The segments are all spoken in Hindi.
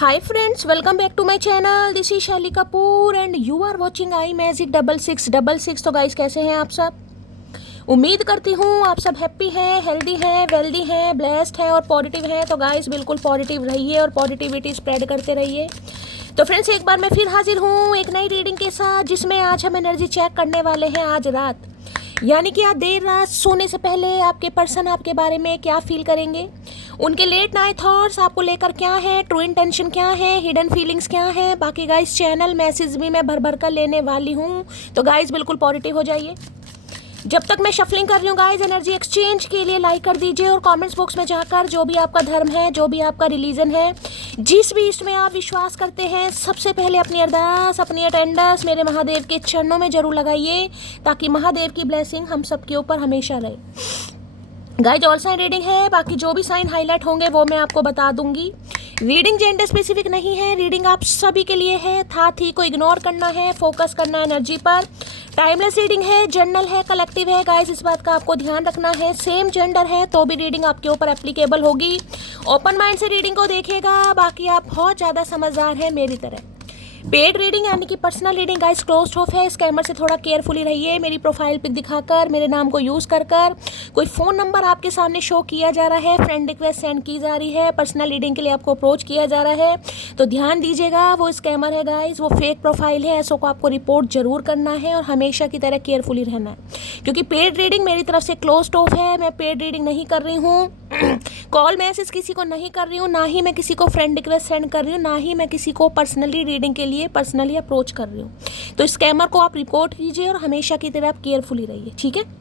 Hi friends, welcome back to my channel. This is Shaili Kapoor and you are watching I magic 6666। तो गाइस कैसे हैं आप सब? उम्मीद करती हूँ आप सब हैप्पी हैं, हेल्दी हैं, वेल्दी हैं, ब्लेस्ड हैं और पॉजिटिव हैं। तो गाइस बिल्कुल पॉजिटिव रहिए और पॉजिटिविटी स्प्रेड करते रहिए। तो फ्रेंड्स एक बार मैं फिर हाजिर हूँ एक नई रीडिंग के साथ, जिसमें आज हम एनर्जी चेक करने वाले हैं आज रात, यानी कि आज देर रात सोने से पहले आपके पर्सन आपके बारे में क्या फील करेंगे, उनके लेट नाइट थॉट्स आपको लेकर क्या है, ट्रू इंटेंशन क्या है, हिडन फीलिंग्स क्या है। बाकी गाइस चैनल मैसेज भी मैं भर भर कर लेने वाली हूँ, तो गाइस बिल्कुल पॉजिटिव हो जाइए। जब तक मैं शफलिंग कर रही हूँ गाइस, एनर्जी एक्सचेंज के लिए लाइक कर दीजिए और कमेंट्स बॉक्स में जाकर जो भी आपका धर्म है, जो भी आपका रिलीजन है, जिस भी इसमें आप विश्वास करते हैं, सबसे पहले अपनी अरदास, अपनी अटेंडेंस मेरे महादेव के चरणों में जरूर लगाइए, ताकि महादेव की ब्लेसिंग हम सबके ऊपर हमेशा रहे। गाइस ऑल साइन रीडिंग है, बाकी जो भी साइन हाईलाइट होंगे वो मैं आपको बता दूंगी। रीडिंग जेंडर स्पेसिफिक नहीं है, रीडिंग आप सभी के लिए है। था थी को इग्नोर करना है, फोकस करना है एनर्जी पर। टाइमलेस रीडिंग है, जर्नल है, कलेक्टिव है। गाइस इस बात का आपको ध्यान रखना है, सेम जेंडर है तो भी रीडिंग आपके ऊपर एप्लीकेबल होगी। ओपन माइंड से रीडिंग को देखिएगा, बाकी आप बहुत ज़्यादा समझदार हैं मेरी तरह। पेड रीडिंग यानी कि personal reading guys closed of है, स्कैमर से थोड़ा केयरफुली रहिए। मेरी प्रोफाइल पिक दिखाकर, मेरे नाम को यूज़ कर कोई फ़ोन नंबर आपके सामने शो किया जा रहा है, फ्रेंड रिक्वेस्ट सेंड की जा रही है, पर्सनल रीडिंग के लिए आपको अप्रोच किया जा रहा है, तो ध्यान दीजिएगा, वो स्कैमर है गाइस, वो फेक प्रोफाइल है। ऐसों को आपको रिपोर्ट जरूर करना है और हमेशा की तरह केयरफुली रहना है, क्योंकि पेड रीडिंग मेरी तरफ से क्लोज्ड ऑफ है। मैं पेड रीडिंग नहीं कर रही हूँ, कॉल मैसेज किसी को नहीं कर रही हूँ, ना ही मैं किसी को फ्रेंड रिक्वेस्ट सेंड कर रही हूँ, ना ही मैं किसी को पर्सनली रीडिंग के लिए पर्सनली अप्रोच कर रही हूँ। तो स्कैमर को आप रिपोर्ट कीजिए और हमेशा की तरह आप केयरफुली रहिए, ठीक है।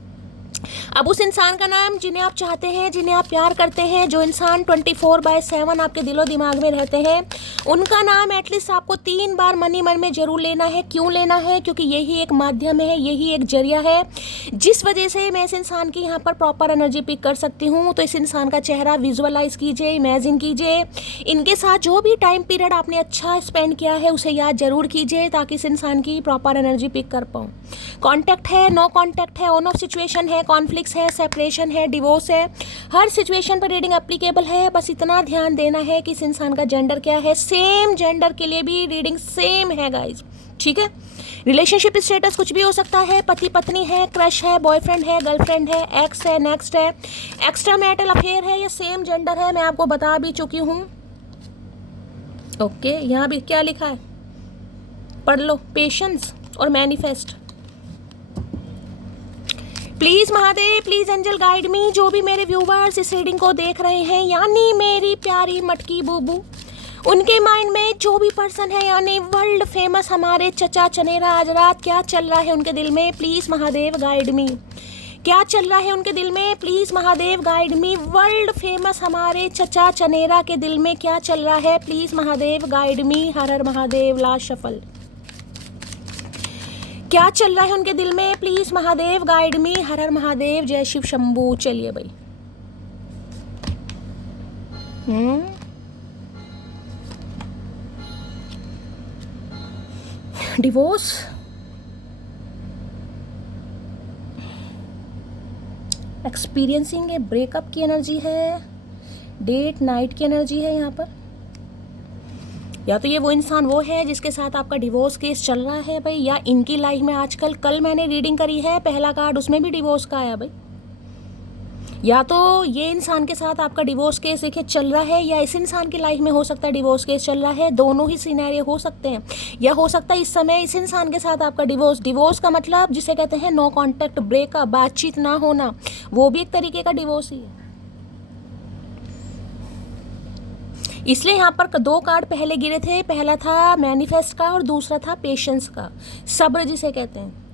अब उस इंसान का नाम जिन्हें आप चाहते हैं, जिन्हें आप प्यार करते हैं, जो इंसान 24/7 आपके दिलो दिमाग में रहते हैं, उनका नाम एटलीस्ट आपको 3 बार मनी मन में जरूर लेना है। क्यों लेना है? क्योंकि यही एक माध्यम है, यही एक जरिया है जिस वजह से मैं इस इंसान की यहाँ पर प्रॉपर एनर्जी पिक कर सकती हूँ। तो इस इंसान का चेहरा विजुअलाइज कीजिए, इमेजिन कीजिए, इनके साथ जो भी टाइम पीरियड आपने अच्छा स्पेंड किया है उसे याद जरूर कीजिए, ताकि इस इंसान की प्रॉपर एनर्जी पिक कर पाऊँ। कॉन्टैक्ट है, नो कॉन्टैक्ट है, ऑन ऑफ सिचुएशन है, कॉन्फ्लिक्ट्स है, सेपरेशन है, डिवोर्स है, हर सिचुएशन पर रीडिंग एप्लीकेबल है। बस इतना ध्यान देना है कि इस इंसान का जेंडर क्या है। सेम जेंडर के लिए भी रीडिंग सेम है गाइज, ठीक है। रिलेशनशिप स्टेटस कुछ भी हो सकता है, पति पत्नी है, क्रश है, बॉयफ्रेंड है, गर्लफ्रेंड है, एक्स है, नेक्स्ट है, एक्स्ट्रा मैरिटल अफेयर है, ये सेम जेंडर है, मैं आपको बता भी चुकी हूँ। ओके, यहाँ भी क्या लिखा है पढ़ लो, पेशेंस और manifest. Please Mahadev, please angel guide me. जो भी मेरे व्यूवर्स इस रीडिंग को देख रहे हैं, यानी मेरी प्यारी मटकी बूबू, उनके माइंड में जो भी पर्सन है, यानी वर्ल्ड फेमस हमारे चचा चनेरा, आज रात क्या चल रहा है उनके दिल में, प्लीज़ महादेव गाइड मी। क्या चल रहा है उनके दिल में, please Mahadev guide me. World famous हमारे चचा चनेरा के दिल में क्या चल रहा है, please Mahadev guide me. Her her Mahadev, last shuffle. क्या चल रहा है उनके दिल में, प्लीज महादेव गाइड मी। हर हर महादेव, जय शिव शंभू। चलिए भाई, डिवोर्स, एक्सपीरियंसिंग ए ब्रेकअप की एनर्जी है, डेट नाइट की एनर्जी है यहाँ पर। या तो ये वो इंसान वो है जिसके साथ आपका डिवोर्स केस चल रहा है भाई, या इनकी लाइफ में आजकल, कल मैंने रीडिंग करी है पहला कार्ड, उसमें भी डिवोर्स का आया भाई। या तो ये इंसान के साथ आपका डिवोर्स केस देखिए चल रहा है, या इस इंसान की लाइफ में हो सकता है डिवोर्स केस चल रहा है। दोनों ही सिनेरियो हो सकते हैं, या हो सकता है इस समय इस इंसान के साथ आपका डिवोर्स का मतलब जिसे कहते हैं नो कॉन्टैक्ट, ब्रेकअप, बातचीत ना होना, वो भी एक तरीके का डिवोर्स ही है। इसलिए यहाँ पर 2 कार्ड पहले गिरे थे, पहला था मैनिफेस्ट का और दूसरा था पेशेंस का, सब्र जिसे कहते हैं।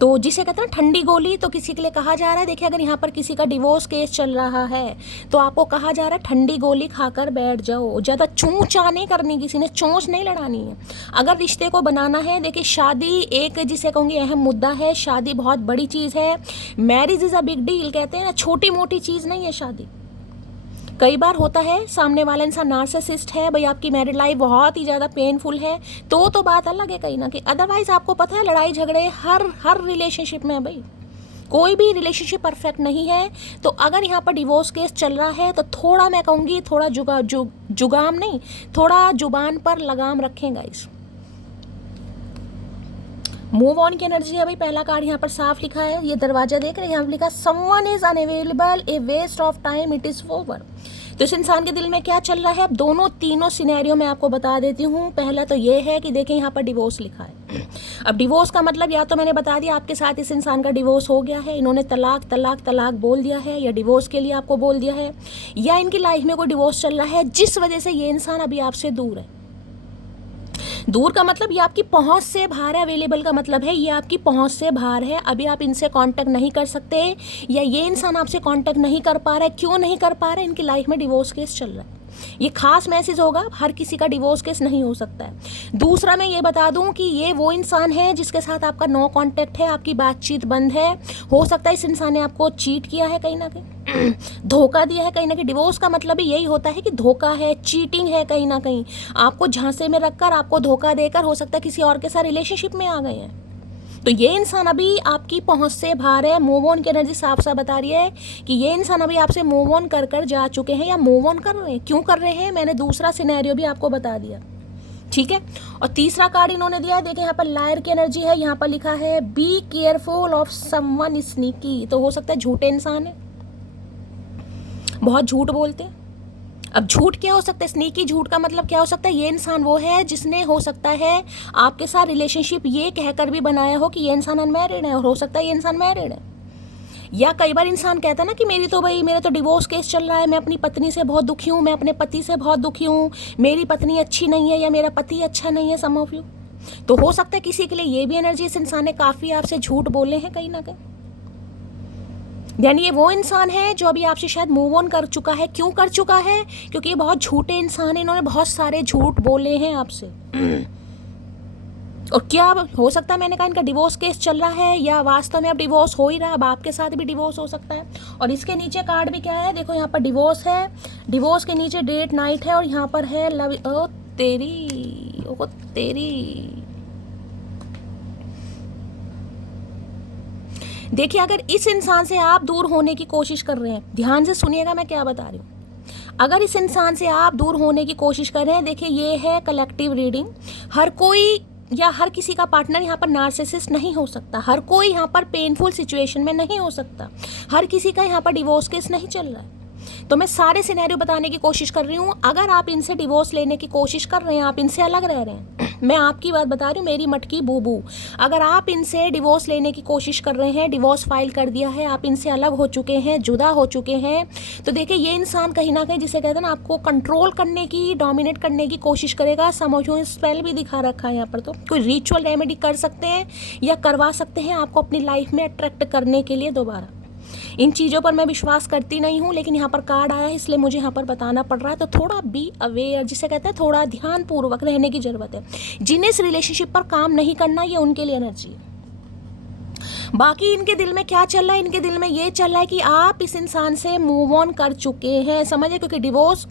तो जिसे कहते हैं ठंडी गोली, तो किसी के लिए कहा जा रहा है, देखिए अगर यहाँ पर किसी का डिवोर्स केस चल रहा है तो आपको कहा जा रहा है ठंडी गोली खाकर बैठ जाओ। ज़्यादा चूंचा नहीं करनी, किसी ने चोंच नहीं लड़ानी है। अगर रिश्ते को बनाना है, देखिए शादी एक जिसे कहूँगी अहम मुद्दा है, शादी बहुत बड़ी चीज़ है। Marriage is a big deal, कहते हैं ना, छोटी मोटी चीज़ नहीं है शादी। कई बार होता है सामने वाला इंसान नार्सिसिस्ट है भाई, आपकी मैरिड लाइफ बहुत ही ज़्यादा पेनफुल है, तो बात अलग है कहीं ना कहीं। अदरवाइज आपको पता है लड़ाई झगड़े हर रिलेशनशिप में है भाई, कोई भी रिलेशनशिप परफेक्ट नहीं है। तो अगर यहाँ पर डिवोर्स केस चल रहा है तो थोड़ा मैं कहूँगी थोड़ा जुगाम नहीं, थोड़ा जुबान पर लगाम रखें गाइस। मूव ऑन की एनर्जी है भाई। पहला कार्ड यहाँ पर साफ लिखा है, ये दरवाजा देख रहे हैं, यहाँ पर लिखा someone is unavailable, a waste of time, it is over. तो इस इंसान के दिल में क्या चल रहा है, अब दोनों तीनों सिनेरियो में आपको बता देती हूँ। पहला तो ये है कि देखें यहाँ पर डिवोर्स लिखा है। अब डिवोर्स का मतलब या तो मैंने बता दिया आपके साथ इस इंसान का डिवोर्स हो गया है, इन्होंने तलाक तलाक तलाक बोल दिया है, या डिवोर्स के लिए आपको बोल दिया है, या इनकी लाइफ में कोई डिवोर्स चल रहा है जिस वजह से ये इंसान अभी आपसे दूर है। दूर का मतलब ये आपकी पहुंच से बाहर है, अवेलेबल का मतलब है ये आपकी पहुंच से बाहर है, अभी आप इनसे कांटेक्ट नहीं कर सकते, या ये इंसान आपसे कांटेक्ट नहीं कर पा रहा है। क्यों नहीं कर पा रहा है, इनकी लाइफ में डिवोर्स केस चल रहा है। ये खास मैसेज होगा, हर किसी का डिवोर्स केस नहीं हो सकता है। दूसरा मैं ये बता दूं कि ये वो इंसान है जिसके साथ आपका नो कांटेक्ट है, आपकी बातचीत बंद है। हो सकता है इस इंसान ने आपको चीट किया है कहीं ना कहीं, धोखा दिया है कहीं ना कहीं। डिवोर्स का मतलब यही होता है कि धोखा है, चीटिंग है कहीं ना कहीं, आपको झांसे में रखकर आपको धोखा देकर हो सकता है किसी और के साथ रिलेशनशिप में आ गए हैं। तो ये इंसान अभी आपकी पहुंच से बाहर है। मूव ऑन की एनर्जी साफ साफ बता रही है कि ये इंसान अभी आपसे मूव ऑन कर जा चुके हैं, या मूव ऑन कर रहे हैं। क्यों कर रहे हैं, मैंने दूसरा सिनेरियो भी आपको बता दिया, ठीक है। और तीसरा कार्ड इन्होंने दिया है, देखिए यहाँ पर लायर की एनर्जी है, यहाँ पर लिखा है be careful of someone sneaky. तो हो सकता है झूठे इंसान है, बहुत झूठ बोलते हैं। अब झूठ क्या हो सकता है, स्नीकी झूठ का मतलब क्या हो सकता है, ये इंसान वो है जिसने हो सकता है आपके साथ रिलेशनशिप ये कहकर भी बनाया हो कि ये इंसान अनमैरिड है, और हो सकता है ये इंसान मैरिड है। या कई बार इंसान कहता है ना कि मेरा तो डिवोर्स केस चल रहा है, मैं अपनी पत्नी से बहुत दुखी हूँ, मैं अपने पति से बहुत दुखी हूँ, मेरी पत्नी अच्छी नहीं है या मेरा पति अच्छा नहीं है, सम ऑफ यू। तो हो सकता है किसी के लिए ये भी एनर्जी, इस इंसान ने काफ़ी आपसे झूठ बोले हैं कहीं ना कहीं, यानी ये वो इंसान है जो अभी आपसे शायद मूव ऑन कर चुका है। क्यों कर चुका है, क्योंकि ये बहुत झूठे इंसान है, इन्होंने बहुत सारे झूठ बोले हैं आपसे। और क्या हो सकता है, मैंने कहा इनका डिवोर्स केस चल रहा है, या वास्तव में अब डिवोर्स हो ही रहा है, अब आपके साथ भी डिवोर्स हो सकता है। और इसके नीचे कार्ड भी क्या है, देखो यहाँ पर डिवोर्स है, डिवोर्स के नीचे डेट नाइट है, और यहाँ पर है लव। ओ तेरी देखिए, अगर इस इंसान से आप दूर होने की कोशिश कर रहे हैं, ध्यान से सुनिएगा मैं क्या बता रही हूँ। अगर इस इंसान से आप दूर होने की कोशिश कर रहे हैं, देखिए ये है कलेक्टिव रीडिंग। हर कोई या हर किसी का पार्टनर यहाँ पर नार्सिसिस्ट नहीं हो सकता, हर कोई यहाँ पर पेनफुल सिचुएशन में नहीं हो सकता, हर किसी का यहाँ पर डिवोर्स केस नहीं चल रहा है। तो मैं सारे सिनेरियो बताने की कोशिश कर रही हूँ। अगर आप इनसे डिवोर्स लेने की कोशिश कर रहे हैं, आप इनसे अलग रह रहे हैं, मैं आपकी बात बता रही हूँ, मेरी मटकी बूबू, अगर आप इनसे डिवोर्स लेने की कोशिश कर रहे हैं, डिवोर्स फाइल कर दिया है, आप इनसे अलग हो चुके हैं, जुदा हो चुके हैं, तो देखिए ये इंसान कहीं ना कहीं, जिसे कहते हैं ना, आपको कंट्रोल करने की, डोमिनेट करने की कोशिश करेगा। समझो स्पेल भी दिखा रखा है यहाँ पर, तो कोई रिचुअल रेमेडी कर सकते हैं या करवा सकते हैं आपको अपनी लाइफ में अट्रैक्ट करने के लिए दोबारा। इन चीज़ों पर मैं विश्वास करती नहीं हूँ, लेकिन यहाँ पर कार्ड आया है इसलिए मुझे यहाँ पर बताना पड़ रहा है। तो थोड़ा बी अवेयर, जिसे कहते हैं थोड़ा ध्यानपूर्वक रहने की ज़रूरत है। जिन्हें इस रिलेशनशिप पर काम नहीं करना, ये उनके लिए एनर्जी है। बाकी इनके दिल में क्या चल रहा है, इनके दिल में ये चल रहा है कि आप इस इंसान से मूव ऑन कर चुके हैं, समझे, क्योंकि डिवोर्स,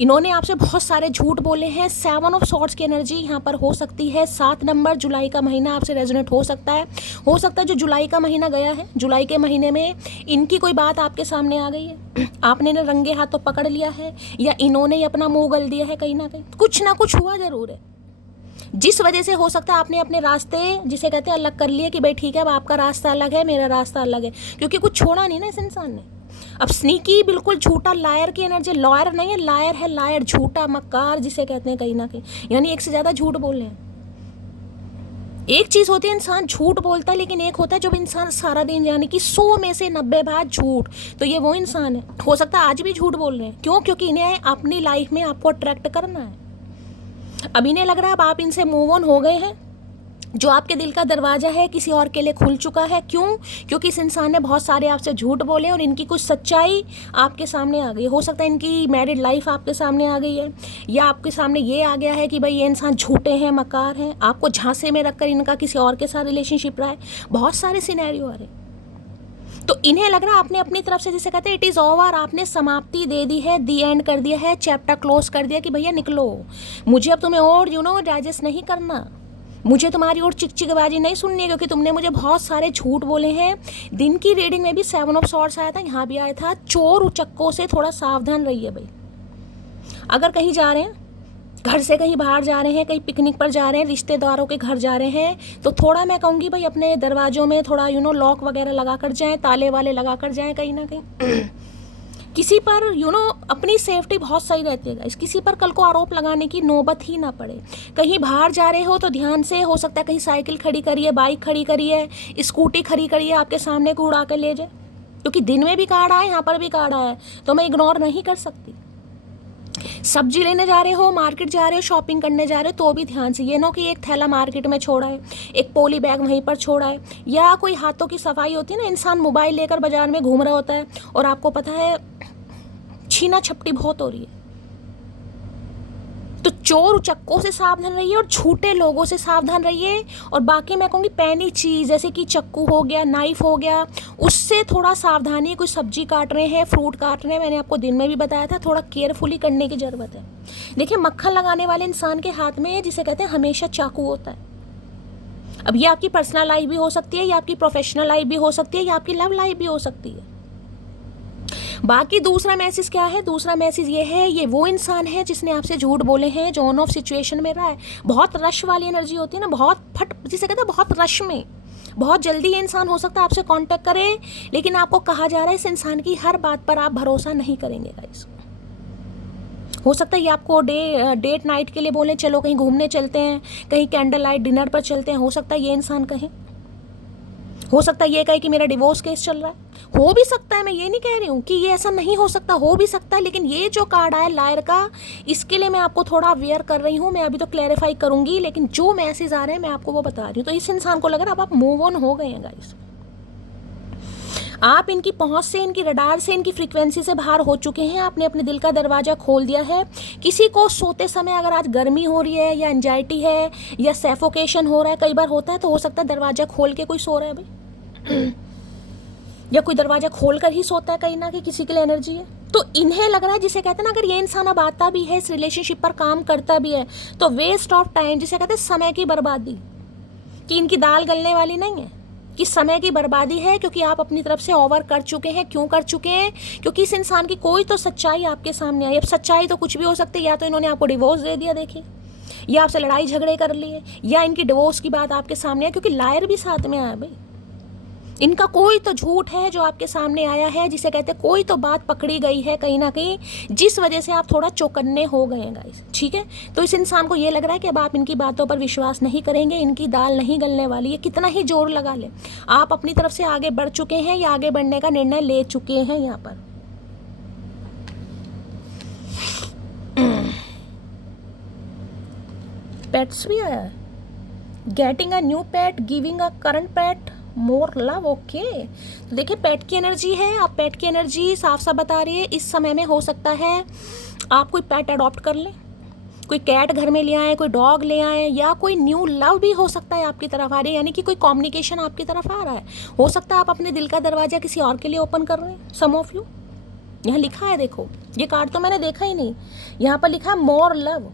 इन्होंने आपसे बहुत सारे झूठ बोले हैं। 7 ऑफ सॉर्ड्स की एनर्जी यहाँ पर हो सकती है। 7 नंबर, जुलाई का महीना आपसे रेजोनेट हो सकता है। हो सकता है जो जुलाई का महीना गया है, जुलाई के महीने में इनकी कोई बात आपके सामने आ गई है, आपने ना रंगे हाथों पकड़ लिया है, या इन्होंने अपना मुंह गल दिया है, कहीं ना कहीं कुछ ना कुछ हुआ जरूर है, जिस वजह से हो सकता है आपने अपने रास्ते, जिसे कहते हैं, अलग कर लिए कि भाई ठीक है अब आपका रास्ता अलग है, मेरा रास्ता अलग है, क्योंकि कुछ छोड़ा नहीं ना इस इंसान ने। अब स्नीकी बिल्कुल झूठा, लायर की एनर्जी, लॉयर नहीं है, लायर है, लायर झूठा, मक्कार जिसे कहते हैं कहीं ना कहीं, यानी एक से ज़्यादा झूठ बोल रहे हैं। एक चीज़ होती है इंसान झूठ बोलता है, लेकिन एक होता है जब इंसान सारा दिन, यानी कि 100 में से 90 बार झूठ, तो ये वो इंसान है। हो सकता है आज भी झूठ बोल रहे हैं, क्यों, क्योंकि इन्हें अपनी लाइफ में आपको अट्रैक्ट करना है। अब इन्हें लग रहा है अब आप इनसे मूव ऑन हो गए हैं, जो आपके दिल का दरवाज़ा है किसी और के लिए खुल चुका है। क्यों, क्योंकि इस इंसान ने बहुत सारे आपसे झूठ बोले और इनकी कुछ सच्चाई आपके सामने आ गई। हो सकता है इनकी मैरिड लाइफ आपके सामने आ गई है, या आपके सामने ये आ गया है कि भाई ये इंसान झूठे हैं, मकार हैं, आपको झांसे में रखकर इनका किसी और के साथ रिलेशनशिप रहा है। बहुत सारे सिनेरियो आ रहे, तो इन्हें लग रहा है आपने अपनी तरफ से, जिसे कहते हैं इट इज़ ओवर, आपने समाप्ति दे दी है, दी एंड कर दिया है, चैप्टर क्लोज कर दिया कि भैया निकलो, मुझे अब तुम्हें और डाइजेस्ट नहीं करना, मुझे तुम्हारी और चिकचिकबाजी नहीं सुननी है, क्योंकि तुमने मुझे बहुत सारे झूठ बोले हैं। दिन की रीडिंग में भी 7 ऑफ सॉर्ड्स आया था, यहाँ भी आया था। चोर उचक्कों से थोड़ा सावधान रहिए भाई। अगर कहीं जा रहे हैं, घर से कहीं बाहर जा रहे हैं, कहीं पिकनिक पर जा रहे हैं, रिश्तेदारों के घर जा रहे हैं, तो थोड़ा मैं कहूँगी भाई अपने दरवाज़ों में थोड़ा लॉक वगैरह लगा कर जाएँ, ताले वाले लगा कर जाएँ कहीं ना कहीं। किसी पर अपनी सेफ्टी बहुत सही रहती है। किसी पर कल को आरोप लगाने की नौबत ही ना पड़े। कहीं बाहर जा रहे हो तो ध्यान से, हो सकता है कहीं साइकिल खड़ी करिए, बाइक खड़ी करिए, स्कूटी खड़ी करिए, आपके सामने को उड़ा कर ले जाए, क्योंकि दिन में भी कार्ड आए, यहाँ पर भी कार्ड आया है, तो मैं इग्नोर नहीं कर सकती। सब्जी लेने जा रहे हो, मार्केट जा रहे हो, शॉपिंग करने जा रहे हो, तो भी ध्यान से। ये ना कि एक थैला मार्केट में छोड़ा है, एक पोली बैग वहीं पर छोड़ा है, या कोई हाथों की सफाई होती है ना, इंसान मोबाइल लेकर बाजार में घूम रहा होता है और आपको पता है छीना छपटी बहुत हो रही है। तो चोर उचक्कों से सावधान रहिए और झूठे लोगों से सावधान रहिए। और बाकी मैं कहूँगी पैनी चीज़ जैसे कि चक्कू हो गया, नाइफ हो गया, उससे थोड़ा सावधानी। कोई सब्जी काट रहे हैं, फ्रूट काट रहे हैं, मैंने आपको दिन में भी बताया था, थोड़ा केयरफुली करने की ज़रूरत है। देखिए, मक्खन लगाने वाले इंसान के हाथ में जिसे कहते हैं हमेशा चाकू होता है। अब ये आपकी पर्सनल लाइफ भी हो सकती है, या आपकी प्रोफेशनल लाइफ भी हो सकती है, या आपकी लव लाइफ भी हो सकती है। बाकी दूसरा मैसेज क्या है? दूसरा मैसेज ये है, ये वो इंसान है जिसने आपसे झूठ बोले हैं, जो ऑन ऑफ सिचुएशन में रहा है। बहुत रश वाली एनर्जी होती है ना, बहुत फट जिसे कहते हैं, बहुत रश में, बहुत जल्दी ये इंसान हो सकता है आपसे कांटेक्ट करे, लेकिन आपको कहा जा रहा है इस इंसान की हर बात पर आप भरोसा नहीं करेंगे गाइस। हो सकता है ये आपको डेट नाइट के लिए बोले, चलो कहीं घूमने चलते हैं, कहीं कैंडल लाइट डिनर पर चलते हैं। हो सकता है ये इंसान कहे, हो सकता है ये कहे कि मेरा डिवोर्स केस चल रहा है, हो भी सकता है। मैं ये नहीं कह रही हूँ कि ये ऐसा नहीं हो सकता, हो भी सकता है। लेकिन ये जो कार्ड आया लायर का, इसके लिए मैं आपको थोड़ा अवेयर कर रही हूँ। मैं अभी तो क्लैरिफाई करूंगी, लेकिन जो मैसेज आ रहे हैं मैं आपको वो बता रही हूँ। तो इस इंसान को लग रहा है अब आप मूव ऑन हो गए हैं गाइस। आप इनकी पहुंच से, इनकी रडार से, इनकी फ्रीक्वेंसी से बाहर हो चुके हैं। आपने अपने दिल का दरवाजा खोल दिया है। किसी को सोते समय अगर आज गर्मी हो रही है, या एंजाइटी है, या सैफोकेशन हो रहा है, कई बार होता है, तो हो सकता है दरवाजा खोल के कोई सो रहा है भाई, या कोई दरवाजा खोल कर ही सोता है कहीं ना कहीं, किसी के लिए एनर्जी है। तो इन्हें लग रहा है, जिसे कहते हैं ना, अगर ये इंसान अब आता भी है, इस रिलेशनशिप पर काम करता भी है, तो वेस्ट ऑफ टाइम, जिसे कहते हैं समय की बर्बादी, कि इनकी दाल गलने वाली नहीं है, कि समय की बर्बादी है, क्योंकि आप अपनी तरफ से ओवर कर चुके हैं। क्यों कर चुके हैं? क्योंकि इस इंसान की कोई तो सच्चाई आपके सामने आई। अब सच्चाई तो कुछ भी हो सकती है, या तो इन्होंने आपको डिवोर्स दे दिया, देखिए, या आपसे लड़ाई झगड़े कर लिए, या इनकी डिवोर्स की बात आपके सामने है, क्योंकि लायर भी साथ में आया भाई। इनका कोई तो झूठ है जो आपके सामने आया है, जिसे कहते हैं कोई तो बात पकड़ी गई है कहीं ना कहीं, जिस वजह से आप थोड़ा चौकन्ने हो गए हैं गाइस। ठीक है, तो इस इंसान को ये लग रहा है कि अब आप इनकी बातों पर विश्वास नहीं करेंगे, इनकी दाल नहीं गलने वाली है। कितना ही जोर लगा ले, आप अपनी तरफ से आगे बढ़ चुके हैं, या आगे बढ़ने का निर्णय ले चुके हैं। यहाँ पर पेट्स भी आया है, getting a new pet, giving a current pet more love. Okay, तो देखिए पेट की एनर्जी है। आप पेट की एनर्जी साफ साफ बता रही है। इस समय में हो सकता है आप कोई पेट अडॉप्ट कर लें, कोई कैट घर में ले आए, कोई डॉग ले आए, या कोई न्यू लव भी हो सकता है आपकी तरफ आ रही है, यानी कि कोई कम्युनिकेशन आपकी तरफ आ रहा है। हो सकता है आप अपने दिल का दरवाजा किसी और के लिए ओपन कर रहे हैं। सम ऑफ यू, यहाँ लिखा है, देखो ये कार्ड तो मैंने देखा ही नहीं, यहाँ पर लिखा है मोर लव।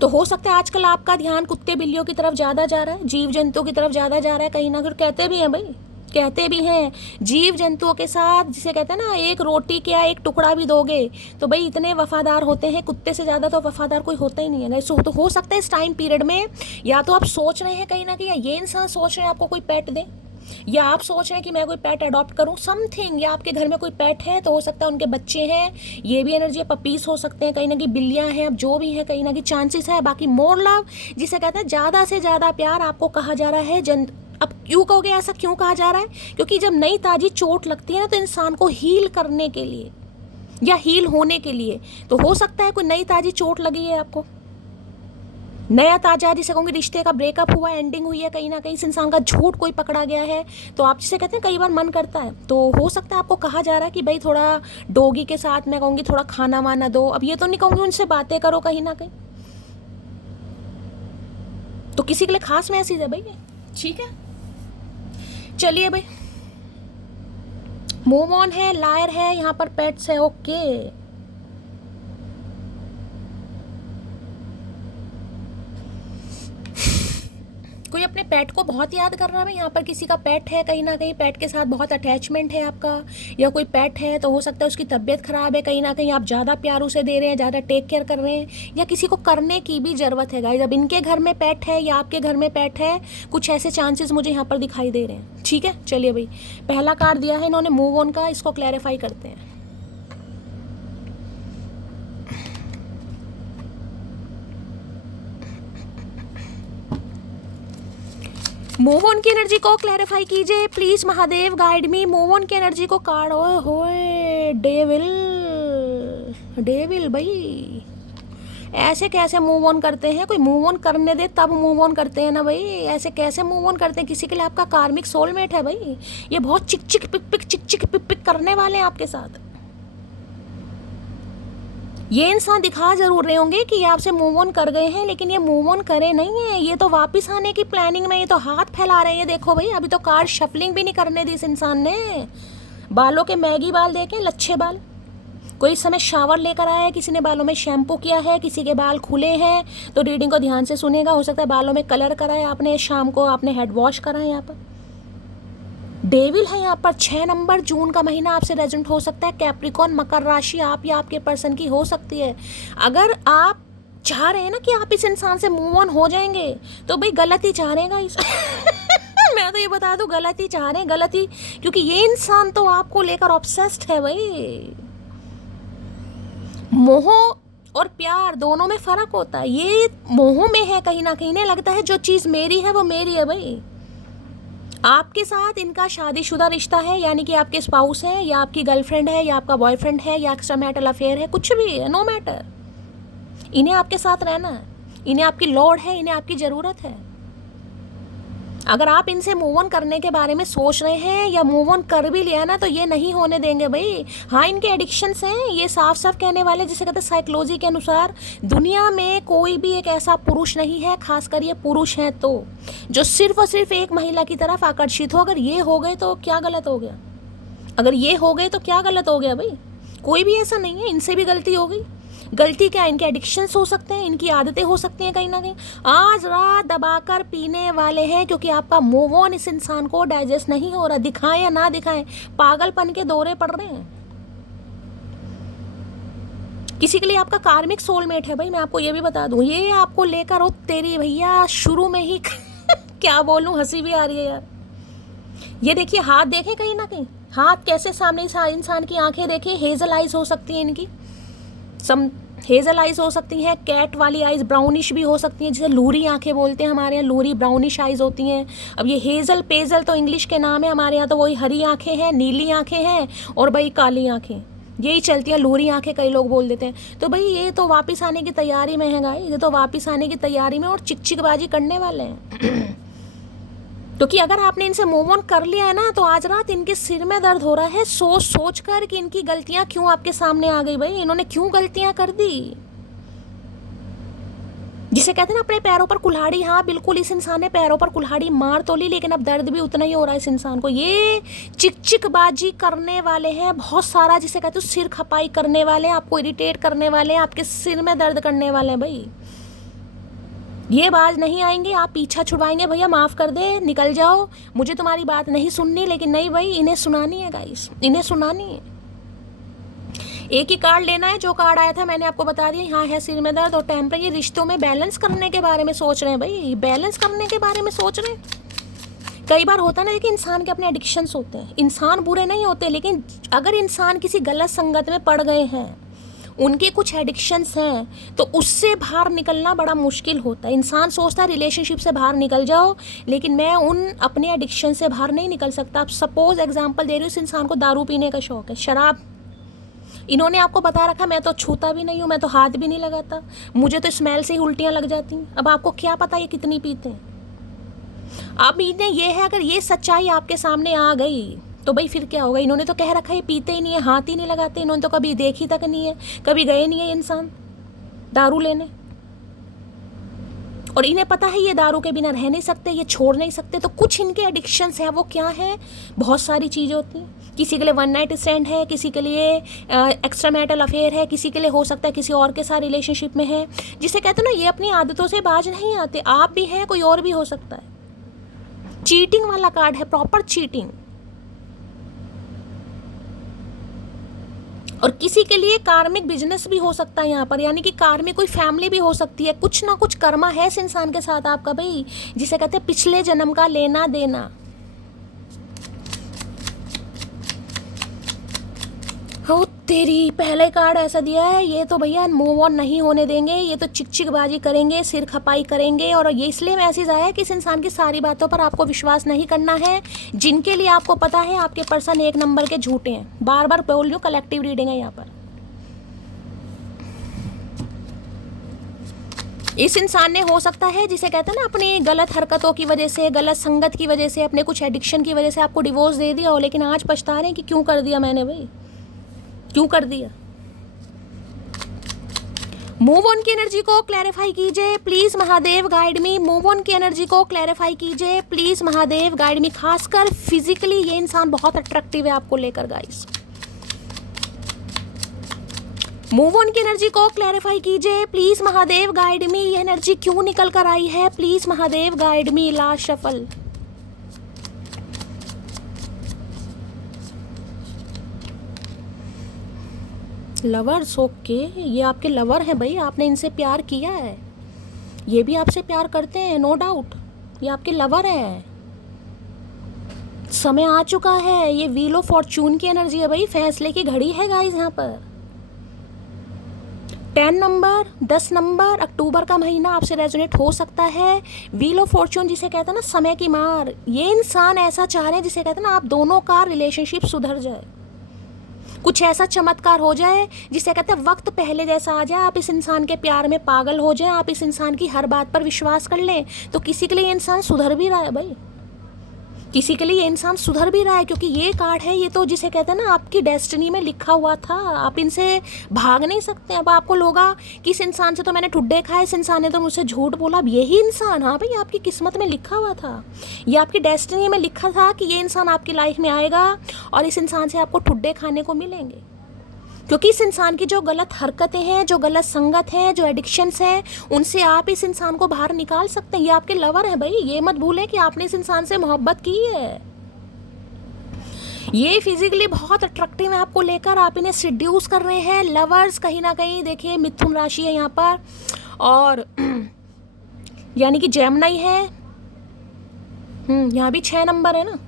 तो हो सकता है आजकल आपका ध्यान कुत्ते बिल्लियों की तरफ ज़्यादा जा रहा है, जीव जंतुओं की तरफ ज़्यादा जा रहा है कहीं ना कहीं। कहते भी हैं भाई, कहते भी हैं जीव जंतुओं के साथ, जिसे कहते हैं ना, एक रोटी क्या एक टुकड़ा भी दोगे तो भाई इतने वफादार होते हैं, कुत्ते से ज़्यादा तो वफादार कोई होता ही नहीं है। सो तो हो सकता है इस टाइम पीरियड में या तो आप सोच रहे हैं कहीं ना कहीं, या ये इंसान सोच रहे हैं आपको कोई पेट दे, या आप सोच रहे हैं कि मैं कोई पेट अडॉप्ट करूं, समथिंग, या आपके घर में कोई पेट है, तो हो सकता है उनके बच्चे हैं, ये भी एनर्जी, पपीस हो सकते हैं कहीं ना कहीं, बिल्लियां हैं, अब जो भी है कहीं ना कहीं चांसेस है। बाकी मोर लव, जिसे कहते हैं ज़्यादा से ज़्यादा प्यार आपको कहा जा रहा है। अब क्यों कहोगे ऐसा, क्यों कहा जा रहा है? क्योंकि जब नई ताज़ी चोट लगती है ना, तो इंसान को हील करने के लिए या हील होने के लिए, तो हो सकता है कोई नई ताज़ी चोट लगी है आपको, नया ताजा, जिसे कहूँगी रिश्ते का ब्रेकअप हुआ, एंडिंग हुई है कहीं ना कहीं, इस इंसान का झूठ कोई पकड़ा गया है, तो आप जिसे कहते हैं कई बार मन करता है, तो हो सकता है आपको कहा जा रहा है कि भाई थोड़ा डॉगी के साथ, मैं कहूँगी थोड़ा खाना वाना दो। अब ये तो नहीं कहूँगी उनसे बातें करो कहीं ना कहीं, तो किसी के लिए खास मैसेज है भाई ये। ठीक है, चलिए भाई, मूव ऑन है, लायर है, यहाँ पर पेट्स है। ओके, अपने पेट को बहुत याद कर रहा है। यहाँ पर किसी का पेट है, कहीं ना कहीं पेट के साथ बहुत अटैचमेंट है आपका, या कोई पेट है तो हो सकता है उसकी तबीयत खराब है, कहीं ना कहीं आप ज़्यादा प्यार उसे दे रहे हैं, ज़्यादा टेक केयर कर रहे हैं, या किसी को करने की भी ज़रूरत है गाइस। अब इनके घर में पेट है या आपके घर में पेट है, कुछ ऐसे चांसेस मुझे यहाँ पर दिखाई दे रहे हैं। ठीक है, चलिए भाई, पहला कार्ड दिया है इन्होंने मूव ऑन का, इसको क्लैरिफाई करते हैं। मूव ऑन की एनर्जी को क्लैरिफाई कीजिए please Mahadev, guide me. Move on की एनर्जी को कार्ड, ओए होए डेविल, डेविल भाई ऐसे कैसे मूव ऑन करते हैं? कोई मूव ऑन करने दे तब मूव ऑन करते हैं ना भाई, ऐसे कैसे मूव ऑन करते हैं? किसी के लिए आपका कार्मिक सोलमेट है भाई, ये बहुत चिक चिक पिक पिक चिक चिक पिक पिक करने वाले हैं आपके साथ। ये इंसान दिखा जरूर रहे होंगे कि ये आपसे मूव ऑन कर गए हैं, लेकिन ये मूव ऑन करे नहीं है, ये तो वापस आने की प्लानिंग में, ये तो हाथ फैला रहे हैं। देखो भाई, अभी तो कार्ड शफलिंग भी नहीं करने दी इस इंसान ने। बालों के मैगी बाल देखे, लच्छे बाल। कोई इस समय शावर लेकर आया है, किसी ने बालों में शैम्पू किया है, किसी के बाल खुले हैं, तो रीडिंग को ध्यान से सुनेगा। हो सकता है बालों में कलर कराए आपने, शाम को आपने हेड वॉश करा है। यहाँ पर डेविल है, यहाँ पर 6 नंबर, जून का महीना आपसे रेजेंट हो सकता है। कैप्रिकॉन, मकर राशि आप या आपके पर्सन की हो सकती है। अगर आप चाह रहे हैं ना कि आप इस इंसान से मूव ऑन हो जाएंगे, तो भाई गलत ही चाह रहे हैं गाइस। मैं तो ये बता दूं, गलत ही चाह रहे हैं, गलत ही, क्योंकि ये इंसान तो आपको लेकर ऑब्सेस्ड है भाई। मोह और प्यार दोनों में फर्क होता है। ये मोह में है, कहीं ना कहीं लगता है जो चीज़ मेरी है वो मेरी है भाई। आपके साथ इनका शादीशुदा रिश्ता है, यानी कि आपके स्पाउस है, या आपकी गर्लफ्रेंड है, या आपका बॉयफ्रेंड है, या एक्स्ट्रा मैरिटल अफेयर है, कुछ भी है, नो मैटर। इन्हें आपके साथ रहना है, इन्हें आपकी लोड है, इन्हें आपकी ज़रूरत है। अगर आप इनसे मूव ऑन करने के बारे में सोच रहे हैं या मूव ऑन कर भी लिया ना, तो ये नहीं होने देंगे भाई। हाँ, इनके एडिक्शंस हैं, ये साफ साफ कहने वाले, जिसे कहते हैं साइकोलॉजी के अनुसार दुनिया में कोई भी एक ऐसा पुरुष नहीं है, खासकर ये पुरुष हैं तो, जो सिर्फ और सिर्फ एक महिला की तरफ आकर्षित हो। अगर ये हो गए तो क्या गलत हो गया? अगर ये हो गए तो क्या गलत हो गया भाई? कोई भी ऐसा नहीं है, इनसे भी गलती हो गई। गलती क्या, इनके एडिक्शंस हो सकते हैं, इनकी आदतें हो सकती हैं कहीं ना कहीं। आज रात दबाकर पीने वाले हैं, क्योंकि आपका मूव ऑन इस इंसान को डाइजेस्ट नहीं हो रहा। दिखाएं या ना दिखाएं, पागलपन के दौरे पड़ रहे हैं। किसी के लिए आपका कार्मिक सोलमेट है भाई, मैं आपको ये भी बता दूं। ये आपको लेकर, हो तेरी भैया, शुरू में ही क्या बोलूं, हंसी भी आ रही है यार। ये देखिए, हाथ देखें कहीं ना कहीं, हाथ कैसे सामने इंसान की आंखें देखिए, हेजल आइज हो सकती है इनकी, हेजल आइज हो सकती हैं, कैट वाली आइज, ब्राउनिश भी हो सकती हैं, जिसे लूरी आंखें बोलते हैं हमारे यहाँ, लूरी ब्राउनिश आइज होती हैं। अब ये हेजल पेजल तो इंग्लिश के नाम है, हमारे यहाँ तो वही हरी आंखें हैं, नीली आंखें हैं, और भाई काली आंखें, यही चलती हैं। लूरी आंखें कई लोग बोल देते हैं। तो भाई ये तो वापस आने की तैयारी में है गाइस, ये तो वापस आने की तैयारी में और चिकचिकबाजी करने वाले हैं। क्योंकि अगर आपने इनसे मूव ऑन कर लिया है ना, तो आज रात इनके सिर में दर्द हो रहा है सोच सोच कर कि इनकी गलतियां क्यों आपके सामने आ गई भाई, इन्होंने क्यों गलतियां कर दी। जिसे कहते हैं ना अपने पैरों पर कुल्हाड़ी, हाँ बिल्कुल, इस इंसान ने पैरों पर कुल्हाड़ी मार तो ली, लेकिन अब दर्द भी उतना ही हो रहा है इस इंसान को। ये चिकचिकबाजी करने वाले हैं बहुत सारा, जिसे कहते हैं सिर खपाई करने वाले हैं, आपको इरिटेट करने वाले हैं, आपके सिर में दर्द करने वाले हैं भाई। ये बाज नहीं आएंगे, आप पीछा छुड़वाएंगे, भैया माफ़ कर दे, निकल जाओ, मुझे तुम्हारी बात नहीं सुननी। लेकिन नहीं भाई, इन्हें सुनानी है गाइस, इन्हें सुनानी है। एक ही कार्ड लेना है, जो कार्ड आया था मैंने आपको बता दिया। यहाँ है सिर में दर्द और टेम्पर। ये रिश्तों में बैलेंस करने के बारे में सोच रहे हैं भाई, बैलेंस करने के बारे में सोच रहे हैं। कई बार होता है ना कि इंसान के अपने एडिक्शंस होते हैं। इंसान बुरे नहीं होते, लेकिन अगर इंसान किसी गलत संगत में पड़ गए हैं, उनके कुछ एडिक्शंस हैं, तो उससे बाहर निकलना बड़ा मुश्किल होता है। इंसान सोचता है रिलेशनशिप से बाहर निकल जाओ, लेकिन मैं उन अपने एडिक्शन से बाहर नहीं निकल सकता। अब सपोज एग्जांपल दे रही हूँ, इस इंसान को दारू पीने का शौक है, शराब। इन्होंने आपको बता रखा मैं तो छूता भी नहीं हूँ, मैं तो हाथ भी नहीं लगाता, मुझे तो स्मेल से ही उल्टियाँ लग जाती हैं। अब आपको क्या पता ये कितनी पीते हैं। अब इन्हें ये है, अगर ये सच्चाई आपके सामने आ गई तो भाई फिर क्या होगा। इन्होंने तो कह रखा है ये पीते ही नहीं है, हाथ ही नहीं लगाते, इन्होंने तो कभी देखी तक नहीं है, कभी गए नहीं है इंसान दारू लेने, और इन्हें पता है ये दारू के बिना रह नहीं सकते, ये छोड़ नहीं सकते। तो कुछ इनके एडिक्शंस हैं, वो क्या है, बहुत सारी चीज़ें होती हैं। किसी के लिए वन नाइट स्टैंड है, किसी के लिए एक्स्ट्रा मैरिटल अफेयर है, किसी के लिए हो सकता है किसी और के साथ रिलेशनशिप में है। जिसे कहते हैं ना, ये अपनी आदतों से बाज नहीं आते। आप भी हैं, कोई और भी हो सकता है। चीटिंग वाला कार्ड है, प्रॉपर चीटिंग। और किसी के लिए कार्मिक बिजनेस भी हो सकता है यहाँ पर, यानी कि कार्मिक कोई फैमिली भी हो सकती है। कुछ ना कुछ कर्मा है इस इंसान के साथ आपका भाई, जिसे कहते हैं पिछले जन्म का लेना देना। हो तेरी, पहले कार्ड ऐसा दिया है, ये तो भैया मूव ऑन नहीं होने देंगे, ये तो चिकचिकबाजी करेंगे, सिर खपाई करेंगे। और ये इसलिए मैसेज आया कि इस इंसान की सारी बातों पर आपको विश्वास नहीं करना है, जिनके लिए आपको पता है आपके पर्सन एक नंबर के झूठे हैं। बार बार बोल रही हूँ, कलेक्टिव रीडिंग है यहाँ पर। इस इंसान ने, हो सकता है जिसे कहते हैं ना, अपनी गलत हरकतों की वजह से, गलत संगत की वजह से, अपने कुछ एडिक्शन की वजह से आपको डिवोर्स दे दिया हो, लेकिन आज पछता रहे हैं कि क्यों कर दिया मैंने भाई, क्यों कर दिया। मूव ऑन की एनर्जी को क्लैरिफाई कीजिए please Mahadev, guide me. Move on की एनर्जी को क्लैरिफाई कीजिए प्लीज महादेव, गाइड मी। खासकर फिजिकली ये इंसान बहुत अट्रैक्टिव है आपको लेकर गाइस। मूव ऑन की एनर्जी को क्लैरिफाई कीजिए प्लीज महादेव, गाइड मी। ये एनर्जी क्यों निकल कर आई है please Mahadev, guide me. Last shuffle. Lovers, okay, ये आपके लवर हैं भाई, आपने इनसे प्यार किया है, ये भी आपसे प्यार करते हैं, नो डाउट, ये आपके लवर हैं। समय आ चुका है, ये व्हील ऑफ फॉर्चून की एनर्जी है भाई, फैसले की घड़ी है गाइस यहाँ पर। 10 नंबर, 10 नंबर, अक्टूबर का महीना आपसे रेजोनेट हो सकता है। व्हील ऑफ फॉर्चून जिसे कहते हैं ना, समय की मार, ये इंसान ऐसा चाह रहे हैं जिसे कहते हैं ना, आप दोनों का रिलेशनशिप सुधर जाए, कुछ ऐसा चमत्कार हो जाए जिसे कहते हैं वक्त पहले जैसा आ जाए, आप इस इंसान के प्यार में पागल हो जाए, आप इस इंसान की हर बात पर विश्वास कर लें। तो किसी के लिए ये इंसान सुधर भी रहा है भाई, किसी के लिए ये इंसान सुधर भी रहा है, क्योंकि ये कार्ड है, ये तो जिसे कहते हैं ना, आपकी डेस्टिनी में लिखा हुआ था, आप इनसे भाग नहीं सकते। अब आपको लोगा कि इस इंसान से तो मैंने ठुड्डे खाए, इस इंसान ने तो मुझसे झूठ बोला। अब यही इंसान, हाँ भाई, आपकी किस्मत में लिखा हुआ था, ये आपकी डेस्टिनी में लिखा था कि ये इंसान आपकी लाइफ में आएगा और इस इंसान से आपको ठुड्डे खाने को मिलेंगे। क्योंकि इस इंसान की जो गलत हरकतें हैं, जो गलत संगत है, जो एडिक्शंस हैं, उनसे आप इस इंसान को बाहर निकाल सकते हैं। ये आपके लवर है भाई, ये मत भूलें कि आपने इस इंसान से मोहब्बत की है। ये फिजिकली बहुत अट्रैक्टिव है आपको लेकर, आप इन्हें सिड्यूस कर रहे हैं। लवर्स कहीं ना कहीं देखिए मिथुन राशि है यहाँ पर, और यानी कि जेमिनी है। यहाँ भी 6 नंबर है ना,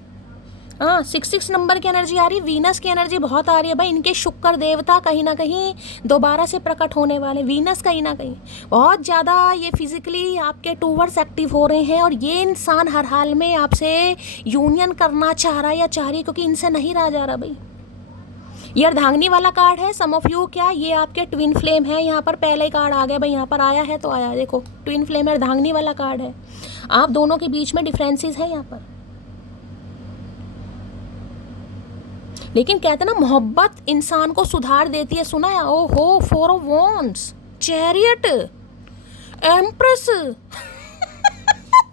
हाँ 6 नंबर की एनर्जी आ रही है। वीनस की एनर्जी बहुत आ रही है भाई, इनके शुक्र देवता कहीं ना कहीं दोबारा से प्रकट होने वाले। वीनस कहीं ना कहीं बहुत ज़्यादा ये फिजिकली आपके टूवर्ड्स एक्टिव हो रहे हैं, और ये इंसान हर हाल में आपसे यूनियन करना चाह रहा है या चाह रही है, क्योंकि इनसे नहीं रहा जा रहा भाई। ये अर्धांगिनी वाला कार्ड है। सम ऑफ यू, क्या ये आपके ट्विन फ्लेम है? यहाँ पर पहले ही कार्ड आ गया भाई, यहाँ पर आया है तो आया, देखो ट्विन फ्लेम है, अर्धांगिनी वाला कार्ड है। आप दोनों के बीच में डिफरेंसेस है यहाँ पर, लेकिन कहते हैं ना, मोहब्बत इंसान को सुधार देती है। सुना है? ओ हो, 4 ऑफ वॉन्ड्स, चैरियट, एम्प्रेस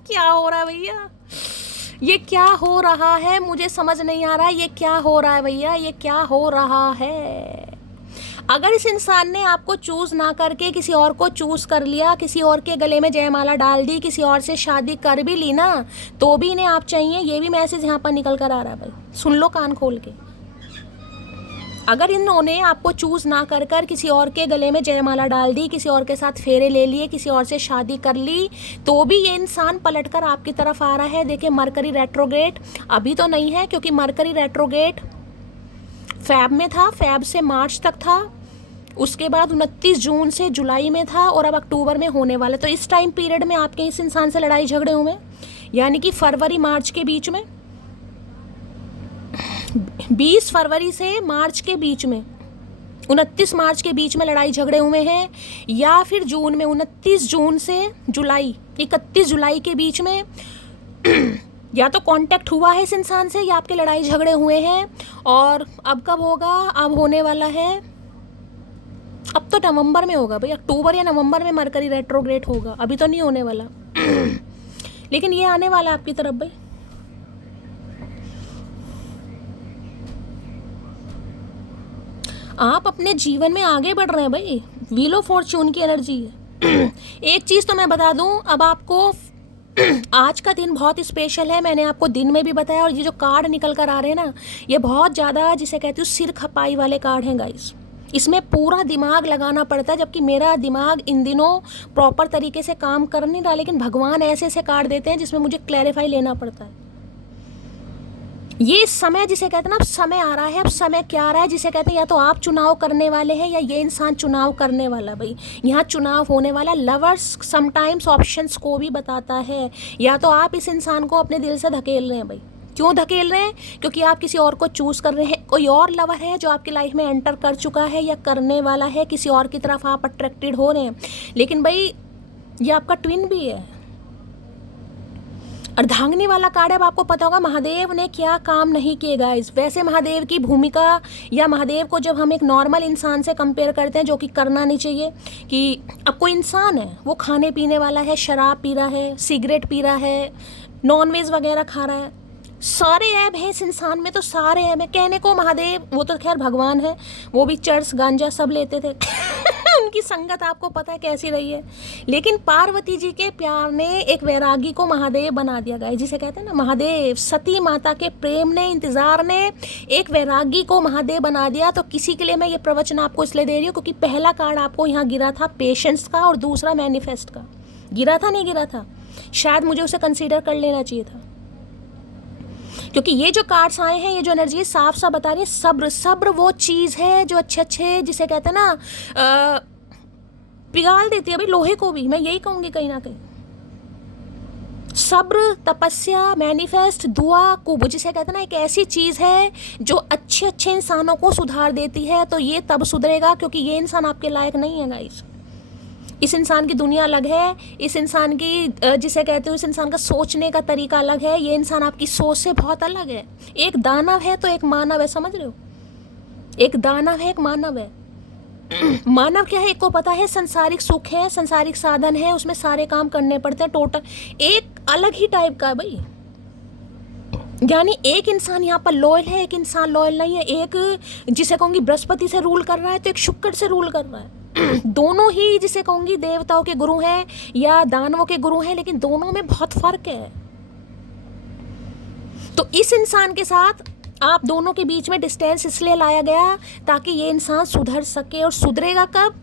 क्या हो रहा है भैया, ये क्या हो रहा है? मुझे समझ नहीं आ रहा है ये क्या हो रहा है भैया, ये क्या हो रहा है? अगर इस इंसान ने आपको चूज ना करके किसी और को चूज कर लिया, किसी और के गले में जयमाला डाल दी, किसी और से शादी कर भी ली ना, तो भी इन्हें आप चाहिए। ये भी मैसेज यहाँ पर निकल कर आ रहा है भाई, सुन लो कान खोल के। अगर इन्होंने आपको चूज ना कर कर किसी और के गले में जयमाला डाल दी, किसी और के साथ फेरे ले लिए, किसी और से शादी कर ली, तो भी ये इंसान पलटकर आपकी तरफ आ रहा है। देखिए मरकरी रेट्रोग्रेड अभी तो नहीं है, क्योंकि मरकरी रेट्रोग्रेड फैब में था, फैब से मार्च तक था, उसके बाद 29 जून से जुलाई में था, और अब अक्टूबर में होने वाला। तो इस टाइम पीरियड में आपके इस इंसान से लड़ाई झगड़े हुए, यानी कि फरवरी मार्च के बीच में, 20 फरवरी से मार्च के बीच में, 29 मार्च के बीच में लड़ाई झगड़े हुए हैं, या फिर जून में 29 जून से जुलाई 31 जुलाई के बीच में या तो कांटेक्ट हुआ है इस इंसान से, या आपके लड़ाई झगड़े हुए हैं। और अब कब होगा? अब होने वाला है, अब तो नवंबर में होगा भाई, अक्टूबर या नवंबर में मरकरी रेट्रोग्रेड होगा, अभी तो नहीं होने वाला लेकिन ये आने वाला आपकी तरफ भाई। आप अपने जीवन में आगे बढ़ रहे हैं भाई, व्हील ऑफ फॉर्चून की एनर्जी है एक चीज़ तो मैं बता दूं, अब आपको आज का दिन बहुत स्पेशल है, मैंने आपको दिन में भी बताया, और ये जो कार्ड निकल कर आ रहे हैं ना, ये बहुत ज़्यादा जिसे कहती हूँ सिर खपाई वाले कार्ड हैं गाइस। इसमें पूरा दिमाग लगाना पड़ता है, जबकि मेरा दिमाग इन दिनों प्रॉपर तरीके से काम कर नहीं रहा, लेकिन भगवान ऐसे ऐसे कार्ड देते हैं जिसमें मुझे क्लैरिफाई लेना पड़ता है। ये समय जिसे कहते हैं ना, अब समय आ रहा है, अब समय क्या आ रहा है जिसे कहते हैं या तो आप चुनाव करने वाले हैं या ये इंसान चुनाव करने वाला। भाई यहाँ चुनाव होने वाला। लवर्स समटाइम्स ऑप्शंस को भी बताता है, या तो आप इस इंसान को अपने दिल से धकेल रहे हैं। भाई क्यों धकेल रहे हैं? क्योंकि आप किसी और को चूज़ कर रहे हैं। कोई और लवर है जो आपकी लाइफ में एंटर कर चुका है या करने वाला है, किसी और की तरफ आप अट्रैक्टेड हो रहे हैं। लेकिन भाई ये आपका ट्विन भी है। अर्धांगिनी वाला कार्ड है। अब आपको पता होगा महादेव ने क्या काम नहीं किए गाइस। वैसे महादेव की भूमिका या महादेव को जब हम एक नॉर्मल इंसान से कंपेयर करते हैं, जो कि करना नहीं चाहिए, कि अब कोई इंसान है वो खाने पीने वाला है, शराब पी रहा है, सिगरेट पी रहा है, नॉनवेज वगैरह खा रहा है, सारे ऐब हैं इस इंसान में, तो सारे ऐब हैं। कहने को महादेव, वो तो खैर भगवान है, वो भी चर्च गांजा सब लेते थे उनकी संगत आपको पता है कैसी रही है। लेकिन पार्वती जी के प्यार ने एक वैरागी को महादेव बना दिया गया, जिसे कहते हैं ना महादेव। सती माता के प्रेम ने, इंतजार ने एक वैरागी को महादेव बना दिया। तो किसी के लिए मैं ये प्रवचन आपको इसलिए दे रही हूँ क्योंकि पहला कार्ड आपको यहाँ गिरा था पेशेंस का और दूसरा मैनिफेस्ट का। गिरा था नहीं गिरा था, शायद मुझे उसे कंसीडर कर लेना चाहिए था, क्योंकि ये जो कार्ड्स आए हैं, ये जो एनर्जी साफ साफ बता रही है सब्र। सब्र वो चीज़ है जो अच्छे अच्छे जिसे कहते हैं ना पिघाल देती है भाई लोहे को भी, मैं यही कहूँगी कहीं ना कहीं। सब्र, तपस्या, मैनिफेस्ट, दुआ, कुब जिसे कहते हैं ना एक ऐसी चीज़ है जो अच्छे अच्छे इंसानों को सुधार देती है। तो ये तब सुधरेगा क्योंकि ये इंसान आपके लायक नहीं है गाइस। इस इंसान की दुनिया अलग है, इस इंसान की जिसे कहते हो इस इंसान का सोचने का तरीका अलग है। ये इंसान आपकी सोच से बहुत अलग है। एक दानव है तो एक मानव है, समझ रहे हो? एक दानव है, एक मानव है। मानव क्या है, एक को पता है संसारिक सुख है, संसारिक साधन है, उसमें सारे काम करने पड़ते हैं टोटल। एक अलग ही टाइप का है भाई। यानी एक इंसान यहाँ पर लॉयल है, एक इंसान लॉयल नहीं है। एक जिसे कहूँगी बृहस्पति से रूल कर रहा है तो एक शुक्र से रूल कर रहा है। दोनों ही जिसे कहूँगी देवताओं के गुरु हैं या दानवों के गुरु हैं, लेकिन दोनों में बहुत फर्क है। तो इस इंसान के साथ आप दोनों के बीच में डिस्टेंस इसलिए लाया गया ताकि ये इंसान सुधर सके। और सुधरेगा कब?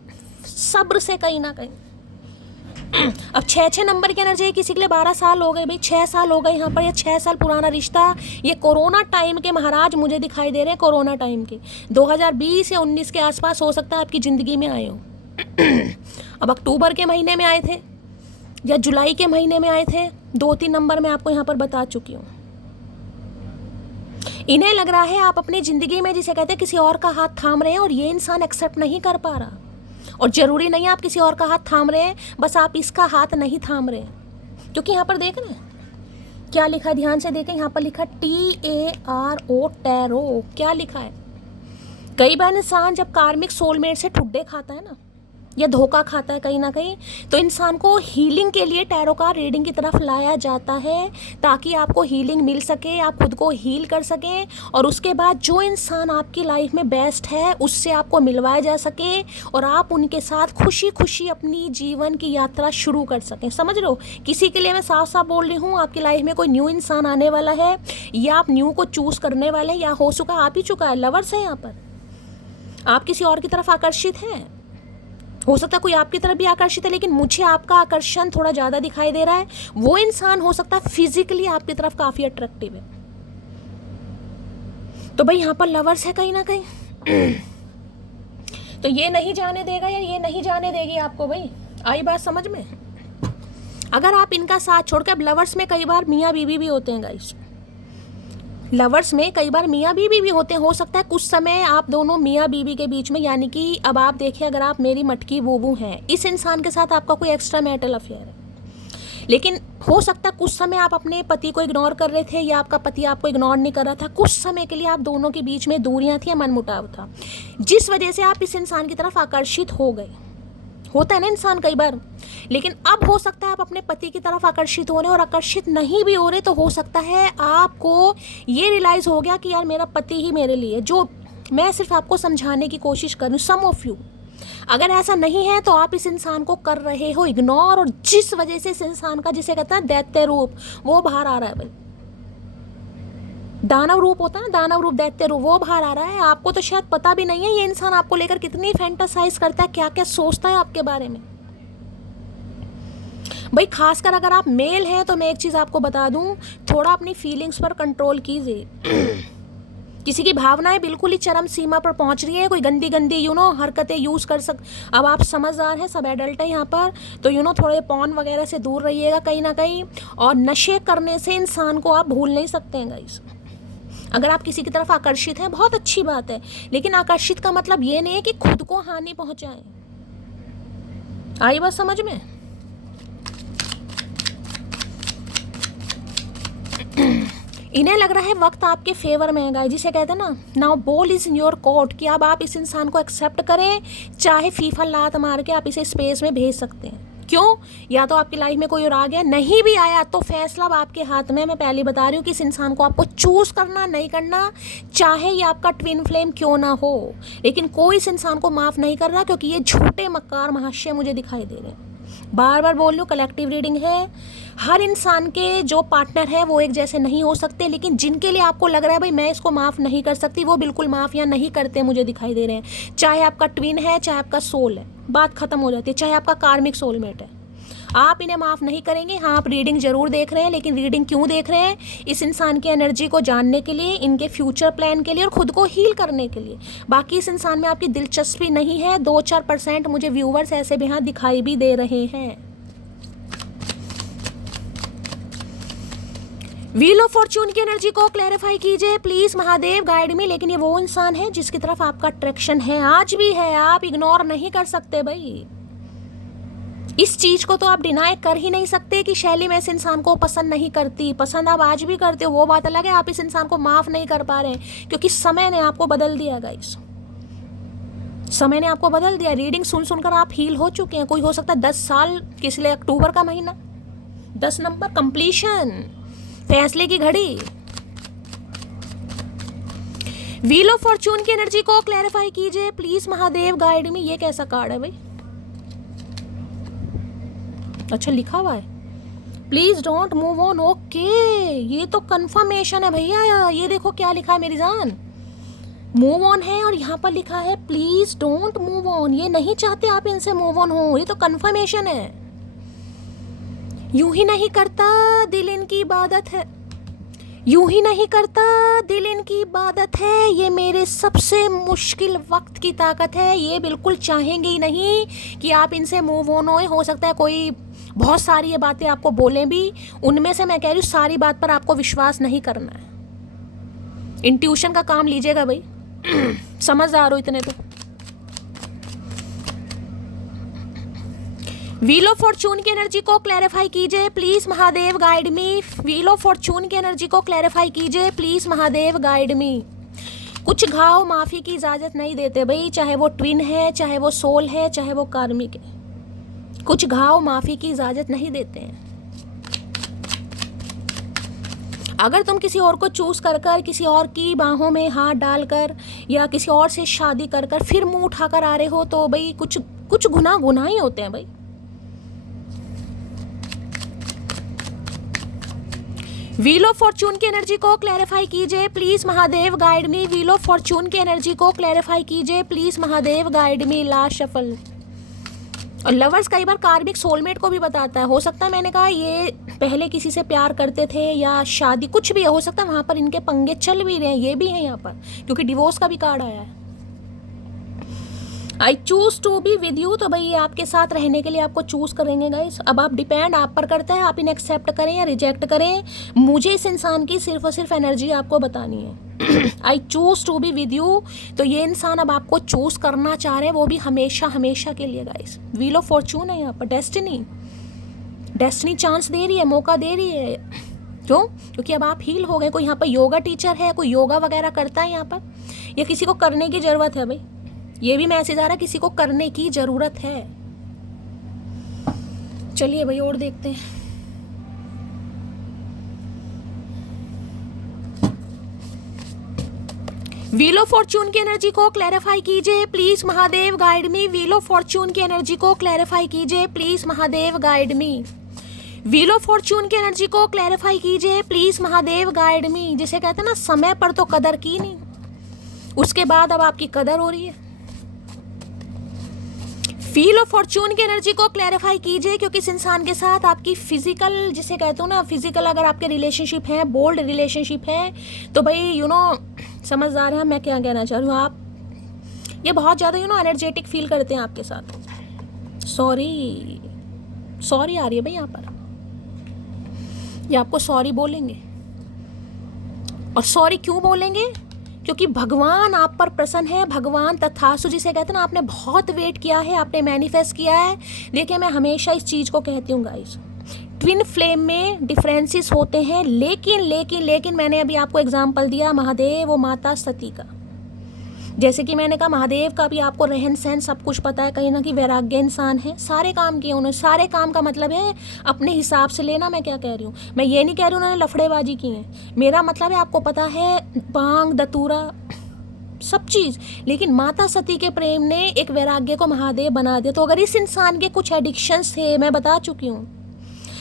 सब्र से कहीं ना कहीं। अब 6 नंबर की एनर्जी, किसी के लिए 12 साल हो गए भाई, 6 साल हो गए यहाँ पर, या 6 साल पुराना रिश्ता। ये कोरोना टाइम के महाराज मुझे दिखाई दे रहे हैं, कोरोना टाइम के 2020 या 19 के आसपास हो सकता है आपकी ज़िंदगी में आए हो। अब अक्टूबर के महीने में आए थे या जुलाई के महीने में आए थे, 2-3 नंबर मैं आपको यहाँ पर बता चुकी हूँ। इन्हें लग रहा है आप अपनी ज़िंदगी में जिसे कहते हैं किसी और का हाथ थाम रहे हैं और ये इंसान एक्सेप्ट नहीं कर पा रहा। और ज़रूरी नहीं आप किसी और का हाथ थाम रहे हैं, बस आप इसका हाथ नहीं थाम रहे हैं। क्योंकि यहाँ पर देख रहे हैं क्या लिखा है, ध्यान से देखें। यहाँ पर लिखा TARO, टैरो। क्या लिखा है? कई बार इंसान जब कार्मिक सोलमेट से ठुड्डे खाता है ना, या धोखा खाता है कहीं ना कहीं, तो इंसान को हीलिंग के लिए टैरो का रीडिंग की तरफ लाया जाता है ताकि आपको हीलिंग मिल सके, आप खुद को हील कर सकें, और उसके बाद जो इंसान आपकी लाइफ में बेस्ट है उससे आपको मिलवाया जा सके और आप उनके साथ खुशी खुशी अपनी जीवन की यात्रा शुरू कर सकें। समझ रहे हो? किसी के लिए मैं साफ साफ बोल रही हूँ, आपकी लाइफ में कोई न्यू इंसान आने वाला है, या आप न्यू को चूज़ करने वाले हैं, या हो चुका, आप ही चुका है। लवर्स है यहाँ पर, आप किसी और की तरफ आकर्षित हैं। हो सकता है कोई आपकी तरफ भी आकर्षित है, लेकिन मुझे आपका आकर्षण थोड़ा ज़्यादा दिखाई दे रहा है। वो इंसान हो सकता है फिजिकली आपकी तरफ काफ़ी अट्रैक्टिव है। तो भाई यहाँ पर लवर्स है कहीं ना कहीं। तो ये नहीं जाने देगा या ये नहीं जाने देगी आपको। भाई आई बात समझ में? अगर आप इनका साथ छोड़कर, अब लवर्स में कई बार मियाँ बीवी भी होते हैं गाइस। लवर्स में कई बार मियाँ बीवी भी होते हैं। हो सकता है कुछ समय आप दोनों मियाँ बीवी के बीच में, यानी कि अब आप देखिए, अगर आप मेरी मटकी बूबू हैं, इस इंसान के साथ आपका कोई एक्स्ट्रा मैरिटल अफेयर है, लेकिन हो सकता है कुछ समय आप अपने पति को इग्नोर कर रहे थे या आपका पति आपको इग्नोर नहीं कर रहा था। कुछ समय के लिए आप दोनों के बीच में दूरियां थी या मनमुटाव था, जिस वजह से आप इस इंसान की तरफ आकर्षित हो गए। होता है ना इंसान कई बार। लेकिन अब हो सकता है आप अपने पति की तरफ आकर्षित हो रहे, और आकर्षित नहीं भी हो रहे तो हो सकता है आपको ये रियलाइज़ हो गया कि यार मेरा पति ही मेरे लिए, जो मैं सिर्फ आपको समझाने की कोशिश कर रही हूँ। सम ऑफ यू, अगर ऐसा नहीं है तो आप इस इंसान को कर रहे हो इग्नोर, और जिस वजह से इस इंसान का, जिसे कहते हैं दैत्य रूप, वो बाहर आ रहा है भाई। दानव रूप होता है ना, दानव रूप, दैत्य रूप, वो बाहर आ रहा है। आपको तो शायद पता भी नहीं है ये इंसान आपको लेकर कितनी फैंटासाइज करता है, क्या क्या सोचता है आपके बारे में भाई। खासकर अगर आप मेल हैं तो मैं एक चीज़ आपको बता दूं, थोड़ा अपनी फीलिंग्स पर कंट्रोल कीजिए। किसी की भावनाएं बिल्कुल ही चरम सीमा पर पहुंच रही है, कोई गंदी गंदी हरकतें यूज़ कर अब आप समझदार हैं, सब एडल्ट हैं यहाँ पर, तो थोड़े पॉन वगैरह से दूर रहिएगा कहीं ना कहीं। और नशे करने से इंसान को आप भूल नहीं सकते हैं गाइस। अगर आप किसी की तरफ आकर्षित हैं बहुत अच्छी बात है, लेकिन आकर्षित का मतलब ये नहीं है कि खुद को हानि पहुंचाएं। आई बात समझ में? इन्हें लग रहा है वक्त आपके फेवर में है गाइस, जिसे कहते हैं ना now ball is in your court, कि अब आप इस इंसान को एक्सेप्ट करें, चाहे फीफा लात मार के आप इसे स्पेस में भेज सकते हैं। क्यों? या तो आपकी लाइफ में कोई और आ गया, नहीं भी आया तो फैसला अब आपके हाथ में। मैं पहले बता रही हूँ कि इस इंसान को आपको चूज करना नहीं करना, चाहे ये आपका ट्विन फ्लेम क्यों ना हो, लेकिन कोई इस इंसान को माफ नहीं कर रहा, क्योंकि ये झूठे मक्कार महाशय मुझे दिखाई दे रहे हैं। बार बार बोल रही हूँ, कलेक्टिव रीडिंग है, हर इंसान के जो पार्टनर है वो एक जैसे नहीं हो सकते, लेकिन जिनके लिए आपको लग रहा है भाई मैं इसको माफ़ नहीं कर सकती, वो बिल्कुल माफ़ या नहीं करते मुझे दिखाई दे रहे हैं। चाहे आपका ट्विन है, चाहे आपका सोल है, बात खत्म हो जाती है, चाहे आपका कार्मिक सोलमेट है, आप इन्हें माफ़ नहीं करेंगे। हाँ, आप रीडिंग जरूर देख रहे हैं, लेकिन रीडिंग क्यों देख रहे हैं? इस इंसान की एनर्जी को जानने के लिए, इनके फ्यूचर प्लान के लिए और खुद को हील करने के लिए। बाकी इस इंसान में आपकी दिलचस्पी नहीं है। 2-4% मुझे व्यूवर्स ऐसे भी यहाँ दिखाई भी दे रहे हैं। व्हील ऑफ फॉर्चून की एनर्जी को क्लैरिफाई कीजिए प्लीज महादेव, गाइड मी। लेकिन ये वो इंसान है जिसकी तरफ आपका अट्रैक्शन है, आज भी है, आप इग्नोर नहीं कर सकते भाई। इस चीज को तो आप डिनाई कर ही नहीं सकते कि शैली में इस इंसान को पसंद नहीं करती। पसंद आप आज भी करते हो, वो बात अलग है, आप इस इंसान को माफ नहीं कर पा रहे हैं, क्योंकि समय ने आपको बदल दिया गाइस, समय ने आपको बदल दिया। रीडिंग सुन सुनकर आप हील हो चुके हैं। कोई हो सकता है 10 साल, किस लिए अक्टूबर का महीना, 10 नंबर, कंप्लीशन, फैसले की घड़ी। व्हील ऑफ फॉर्चून की एनर्जी को क्लैरिफाई कीजिए प्लीज महादेव, गाइड मी। ये कैसा कार्ड है भाई? अच्छा लिखा हुआ है, please don't move on. Okay, ये तो कंफर्मेशन है भैया। ये देखो क्या लिखा है मेरी जान, मूव ऑन है, और यहाँ पर लिखा है प्लीज डोंट मूव ऑन। ये नहीं चाहते आप इनसे मूव ऑन हो, ये तो कंफर्मेशन है। यूं ही नहीं करता दिल इनकी इबादत है, यूं ही नहीं करता दिल इनकी इबादत है, ये मेरे सबसे मुश्किल वक्त की ताकत है। ये बिल्कुल चाहेंगे ही नहीं कि आप इनसे मूव ऑन हो सकता है कोई बहुत सारी ये बातें आपको बोले भी, उनमें से मैं कह रही हूँ सारी बात पर आपको विश्वास नहीं करना है। इंट्यूशन का काम लीजिएगा भाई, समझदार हो इतने तो। व्हील ऑफ फॉर्चून की एनर्जी को क्लैरिफाई कीजिए please Mahadev, guide me. Wheel of fortune की एनर्जी को क्लैरिफाई कीजिए प्लीज महादेव, गाइड मी। कुछ घाव माफी की इजाजत नहीं देते भाई, चाहे वो ट्विन है, चाहे वो सोल है, चाहे वो कार्मिक है। कुछ घाव माफी की इजाजत नहीं देते हैं। अगर तुम किसी और को चूज कर कर, किसी और की बाहों में हाथ डालकर, या किसी और से शादी कर कर फिर मुंह उठाकर आ रहे हो, तो भाई कुछ गुनाह ही होते हैं भाई। व्हील ऑफ फॉर्चून की एनर्जी को क्लैरिफाई कीजिए please Mahadev, guide me. Wheel of fortune की एनर्जी को क्लैरिफाई कीजिए please Mahadev, guide me. Last shuffle. और लवर्स कई बार कार्मिक सोलमेट को भी बताता है। हो सकता है, मैंने कहा, ये पहले किसी से प्यार करते थे या शादी, कुछ भी हो सकता है, वहां पर इनके पंगे चल भी रहे हैं, ये भी है यहाँ पर, क्योंकि डिवोर्स का भी कार्ड आया है। I choose to be with you, तो भाई ये आपके साथ रहने के लिए आपको चूज करेंगे गाइस। अब आप डिपेंड आप पर करता है, आप इन्हें एक्सेप्ट करें या रिजेक्ट करें। मुझे इस इंसान की सिर्फ और सिर्फ एनर्जी आपको बतानी है। I choose to be with you, तो ये इंसान अब आपको चूज करना चाह रहे हैं, वो भी हमेशा हमेशा के लिए गाइस। व्हील ऑफ फॉर्चून है यहाँ पर, डेस्टिनी चांस दे रही है, मौका दे रही है। क्यों? क्योंकि अब आप हील हो गए। कोई यहाँ पर योगा टीचर है, कोई योगा वगैरह करता है यहाँ पर, या किसी को करने की जरूरत है भाई। ये भी मैसेज आ रहा है, किसी को करने की जरूरत है। चलिए भाई और देखते हैं। व्हील ऑफ फॉर्चून की एनर्जी को क्लैरिफाई कीजिए please Mahadev guide me. Wheel of fortune की एनर्जी को क्लैरिफाई कीजिए please Mahadev guide me. Wheel of fortune की एनर्जी को क्लैरिफाई कीजिए प्लीज महादेव गाइड मी। जिसे कहते हैं ना, समय पर तो कदर की नहीं, उसके बाद अब आपकी कदर हो रही है। व्हील ऑफ फॉर्चून की एनर्जी को क्लैरिफाई कीजिए, क्योंकि इस इंसान के साथ आपकी फिजिकल, जिसे कहते हो ना फिजिकल, अगर आपके रिलेशनशिप है, बोल्ड रिलेशनशिप है, तो भाई समझदार हैं मैं क्या कहना चाह रही हूँ। आप ये बहुत ज़्यादा एनर्जेटिक फील करते हैं आपके साथ। सॉरी आ रही है भाई यहाँ पर, ये आपको सॉरी बोलेंगे। और सॉरी क्यों बोलेंगे? क्योंकि भगवान आप पर प्रसन्न है। भगवान तथास्तु जिसे कहते हैं ना, आपने बहुत वेट किया है, आपने मैनिफेस्ट किया है। देखिए, मैं हमेशा इस चीज़ को कहती हूँ गाइस, ट्विन फ्लेम में डिफरेंसेस होते हैं, लेकिन मैंने अभी आपको एग्जांपल दिया महादेव और माता सती का। जैसे कि मैंने कहा, महादेव का भी आपको रहन सहन सब कुछ पता है, कहीं ना कहीं वैराग्य इंसान है, सारे काम किए उन्होंने। सारे काम का मतलब है अपने हिसाब से लेना। मैं क्या कह रही हूँ, मैं ये नहीं कह रही हूँ उन्होंने लफड़ेबाजी की है, मेरा मतलब है आपको पता है भांग दतूरा सब चीज़। लेकिन माता सती के प्रेम ने एक वैराग्य को महादेव बना दिया। तो अगर इस इंसान के कुछ एडिक्शंस थे, मैं बता चुकी हूँ,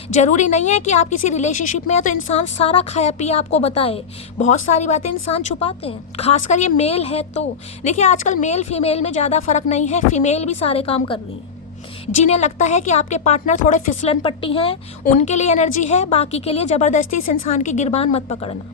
जरूरी नहीं है कि आप किसी रिलेशनशिप में है तो इंसान सारा खाया पिया आपको बताए। बहुत सारी बातें इंसान छुपाते हैं, खासकर ये मेल है तो। देखिए, आजकल मेल फीमेल में ज़्यादा फर्क नहीं है, फीमेल भी सारे काम कर रही है। जिन्हें लगता है कि आपके पार्टनर थोड़े फिसलन पट्टी हैं, उनके लिए एनर्जी है, बाकी के लिए ज़बरदस्ती इस इंसान की गिरबान मत पकड़ना।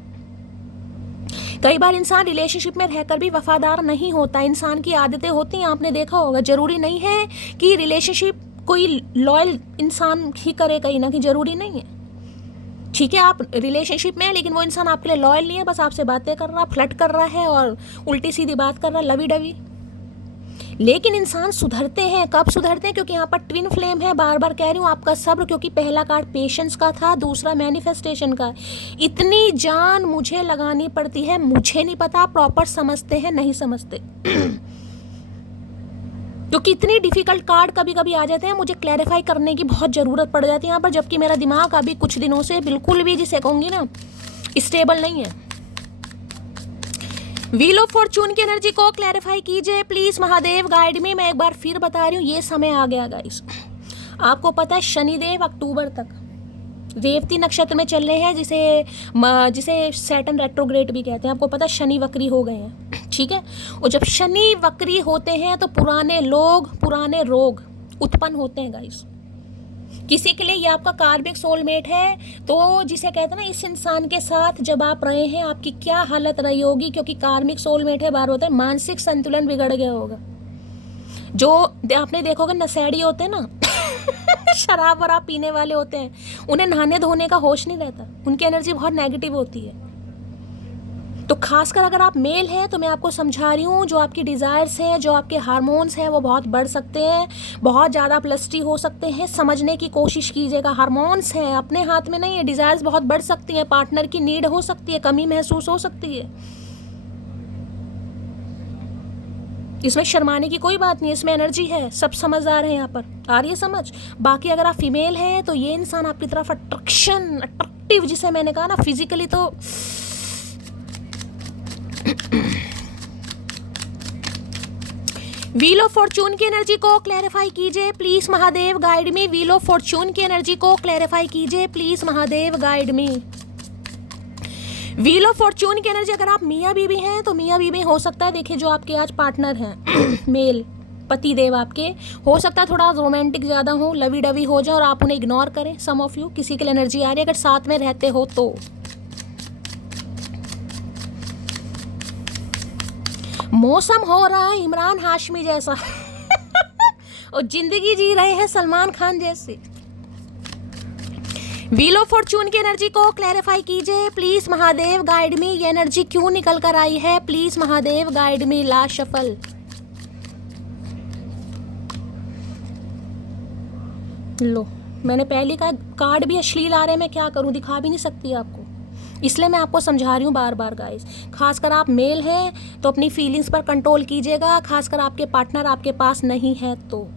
कई बार इंसान रिलेशनशिप में रहकर भी वफादार नहीं होता, इंसान की आदतें होती हैं, आपने देखा होगा। जरूरी नहीं है कि रिलेशनशिप कोई लॉयल इंसान ही करे, कहीं ना कहीं जरूरी नहीं है। ठीक है, आप रिलेशनशिप में है, लेकिन वो इंसान आपके लिए लॉयल नहीं है, बस आपसे बातें कर रहा, फ्लर्ट कर रहा है और उल्टी सीधी बात कर रहा, लवी डवी। लेकिन इंसान सुधरते हैं। कब सुधरते हैं? क्योंकि यहाँ पर ट्विन फ्लेम है। बार बार कह रही हूँ, आपका सब्र, क्योंकि पहला कार्ड पेशेंस का था, दूसरा मैनिफेस्टेशन का। इतनी जान मुझे लगानी पड़ती है, मुझे नहीं पता प्रॉपर समझते हैं नहीं समझते क्योंकि इतनी डिफिकल्ट कार्ड कभी कभी आ जाते हैं, मुझे क्लैरिफाई करने की बहुत ज़रूरत पड़ जाती है यहाँ पर। जबकि मेरा दिमाग अभी कुछ दिनों से बिल्कुल भी, जिसे कहूँगी ना, स्टेबल नहीं है। व्हील ऑफ फॉर्चून की एनर्जी को क्लैरिफाई कीजिए प्लीज महादेव गाइड में। मैं एक बार फिर बता रही हूँ, ये समय आ गया गाइस। आपको पता है शनिदेव अक्टूबर तक रेवती नक्षत्र में चल रहे हैं, जिसे सैटर्न रेट्रोग्रेड भी कहते हैं। आपको पता है शनि वक्री हो गए हैं, ठीक है। और जब शनि वक्री होते हैं तो पुराने रोग उत्पन्न होते हैं गाइस। किसी के लिए ये आपका कार्मिक सोलमेट है, तो जिसे कहते हैं ना, इस इंसान के साथ जब आप रहे हैं आपकी क्या हालत रही होगी, क्योंकि कार्मिक सोलमेट है, बार होता है मानसिक संतुलन बिगड़ गया होगा। जो आपने देखोगे नशेड़ी होते हैं ना शराब वराब पीने वाले होते हैं, उन्हें नहाने धोने का होश नहीं रहता, उनकी एनर्जी बहुत नेगेटिव होती है। तो खासकर अगर आप मेल हैं तो मैं आपको समझा रही हूँ, जो आपकी डिज़ायर्स हैं, जो आपके हार्मोन्स हैं, वो बहुत बढ़ सकते हैं, बहुत ज़्यादा प्लस्टी हो सकते हैं। समझने की कोशिश कीजिएगा, हार्मोन्स हैं, अपने हाथ में नहीं है। डिज़ायर्स बहुत बढ़ सकती हैं, पार्टनर की नीड हो सकती है, कमी महसूस हो सकती है। इसमें शर्माने की कोई बात नहीं, इसमें एनर्जी है, सब समझदार हैं यहाँ पर। आ रही है समझ? बाकी अगर आप फीमेल हैं तो ये इंसान आपकी तरफ अट्रैक्टिव, जिसे मैंने कहा ना फिजिकली, तो व्हील ऑफ फॉर्चून की एनर्जी को क्लैरिफाई कीजिए please Mahadev guide me. Wheel of fortune की एनर्जी को क्लैरिफाई कीजिए please Mahadev guide me. Wheel of fortune की एनर्जी, अगर आप मियाँ बीवी हैं तो मियाँ बीवी हो सकता है, देखिए जो आपके आज पार्टनर हैं मेल पति देव आपके, हो सकता है थोड़ा रोमांटिक ज़्यादा हो, लवी डवी हो जाए और आप उन्हें इग्नोर करें। सम ऑफ यू, किसी के लिए एनर्जी आ रही है अगर साथ में रहते हो तो। मौसम हो रहा है इमरान हाशमी जैसा और जिंदगी जी रहे हैं सलमान खान जैसे। व्हील ऑफ फॉर्चून की एनर्जी को क्लैरिफाई कीजिए प्लीज महादेव गाइड मी। ये एनर्जी क्यों निकल कर आई है, please Mahadev guide me. Last shuffle. लो, मैंने पहले का कार्ड भी अश्लील आ रहे हैं, मैं क्या करूं, दिखा भी नहीं सकती आपको, इसलिए मैं आपको समझा रही हूँ बार बार गाइस। खासकर आप मेल हैं तो अपनी फीलिंग्स पर कंट्रोल कीजिएगा, खासकर आपके पार्टनर आपके पास नहीं है तो।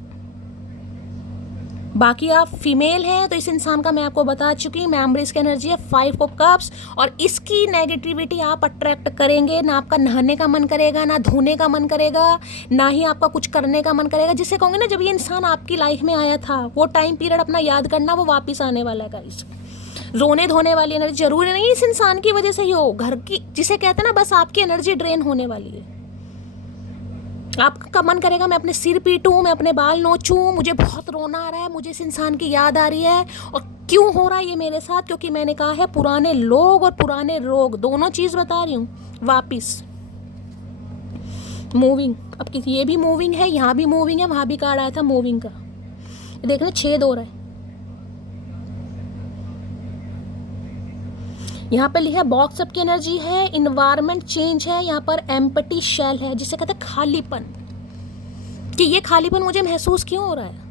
बाकी आप फीमेल हैं तो इस इंसान का मैं आपको बता चुकी हूँ, मेमोरीज की एनर्जी है 5 ऑफ कप्स, और इसकी नेगेटिविटी आप अट्रैक्ट करेंगे ना। आपका नहाने का मन करेगा, ना धोने का मन करेगा, ना ही आपका कुछ करने का मन करेगा। जिससे कहूँगे ना, जब ये इंसान आपकी लाइफ में आया था वो टाइम पीरियड अपना याद करना, वो वापस आने वाला है गाइस। रोने धोने वाली एनर्जी जरूरी नहीं इस इंसान की वजह से ही हो, घर की जिसे कहते हैं ना, बस आपकी एनर्जी ड्रेन होने वाली है। आपका मन करेगा मैं अपने सिर पीटूं, मैं अपने बाल नोचूं, मुझे बहुत रोना आ रहा है, मुझे इस इंसान की याद आ रही है। और क्यों हो रहा है ये मेरे साथ? क्योंकि मैंने कहा है पुराने लोग और पुराने रोग, दोनों चीज़ बता रही हूँ वापिस। मूविंग, अब ये भी मूविंग है, यहाँ भी मूविंग है, वहाँ भी कार्ड आया था मूविंग का। देखना छेद हो रहा है। यहाँ पे लिखा है बॉक्स अप की एनर्जी है, इन्वायरमेंट चेंज है, यहाँ पर एम्पटी शेल है, जिसे कहते हैं खालीपन। कि ये खालीपन मुझे महसूस क्यों हो रहा है?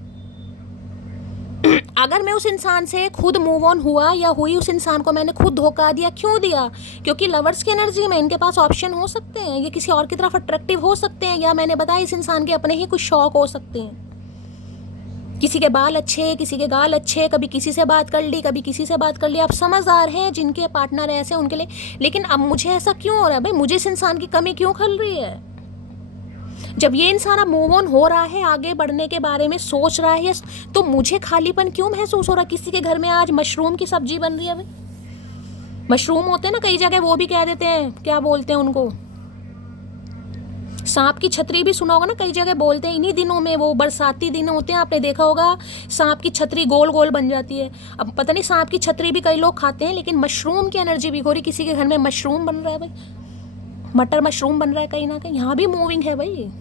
अगर मैं उस इंसान से खुद मूव ऑन हुआ या हुई, उस इंसान को मैंने खुद धोखा दिया, क्यों दिया? क्योंकि लवर्स की एनर्जी में इनके पास ऑप्शन हो सकते हैं, ये किसी और की तरफ अट्रैक्टिव हो सकते हैं, या मैंने बताया इस इंसान के अपने ही कुछ शौक हो सकते हैं। किसी के बाल अच्छे, किसी के गाल अच्छे, कभी किसी से बात कर ली, कभी किसी से बात कर ली। आप समझदार हैं, जिनके पार्टनर ऐसे उनके लिए। लेकिन अब मुझे ऐसा क्यों हो रहा है भाई? मुझे इस इंसान की कमी क्यों खल रही है? जब ये इंसान अब मूव ऑन हो रहा है, आगे बढ़ने के बारे में सोच रहा है, तो मुझे खालीपन क्यों महसूस हो रहा है? किसी के घर में आज मशरूम की सब्जी बन रही है भाई। मशरूम होते हैं ना कई जगह, वो भी कह देते हैं, क्या बोलते हैं उनको, सांप की छतरी भी सुना होगा ना, कई जगह बोलते हैं। इन्हीं दिनों में, वो बरसाती दिन होते हैं, आपने देखा होगा, सांप की छतरी गोल गोल बन जाती है। अब पता नहीं सांप की छतरी भी कई लोग खाते हैं, लेकिन मशरूम की एनर्जी भी हो रही, किसी के घर में मशरूम बन रहा है भाई, मटर मशरूम बन रहा है कहीं ना कहीं। यहाँ भी मूविंग है भाई।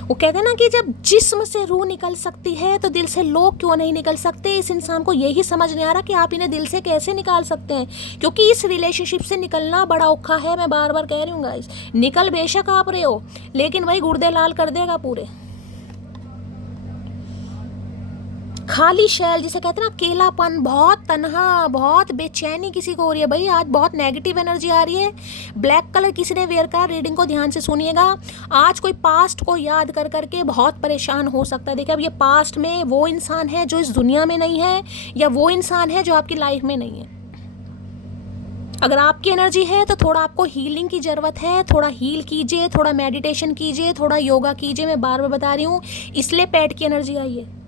वो कहते हैं ना कि जब जिस्म से रूह निकल सकती है तो दिल से लोग क्यों नहीं निकल सकते? इस इंसान को यही समझ नहीं आ रहा कि आप इन्हें दिल से कैसे निकाल सकते हैं, क्योंकि इस रिलेशनशिप से निकलना बड़ा औखा है। मैं बार बार कह रही हूँ गाइस, निकल बेशक आप रहे हो, लेकिन वही गुर्दे लाल कर देगा पूरे। खाली शैल, जिसे कहते हैं ना अकेलापन, बहुत तन्हा, बहुत बेचैनी किसी को हो रही है भाई। आज बहुत नेगेटिव एनर्जी आ रही है। ब्लैक कलर किसी ने वेयर का, रीडिंग को ध्यान से सुनिएगा। आज कोई पास्ट को याद कर करके बहुत परेशान हो सकता है। देखिए, अब ये पास्ट में वो इंसान है जो इस दुनिया में नहीं है, या वो इंसान है जो आपकी लाइफ में नहीं है। अगर आपकी एनर्जी है तो थोड़ा आपको हीलिंग की ज़रूरत है, थोड़ा हील कीजिए, थोड़ा मेडिटेशन कीजिए, थोड़ा योगा कीजिए। मैं बार बार बता रही हूँ, इसलिए पेट की एनर्जी आई है।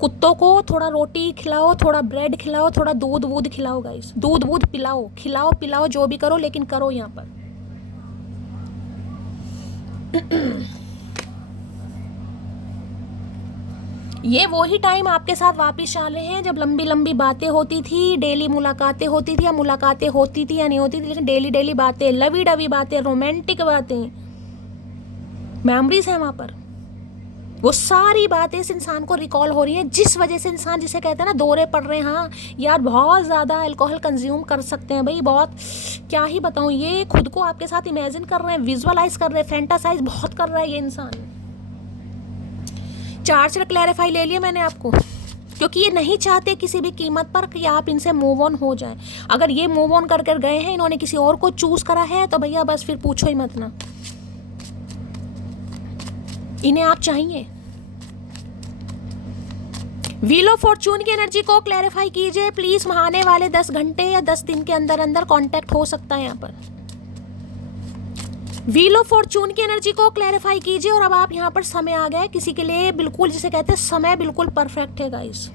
कुत्तों को थोड़ा रोटी खिलाओ, थोड़ा ब्रेड खिलाओ, थोड़ा दूध वूध खिलाओ गाइस, दूध वूध पिलाओ, खिलाओ पिलाओ, जो भी करो, लेकिन करो यहाँ पर। ये वही टाइम आपके साथ वापस आ रहे हैं जब लंबी लंबी बातें होती थी, डेली मुलाकातें होती थी, या मुलाकातें होती थी या नहीं होती थी, लेकिन डेली डेली बातें, लवी डवी बातें, रोमांटिक बातें, मेमोरीज हैं वहाँ पर। वो सारी बातें इस इंसान को रिकॉल हो रही है, जिस वजह से इंसान, जिसे कहते हैं ना दौरे पड़ रहे हैं। हाँ यार, बहुत ज़्यादा अल्कोहल कंज्यूम कर सकते हैं भाई, बहुत, क्या ही बताऊँ। ये खुद को आपके साथ इमेजिन कर रहे हैं, विजुअलाइज कर रहे हैं, फैंटासाइज बहुत कर रहा है ये इंसान। 4 से क्लैरिफाई ले लिया मैंने आपको, क्योंकि ये नहीं चाहते किसी भी कीमत पर कि आप इनसे मूव ऑन हो जाएं। अगर ये मूव ऑन कर गए हैं, इन्होंने किसी और को चूज करा है, तो भैया बस फिर पूछो ही मत ना, इन्हें आप चाहिए। व्हील ऑफ फॉर्चून की एनर्जी को क्लैरिफाई कीजिए प्लीज। आने वाले 10 घंटे या 10 दिन के अंदर अंदर कांटेक्ट हो सकता है यहाँ पर। व्हील ऑफ फॉर्चून की एनर्जी को क्लैरिफाई कीजिए। और अब आप यहाँ पर समय आ गया किसी के लिए, बिल्कुल जिसे कहते हैं समय बिल्कुल परफेक्ट है गाइस।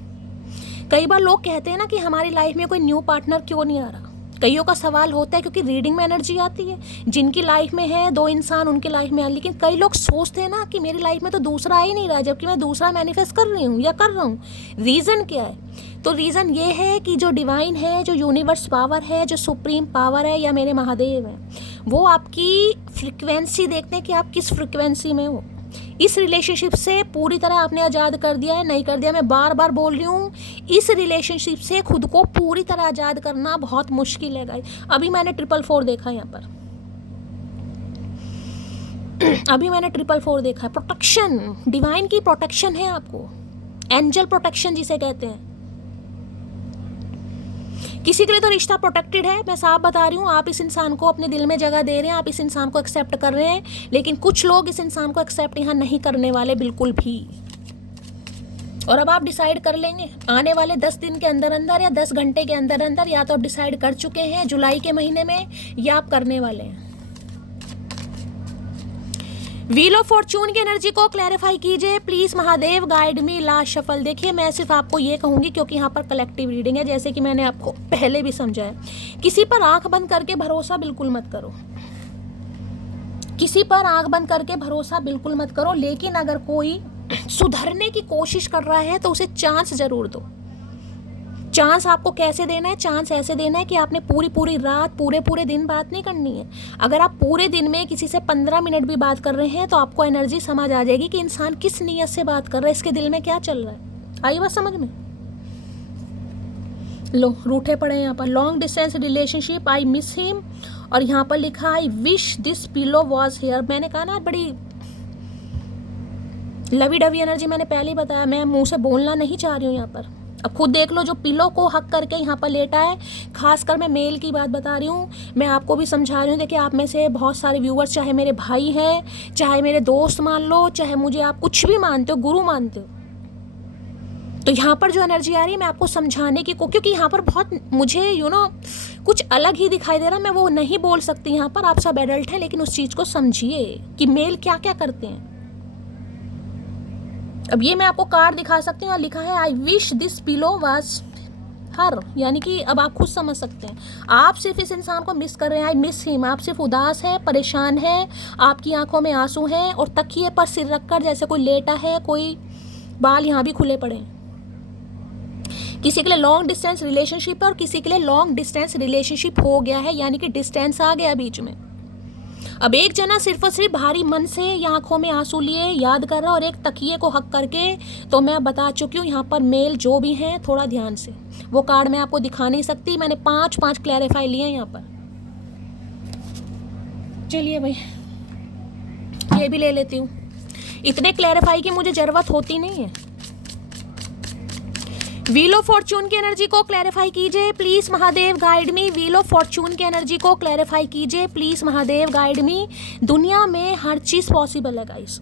कई बार लोग कहते हैं ना कि हमारी लाइफ में कोई न्यू पार्टनर क्यों नहीं आ रहा। कईयों का सवाल होता है क्योंकि रीडिंग में एनर्जी आती है, जिनकी लाइफ में है 2 इंसान उनकी लाइफ में आ, लेकिन कई लोग सोचते हैं ना कि मेरी लाइफ में तो दूसरा आ ही नहीं रहा, जबकि मैं दूसरा मैनिफेस्ट कर रही हूँ या कर रहा हूँ। रीज़न क्या है? तो रीज़न ये है कि जो डिवाइन है, जो यूनिवर्स पावर है, जो सुप्रीम पावर है, या मेरे महादेव हैं, वो आपकी फ्रिक्वेंसी देखते हैं कि आप किस फ्रिक्वेंसी में हो। इस रिलेशनशिप से पूरी तरह आपने आज़ाद कर दिया है, नहीं कर दिया। मैं बार बार बोल रही हूँ, इस रिलेशनशिप से खुद को पूरी तरह आज़ाद करना बहुत मुश्किल है गाइस। अभी मैंने 444 देखा यहाँ पर, अभी मैंने 444 देखा है। प्रोटेक्शन, डिवाइन की प्रोटेक्शन है आपको, एंजल प्रोटेक्शन जिसे कहते हैं। किसी के लिए तो रिश्ता प्रोटेक्टेड है, मैं साफ बता रही हूँ। आप इस इंसान को अपने दिल में जगह दे रहे हैं, आप इस इंसान को एक्सेप्ट कर रहे हैं, लेकिन कुछ लोग इस इंसान को एक्सेप्ट यहाँ नहीं करने वाले बिल्कुल भी। और अब आप डिसाइड कर लेंगे आने वाले 10 दिन के अंदर अंदर या 10 घंटे के अंदर अंदर, या तो आप डिसाइड कर चुके हैं जुलाई के महीने में या आप करने वाले हैं। व्हील ऑफ फॉर्चून की एनर्जी को क्लैरिफाई कीजिए please Mahadev, guide me last shuffle. देखिए मैं सिर्फ आपको ये कहूंगी क्योंकि यहाँ पर कलेक्टिव रीडिंग है, जैसे कि मैंने आपको पहले भी समझाया, किसी पर आंख बंद करके भरोसा बिल्कुल मत करो, किसी पर आंख बंद करके भरोसा बिल्कुल मत करो, लेकिन अगर कोई सुधरने की कोशिश कर रहा है तो उसे चांस जरूर दो। चांस आपको कैसे देना है? चांस ऐसे देना है कि आपने पूरी रात पूरे दिन बात नहीं करनी है। अगर आप पूरे दिन में किसी से 15 मिनट भी बात कर रहे हैं तो आपको एनर्जी समझ आ जाएगी कि इंसान किस नीयत से बात कर रहा है, इसके दिल में क्या चल रहा है। आई बात समझ में? लो रूठे पड़े हैं यहाँ पर, long distance relationship, I miss him, और यहाँ पर लिखा I wish this pillow was here. मैंने कहा ना बड़ी लवी डवी एनर्जी, मैंने पहले ही बताया, मैं मुंह से बोलना नहीं चाह रही हूँ यहाँ पर। अब खुद देख लो, जो पिलो को हक करके यहाँ पर लेटा है, खासकर मैं मेल की बात बता रही हूँ, मैं आपको भी समझा रही हूँ। देखिए आप में से बहुत सारे व्यूअर्स, चाहे मेरे भाई हैं, चाहे मेरे दोस्त मान लो, चाहे मुझे आप कुछ भी मानते हो, गुरु मानते हो, तो यहाँ पर जो एनर्जी आ रही है मैं आपको समझाने की क्योंकि यहाँ पर बहुत मुझे कुछ अलग ही दिखाई दे रहा है। मैं वो नहीं बोल सकती यहाँ पर, आप सब एडल्ट हैं, लेकिन उस चीज़ को समझिए कि मेल क्या क्या करते हैं। अब ये मैं आपको कार्ड दिखा सकती हूँ, लिखा है I wish this pillow was her, यानी कि अब आप खुद समझ सकते हैं, आप सिर्फ इस इंसान को मिस कर रहे हैं, आई मिस हिम। आप सिर्फ उदास है, परेशान है, आपकी आंखों में आंसू हैं और तकिए पर सिर रखकर जैसे कोई लेटा है, कोई बाल यहाँ भी खुले पड़े हैं। किसी के लिए लॉन्ग डिस्टेंस रिलेशनशिप है और किसी के लिए लॉन्ग डिस्टेंस रिलेशनशिप हो गया है, यानी कि डिस्टेंस आ गया बीच में। अब एक जना सिर्फ और सिर्फ भारी मन से आंखों में आंसू लिए याद कर रहा है और एक तकिए को हक करके, तो मैं बता चुकी हूँ यहाँ पर मेल जो भी हैं थोड़ा ध्यान से, वो कार्ड मैं आपको दिखा नहीं सकती, मैंने 5 क्लैरिफाई लिए हैं यहाँ पर। चलिए भाई ये भी ले लेती हूँ, इतने क्लैरिफाई की मुझे ज़रूरत होती नहीं है। व्हील ऑफ फॉर्चून की एनर्जी को क्लैरिफाई कीजिए please Mahadev, guide me. Wheel of fortune की एनर्जी को क्लैरिफाई कीजिए प्लीज महादेव, गाइड मी। दुनिया में हर चीज पॉसिबल है गाइस।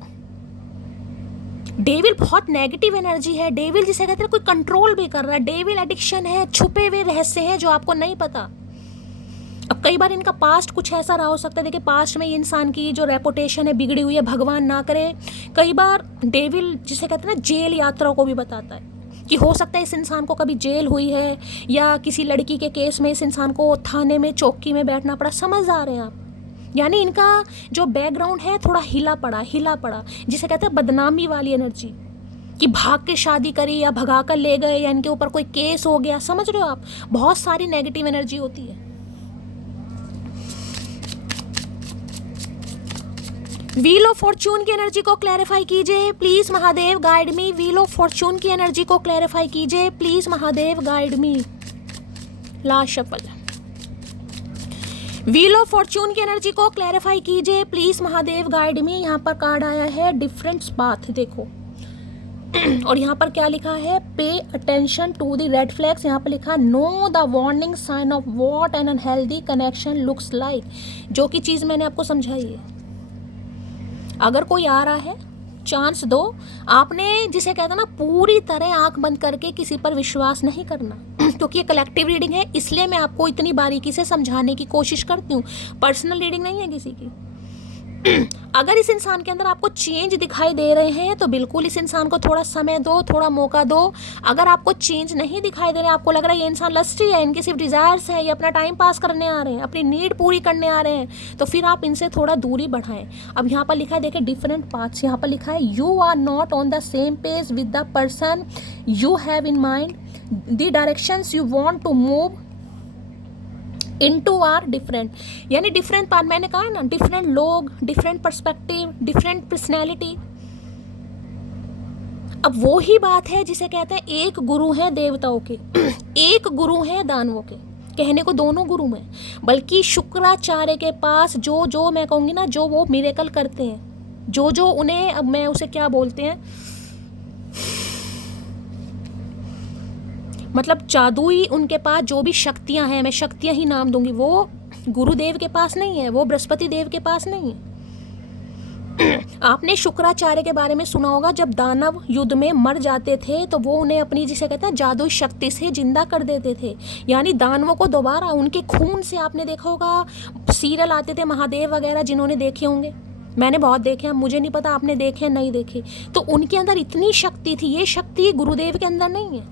डेविल बहुत नेगेटिव एनर्जी है, डेविल जिसे कहते हैं कोई कंट्रोल भी कर रहा है, डेविल एडिक्शन है, छुपे हुए रहस्य हैं जो आपको नहीं पता। अब कई बार इनका पास्ट कुछ ऐसा रहा हो सकता है, देखिए पास्ट में ये इंसान की जो रेपुटेशन है बिगड़ी हुई है, भगवान ना करे। कई बार डेविल जिसे कहते हैं ना जेल यात्रा को भी बताता है कि हो सकता है इस इंसान को कभी जेल हुई है, या किसी लड़की के केस में इस इंसान को थाने में चौकी में बैठना पड़ा। समझ आ रहे हैं आप? यानी इनका जो बैकग्राउंड है थोड़ा हिला पड़ा, जिसे कहते हैं बदनामी वाली एनर्जी, कि भाग के शादी करी या भगा कर ले गए या इनके ऊपर कोई केस हो गया। समझ रहे हो आप? बहुत सारी नेगेटिव एनर्जी होती है। व्हील ऑफ फॉर्चून की एनर्जी को क्लैरिफाई कीजिए please Mahadev, guide me. Wheel of fortune की एनर्जी को क्लैरिफाई कीजिए please Mahadev, guide me. Last shuffle. Wheel of fortune की एनर्जी को क्लैरिफाई कीजिए प्लीज महादेव, गाइड मी। यहाँ पर कार्ड आया है डिफरेंट पाथ, देखो और यहाँ पर क्या लिखा है, pay attention to the red flags. यहाँ पर लिखा know the warning sign of what an unhealthy connection looks like, जो कि चीज़ मैंने आपको समझाई है। अगर कोई आ रहा है चांस दो, आपने जिसे कहते हैं ना पूरी तरह आंख बंद करके किसी पर विश्वास नहीं करना क्योंकि ये कलेक्टिव रीडिंग है, इसलिए मैं आपको इतनी बारीकी से समझाने की कोशिश करती हूँ। पर्सनल रीडिंग नहीं है किसी की। अगर इस इंसान के अंदर आपको चेंज दिखाई दे रहे हैं तो बिल्कुल इस इंसान को थोड़ा समय दो, थोड़ा मौका दो। अगर आपको चेंज नहीं दिखाई दे रहे, आपको लग रहा है ये इंसान लस्टी है, इनके सिर्फ डिजायर्स है, ये अपना टाइम पास करने आ रहे हैं, अपनी नीड पूरी करने आ रहे हैं, तो फिर आप इनसे थोड़ा दूरी बढ़ाएं। अब यहाँ पर लिखा है, देखिए डिफरेंट पाथ्स, यहाँ पर लिखा है you are not on the same page with the person you have in mind, the directions you want to move into are different. यानी डिफरेंट पार्ट, मैंने कहा ना, डिफरेंट लोग, डिफरेंट पर्सपेक्टिव, डिफरेंट पर्सनैलिटी। अब वो ही बात है जिसे कहते हैं एक गुरु है देवताओं के एक गुरु है दानवों के। कहने को दोनों गुरु हैं, बल्कि शुक्राचार्य के पास जो मैं कहूँगी ना, जो वो मिरेकल करते हैं, जो उन्हें, अब मैं उसे क्या बोलते हैं, मतलब जादुई उनके पास जो भी शक्तियां हैं, मैं शक्तियां ही नाम दूंगी, वो गुरुदेव के पास नहीं है, वो बृहस्पति देव के पास नहीं है। आपने शुक्राचार्य के बारे में सुना होगा, जब दानव युद्ध में मर जाते थे तो वो उन्हें अपनी, जिसे कहते हैं, जादुई शक्ति से जिंदा कर देते थे। यानी दानवों को दोबारा उनके खून से, आपने देखा होगा सीरियल आते थे महादेव वगैरह, जिन्होंने देखे होंगे, मैंने बहुत देखे हैं, मुझे नहीं पता आपने देखे नहीं देखे, तो उनके अंदर इतनी शक्ति थी। ये शक्ति गुरुदेव के अंदर नहीं है,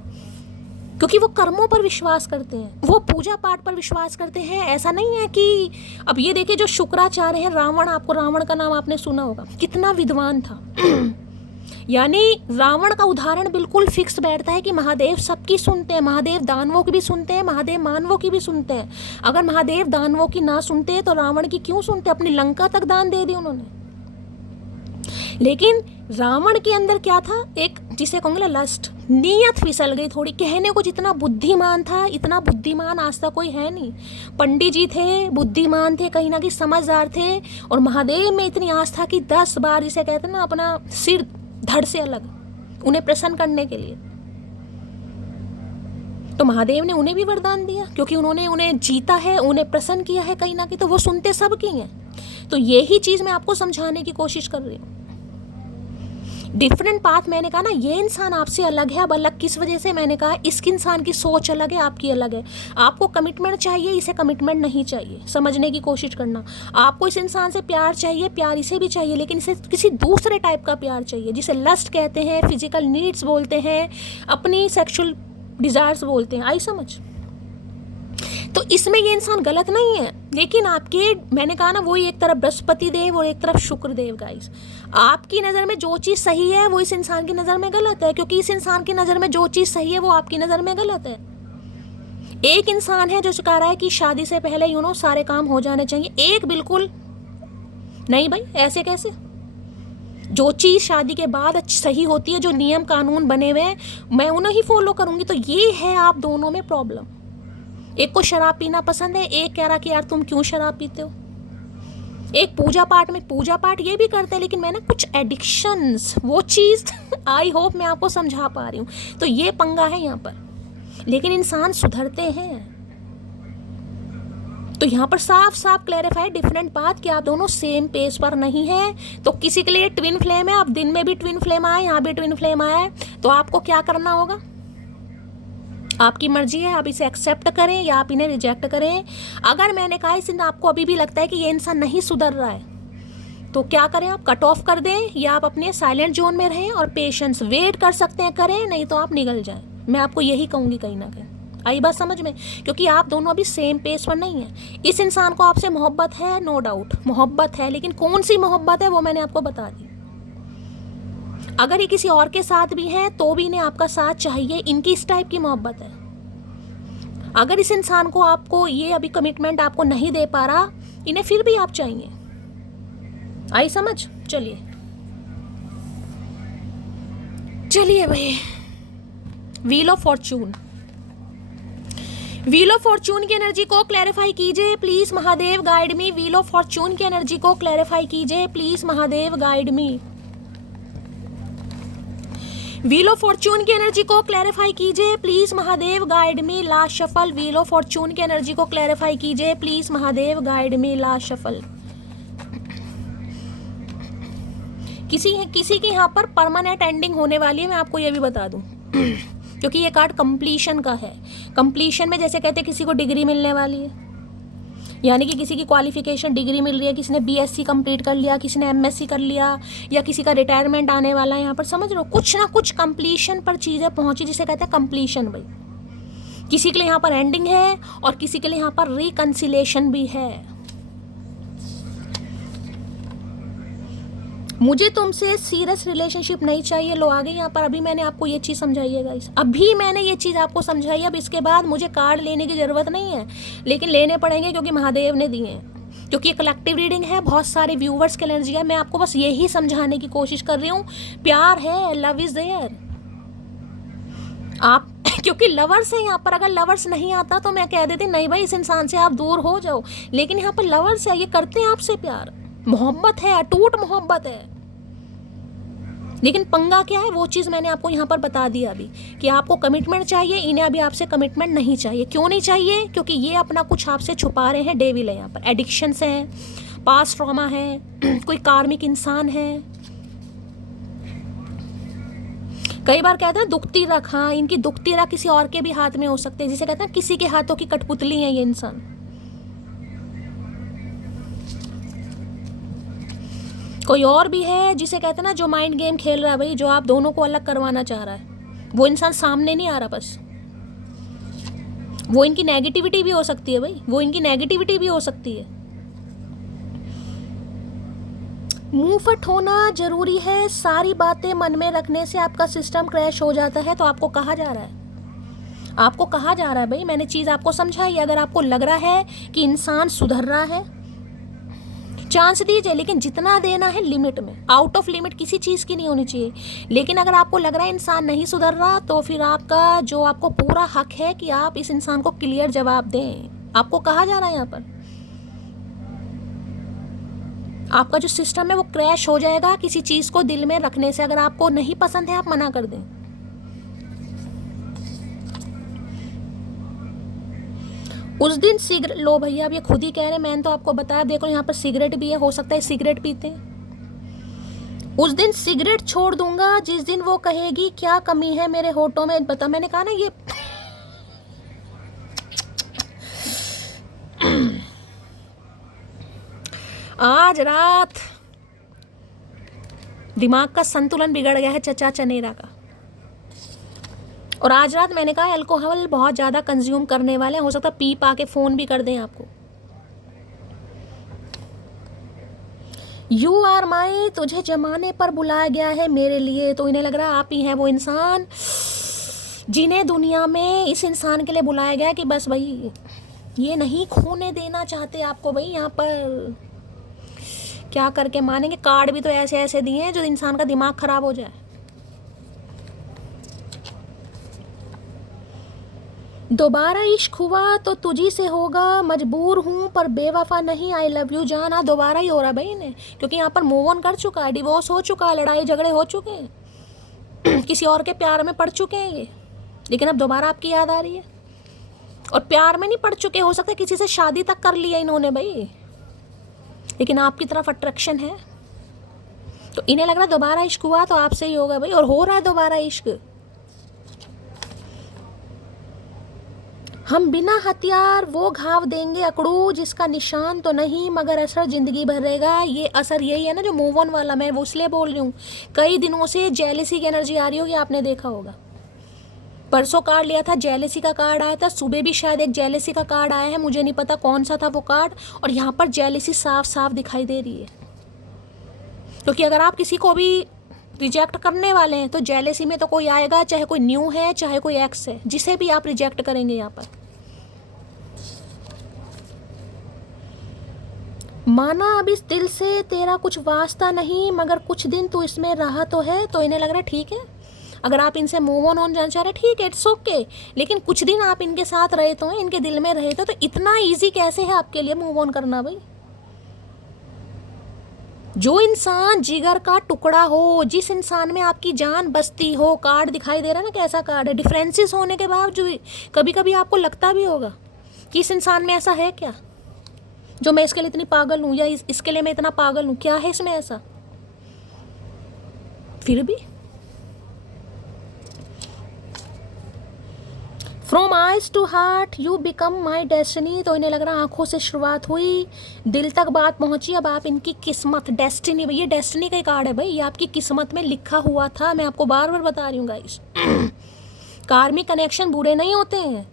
क्योंकि वो कर्मों पर विश्वास करते हैं, वो पूजा पाठ पर विश्वास करते हैं। ऐसा नहीं है कि, अब ये देखिए जो शुक्राचार्य है, रावण, आपको रावण का नाम आपने सुना होगा, कितना विद्वान था। यानी रावण का उदाहरण बिल्कुल फिक्स बैठता है कि महादेव सबकी सुनते हैं, महादेव दानवों की भी सुनते हैं, महादेव मानवों की भी सुनते हैं। अगर महादेव दानवों की ना सुनते तो रावण की क्यों सुनते, अपनी लंका तक दान दे दी उन्होंने। लेकिन रावण के अंदर क्या था, एक जिसे कहूँगे लस्ट, नीयत फिसल गई थोड़ी। कहने को जितना बुद्धिमान था, इतना बुद्धिमान आज तक कोई है नहीं। पंडित जी थे, बुद्धिमान थे, कहीं ना कहीं समझदार थे, और महादेव में इतनी आस्था कि 10 बार, जिसे कहते हैं ना, अपना सिर धड़ से अलग, उन्हें प्रसन्न करने के लिए। तो महादेव ने उन्हें भी वरदान दिया, क्योंकि उन्होंने उन्हें जीता है, उन्हें प्रसन्न किया है कहीं ना कहीं, तो वो सुनते सबकी हैं। तो यही चीज़ मैं आपको समझाने की कोशिश कर रही हूँ। डिफरेंट पाथ, मैंने कहा ना, ये इंसान आपसे अलग है। अब अलग किस वजह से, मैंने कहा इसकी इंसान की सोच अलग है, आपकी अलग है। आपको कमिटमेंट चाहिए, इसे कमिटमेंट नहीं चाहिए, समझने की कोशिश करना। आपको इस इंसान से प्यार चाहिए, प्यार इसे भी चाहिए, लेकिन इसे किसी दूसरे टाइप का प्यार चाहिए, जिसे लस्ट कहते हैं, फिजिकल नीड्स बोलते हैं, अपनी सेक्सुअल डिजायर्स बोलते हैं। आई समझ? तो इसमें ये इंसान गलत नहीं है, लेकिन आपके, मैंने कहा ना, वही एक तरफ बृहस्पति देव और एक तरफ शुक्र देव। गाइस, आपकी नज़र में जो चीज़ सही है वो इस इंसान की नज़र में गलत है, क्योंकि इस इंसान की नज़र में जो चीज़ सही है वो आपकी नज़र में गलत है। एक इंसान है जो कह रहा है कि शादी से पहले सारे काम हो जाने चाहिए, एक बिल्कुल नहीं भाई, ऐसे कैसे। जो चीज़ शादी के बाद सही होती है, जो नियम कानून बने हुए हैं, मैं उन्हें ही फॉलो करूँगी। तो ये है आप दोनों में प्रॉब्लम। एक को शराब पीना पसंद है, एक कह रहा कि यार तुम क्यों शराब पीते हो। एक पूजा पाठ में, पूजा पाठ ये भी करते हैं, लेकिन मैं ना कुछ एडिक्शंस, वो चीज़ आई होप मैं आपको समझा पा रही हूँ। तो ये पंगा है यहाँ पर, लेकिन इंसान सुधरते हैं। तो यहाँ पर साफ साफ क्लैरिफाई डिफरेंट बात कि आप दोनों सेम पेज पर नहीं है। तो किसी के लिए ट्विन फ्लेम है, अब दिन में भी ट्विन फ्लेम आया, यहाँ भी ट्विन फ्लेम आया है, तो आपको क्या करना होगा, आपकी मर्जी है, आप इसे एक्सेप्ट करें या आप इन्हें रिजेक्ट करें। अगर मैंने कहा इस आपको अभी भी लगता है कि ये इंसान नहीं सुधर रहा है, तो क्या करें, आप कट ऑफ कर दें, या आप अपने साइलेंट जोन में रहें और पेशेंस वेट कर सकते हैं, करें, नहीं तो आप निकल जाएं। मैं आपको यही कहूँगी कहीं ना कहीं। आई बात समझ में? क्योंकि आप दोनों अभी सेम पेज पर नहीं है। इस इंसान को आपसे मोहब्बत है, नो डाउट मोहब्बत है, लेकिन कौन सी मोहब्बत है वो मैंने आपको बता दी। अगर ये किसी और के साथ भी हैं तो भी इन्हें आपका साथ चाहिए, इनकी इस टाइप की मोहब्बत है। अगर इस इंसान को, आपको ये अभी कमिटमेंट आपको नहीं दे पा रहा, इन्हें फिर भी आप चाहिए। आई समझ? चलिए चलिए भाई, wheel of Fortune, wheel of fortune की एनर्जी को क्लैरिफाई कीजिए please Mahadev, guide me. Wheel of fortune की एनर्जी को क्लैरिफाई कीजिए please Mahadev, guide me. Wheel of fortune की एनर्जी को क्लैरिफाई कीजिए please Mahadev, guide me. Last shuffle, wheel of fortune की एनर्जी को क्लैरिफाई कीजिए please Mahadev, guide me. Last shuffle. किसी के यहाँ पर परमानेंट एंडिंग होने वाली है, मैं आपको ये भी बता दूं, क्योंकि ये कार्ड कंप्लीशन का है। कंप्लीशन में जैसे कहते हैं किसी को डिग्री मिलने वाली है, यानी कि किसी की क्वालिफिकेशन डिग्री मिल रही है, किसी ने बीएससी कंप्लीट कर लिया, किसी ने एमएससी कर लिया, या किसी का रिटायरमेंट आने वाला है। यहाँ पर समझ रहे हो, कुछ ना कुछ कंप्लीशन पर चीज़ें पहुंची, जिसे कहते हैं कंप्लीशन। भाई किसी के लिए यहाँ पर एंडिंग है और किसी के लिए यहाँ पर रिकंसिलेशन भी है। मुझे तुमसे सीरियस रिलेशनशिप नहीं चाहिए, लो आ गई यहाँ पर। अभी मैंने आपको ये चीज़ समझाई है गाइस, अभी मैंने ये चीज़ आपको समझाई। अब इसके बाद मुझे कार्ड लेने की ज़रूरत नहीं है, लेकिन लेने पड़ेंगे क्योंकि महादेव ने दिए हैं, क्योंकि ये कलेक्टिव रीडिंग है, बहुत सारे व्यूवर्स की एनर्जी है। मैं आपको बस यही समझाने की कोशिश कर रही हूँ, प्यार है, लव इज़ देयर। आप क्योंकि लवर्स है यहाँ पर, अगर लवर्स नहीं आता तो मैं कह देती नहीं भाई इस इंसान से आप दूर हो जाओ, लेकिन यहाँ पर लवर्स है, ये करते हैं आपसे प्यार, मोहब्बत है, अटूट मोहब्बत है। लेकिन पंगा क्या है, वो चीज़ मैंने आपको यहाँ पर बता दिया अभी, कि आपको कमिटमेंट चाहिए, इन्हें अभी आपसे कमिटमेंट नहीं चाहिए। क्यों नहीं चाहिए? क्योंकि ये अपना कुछ आपसे छुपा रहे हैं, डेविल है यहाँ पर, एडिक्शंस हैं, पास्ट ट्रॉमा है, कोई कार्मिक इंसान है। कई बार कहते हैं दुखती रख, हाँ इनकी दुखती रख किसी और के भी हाथ में हो सकते हैं, जिसे कहते हैं किसी के हाथों की कठपुतली है ये इंसान। कोई और भी है जिसे कहते हैं ना जो माइंड गेम खेल रहा है भाई, जो आप दोनों को अलग करवाना चाह रहा है। वो इंसान सामने नहीं आ रहा, बस वो इनकी नेगेटिविटी भी हो सकती है भाई, वो इनकी नेगेटिविटी भी हो सकती है। मुंह फट होना जरूरी है, सारी बातें मन में रखने से आपका सिस्टम क्रैश हो जाता है। तो आपको कहा जा रहा है, आपको कहा जा रहा है भाई, मैंने चीज़ आपको समझाई। अगर आपको लग रहा है कि इंसान सुधर रहा है, चांस दीजिए, लेकिन जितना देना है लिमिट में, आउट ऑफ लिमिट किसी चीज़ की नहीं होनी चाहिए। लेकिन अगर आपको लग रहा है इंसान नहीं सुधर रहा, तो फिर आपका जो आपको पूरा हक है कि आप इस इंसान को क्लियर जवाब दें। आपको कहा जा रहा है यहाँ पर आपका जो सिस्टम है वो क्रैश हो जाएगा किसी चीज़ को दिल में रखने से। अगर आपको नहीं पसंद है, आप मना कर दें। उस दिन सिगरेट लो भैया, अब ये खुद ही कह रहे हैं, मैंने तो आपको बताया। देखो यहाँ पर सिगरेट भी है, हो सकता है सिगरेट पीते हैं। उस दिन सिगरेट छोड़ दूंगा जिस दिन वो कहेगी क्या कमी है मेरे होठों में। बता, मैंने कहा ना ये आज रात दिमाग का संतुलन बिगड़ गया है चचा चनेरा का। और आज रात मैंने कहा अल्कोहल बहुत ज़्यादा कंज्यूम करने वाले हैं, हो सकता है पी पा के फ़ोन भी कर दें आपको। यू आर माई, तुझे जमाने पर बुलाया गया है मेरे लिए। तो इन्हें लग रहा है आप ही हैं वो इंसान जिन्हें दुनिया में इस इंसान के लिए बुलाया गया कि बस भाई ये नहीं खोने देना चाहते आपको। भाई यहाँ पर क्या करके मानेंगे। कार्ड भी तो ऐसे ऐसे दिए हैं जो इंसान का दिमाग खराब हो जाए। दोबारा इश्क हुआ तो तुझी से होगा, मजबूर हूँ पर बेवफा नहीं, आई लव यू जान। हाँ दोबारा ही हो रहा भाई इन्हें, क्योंकि यहाँ पर मूव ऑन कर चुका है, डिवोर्स हो चुका है, लड़ाई झगड़े हो चुके हैं, किसी और के प्यार में पड़ चुके हैं ये। लेकिन अब दोबारा आपकी याद आ रही है। और प्यार में नहीं पड़ चुके, हो सकता है किसी से शादी तक कर लिया इन्होंने भाई, लेकिन आपकी तरफ अट्रैक्शन है। तो इन्हें लग रहा है दोबारा इश्क हुआ तो आपसे ही होगा भाई, और हो रहा है दोबारा इश्क। हम बिना हथियार वो घाव देंगे अकड़ू जिसका निशान तो नहीं मगर असर जिंदगी भर रहेगा। ये असर यही है ना जो मूव ऑन वाला, मैं वो इसलिए बोल रही हूँ। कई दिनों से जेलेसी की एनर्जी आ रही होगी, आपने देखा होगा। परसों कार्ड लिया था, जेलेसी का कार्ड आया था, सुबह भी शायद एक जेलेसी का कार्ड आया है, मुझे नहीं पता कौन सा था वो कार्ड। और यहाँ पर जेलेसी साफ साफ दिखाई दे रही है, क्योंकि अगर आप किसी को भी रिजेक्ट करने वाले हैं तो जेलेसी में तो कोई आएगा, चाहे कोई न्यू है चाहे कोई एक्स है, जिसे भी आप रिजेक्ट करेंगे। यहाँ पर माना अब इस दिल से तेरा कुछ वास्ता नहीं मगर कुछ दिन तू इसमें रहा तो है। तो इन्हें लग रहा है ठीक है, अगर आप इनसे मूव ऑन जाना चाह रहे ठीक है, इट्स ओके, लेकिन कुछ दिन आप इनके साथ रहे तो, इनके दिल में रहे तो इतना इजी कैसे है आपके लिए मूव ऑन करना भाई। जो इंसान जिगर का टुकड़ा हो, जिस इंसान में आपकी जान बसती हो, कार्ड दिखाई दे रहा है ना कैसा कार्ड है। डिफरेंसेस होने के बावजूद कभी कभी आपको लगता भी होगा कि इस इंसान में ऐसा है क्या जो मैं इसके लिए इतनी पागल हूँ, या इसके लिए मैं इतना पागल हूँ, क्या है इसमें ऐसा। फिर भी from eyes to heart you become my destiny. तो इन्हें लग रहा है आंखों से शुरुआत हुई, दिल तक बात पहुंची, अब आप इनकी किस्मत, डेस्टिनी, ये डेस्टिनी का कार्ड है भाई, ये आपकी किस्मत में लिखा हुआ था। मैं आपको बार बार बता रही हूँ गाइस, कार्मिक कनेक्शन बुरे नहीं होते हैं।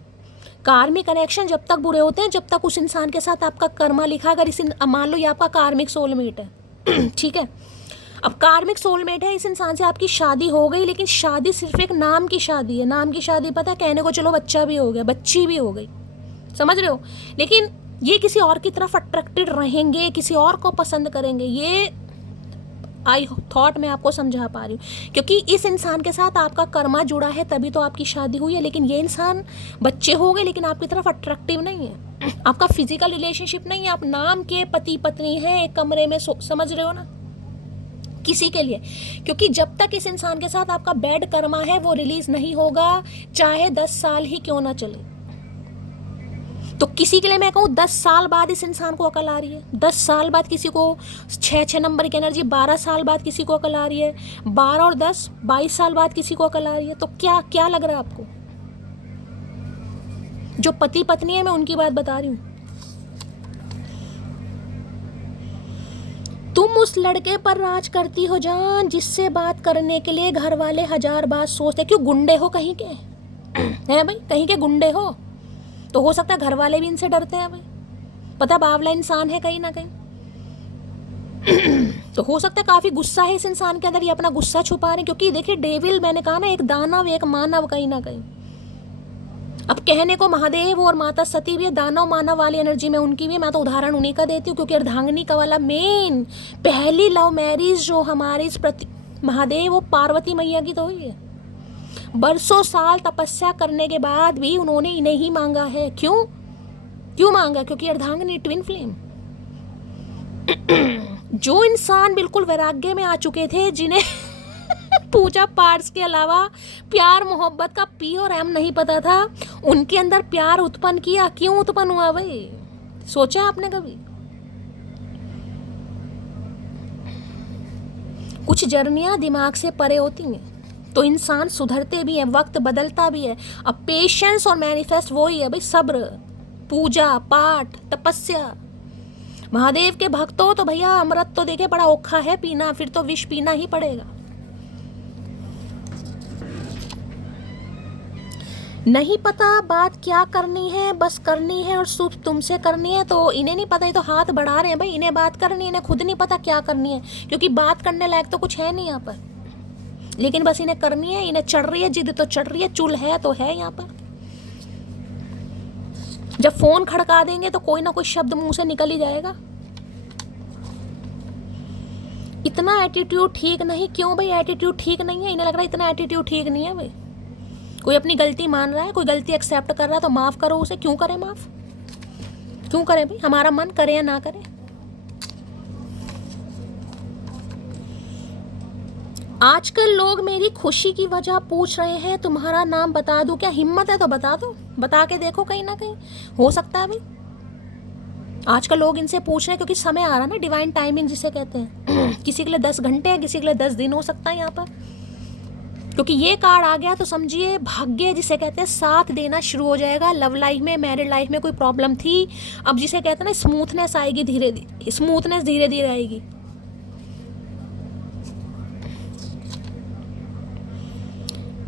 कार्मिक कनेक्शन जब तक बुरे होते हैं जब तक उस इंसान के साथ आपका कर्मा लिखा। अगर इस मान लो ये आपका कार्मिक सोलमेट है ठीक है, अब कार्मिक सोलमेट है, इस इंसान से आपकी शादी हो गई, लेकिन शादी सिर्फ एक नाम की शादी है। नाम की शादी पता है, कहने को चलो बच्चा भी हो गया, बच्ची भी हो गई, समझ रहे हो, लेकिन ये किसी और की तरफ अट्रैक्टेड रहेंगे, किसी और को पसंद करेंगे। ये आई थॉट मैं आपको समझा पा रही हूँ, क्योंकि इस इंसान के साथ आपका कर्मा जुड़ा है तभी तो आपकी शादी हुई है। लेकिन ये इंसान, बच्चे हो गए लेकिन आपकी तरफ अट्रैक्टिव नहीं है, आपका फिजिकल रिलेशनशिप नहीं है, आप नाम के पति पत्नी हैं, एक कमरे में समझ रहे हो ना, किसी के लिए। क्योंकि जब तक इस इंसान के साथ आपका बैड कर्मा है वो रिलीज नहीं होगा, चाहे 10 साल ही क्यों ना चले। तो किसी के लिए मैं कहूँ 10 साल बाद इस इंसान को अकल आ रही है, 10 साल बाद किसी को 6 नंबर की एनर्जी, 12 साल बाद किसी को अकल आ रही है, 12 और 10 22 साल बाद किसी को अकल आ रही है। तो क्या क्या लग रहा है आपको? जो पति पत्नी है, मैं उनकी बात बता रही हूँ। तुम उस लड़के पर राज करती हो जान, जिससे बात करने के लिए घर वाले 1000 बात सोचते। क्यों? गुंडे हो कहीं के हैं भाई, कहीं के गुंडे हो, तो हो सकता है घर वाले भी इनसे डरते हैं भाई। पता बावला इंसान है कहीं ना कहीं। तो हो सकता है काफी गुस्सा है इस इंसान के अंदर, ये अपना गुस्सा छुपा रहे हैं। क्योंकि देखिए डेविल, मैंने कहा ना, एक दानव एक मानव कहीं ना कहीं। अब कहने को महादेव और माता सती भी है, दानव मानव वाली एनर्जी में उनकी भी है। मैं तो उदाहरण उन्हीं का देती हूँ, क्योंकि अर्धांगिनी का वाला मेन पहली लव मैरिज जो हमारी इस महादेव वो पार्वती मैया की तो हुई है। बरसों साल तपस्या करने के बाद भी उन्होंने इन्हें ही मांगा है। क्यों क्यों मांगा? क्योंकि अर्धांगिनी ट्विन फ्लेम। जो इंसान बिल्कुल वैराग्य में आ चुके थे, जिन्हें पूजा पाठ के अलावा प्यार मोहब्बत का पी और एम नहीं पता था, उनके अंदर प्यार उत्पन्न किया। क्यों उत्पन्न हुआ भाई? सोचा आपने कभी? कुछ जर्नियां दिमाग से परे होती हैं, तो इंसान सुधरते भी हैं, वक्त बदलता भी है। अब पेशेंस और मैनिफेस्ट वही है भाई, सब्र, पूजा पाठ, तपस्या। महादेव के भक्त हो तो भैया अमृत तो देखे बड़ा औखा है पीना, फिर तो विष पीना ही पड़ेगा। नहीं पता बात क्या करनी है, बस करनी है और सिर्फ तुमसे करनी है। तो इन्हें नहीं पता, ये तो हाथ बढ़ा रहे हैं भाई, इन्हें बात करनी है, इन्हें खुद नहीं पता क्या करनी है, क्योंकि बात करने लायक तो कुछ है नहीं यहाँ पर। लेकिन बस इन्हें करनी है, इन्हें चढ़ रही है जिद, तो चढ़ रही है, चुल है तो है यहाँ पर। जब फोन खड़का देंगे तो कोई ना कोई शब्द मुंह से निकल ही जाएगा। इतना एटीट्यूड ठीक नहीं। क्यों भाई एटीट्यूड ठीक नहीं है? इन्हें लग रहा है इतना एटीट्यूड ठीक नहीं है भाई। कोई अपनी गलती मान रहा है, कोई गलती एक्सेप्ट कर रहा है, तो माफ करो उसे। क्यों करें माफ? क्यों करें भाई? हमारा मन करे या ना करे। आजकल लोग मेरी खुशी की वजह पूछ रहे हैं, तुम्हारा नाम बता दूं क्या? हिम्मत है तो बता दो, बता के देखो, कहीं ना कहीं हो सकता है भाई। आजकल लोग इनसे पूछ रहे हैं क्योंकि समय आ रहा ना, डिवाइन टाइमिंग जिसे कहते हैं। किसी के लिए 10 घंटे हैं, किसी के लिए 10 दिन हो सकता है यहाँ पर। क्योंकि ये कार्ड आ गया तो समझिए भाग्य जिसे कहते हैं साथ देना शुरू हो जाएगा। लव लाइफ में, मैरिड लाइफ में कोई प्रॉब्लम थी, अब जिसे कहते हैं ना स्मूथनेस आएगी, धीरे धीरे स्मूथनेस धीरे धीरे आएगी।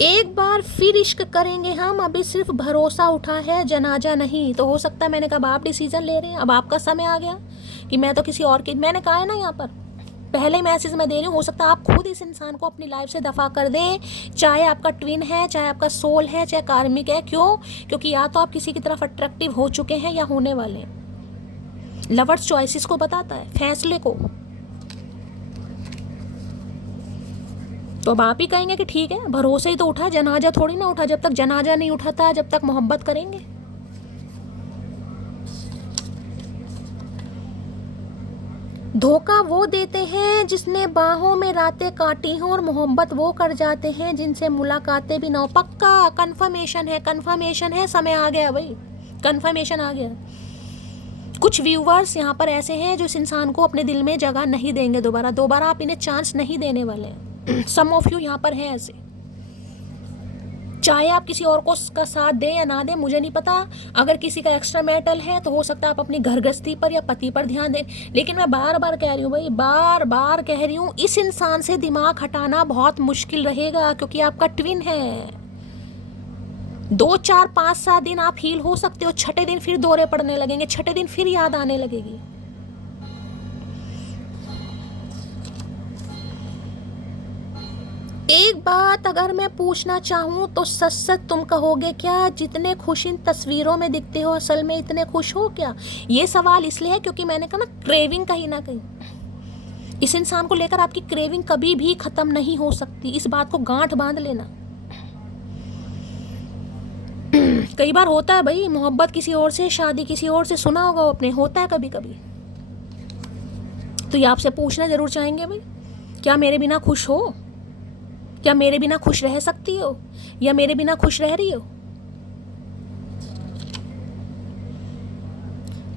एक बार फिर इश्क करेंगे हम, अभी सिर्फ भरोसा उठा है, जनाजा नहीं। तो हो सकता है, मैंने कहा आप डिसीजन ले रहे हैं, अब आपका समय आ गया कि मैं तो किसी और की, मैंने कहा है ना यहाँ पर पहले मैसेज मैं दे रही हूँ, हो सकता है आप खुद इस इंसान को अपनी लाइफ से दफा कर दें, चाहे आपका ट्विन है, चाहे आपका सोल है, चाहे कार्मिक है। क्यों? क्योंकि या तो आप किसी की तरफ अट्रैक्टिव हो चुके हैं या होने वाले हैं। लवर्स चॉइसेस को बताता है, फैसले को। तो अब आप ही कहेंगे कि ठीक है भरोसे ही तो उठा, जनाजा थोड़ी ना उठा। जब तक जनाजा नहीं उठाता, जब तक मोहब्बत करेंगे। धोखा वो देते हैं जिसने बाहों में रातें काटी हों, और मोहब्बत वो कर जाते हैं जिनसे मुलाकातें भी ना हो। पक्का कंफर्मेशन है, कंफर्मेशन है, समय आ गया भाई, कंफर्मेशन आ गया। कुछ व्यूवर्स यहाँ पर ऐसे हैं जो इस इंसान को अपने दिल में जगह नहीं देंगे, दोबारा आप इन्हें चांस नहीं देने वाले हैं। सम ऑफ यू यहाँ पर हैं ऐसे। चाहे आप किसी और को का साथ दें या ना दें, मुझे नहीं पता। अगर किसी का एक्स्ट्रा मैरिटल है तो हो सकता है आप अपनी घर गृहस्थी पर या पति पर ध्यान दें। लेकिन मैं बार बार कह रही हूँ भाई, बार बार कह रही हूँ, इस इंसान से दिमाग हटाना बहुत मुश्किल रहेगा, क्योंकि आपका ट्विन है। 2, 4, 5, 7 दिन आप हील हो सकते हो, 6ठे दिन फिर दौरे पड़ने लगेंगे, 6ठे दिन फिर याद आने लगेगी। एक बात अगर मैं पूछना चाहूँ तो सच सच तुम कहोगे क्या, जितने खुश इन तस्वीरों में दिखते हो असल में इतने खुश हो क्या? ये सवाल इसलिए है क्योंकि मैंने कहा ना, क्रेविंग कहीं ना कहीं इस इंसान को लेकर आपकी क्रेविंग कभी भी खत्म नहीं हो सकती। इस बात को गांठ बांध लेना। कई बार होता है भाई, मोहब्बत किसी और से, शादी किसी और से, सुना होगा आपने, होता है कभी कभी। तो ये आपसे पूछना जरूर चाहेंगे भाई, क्या मेरे बिना खुश हो? क्या मेरे बिना खुश रह सकती हो, या मेरे बिना खुश रह रही हो?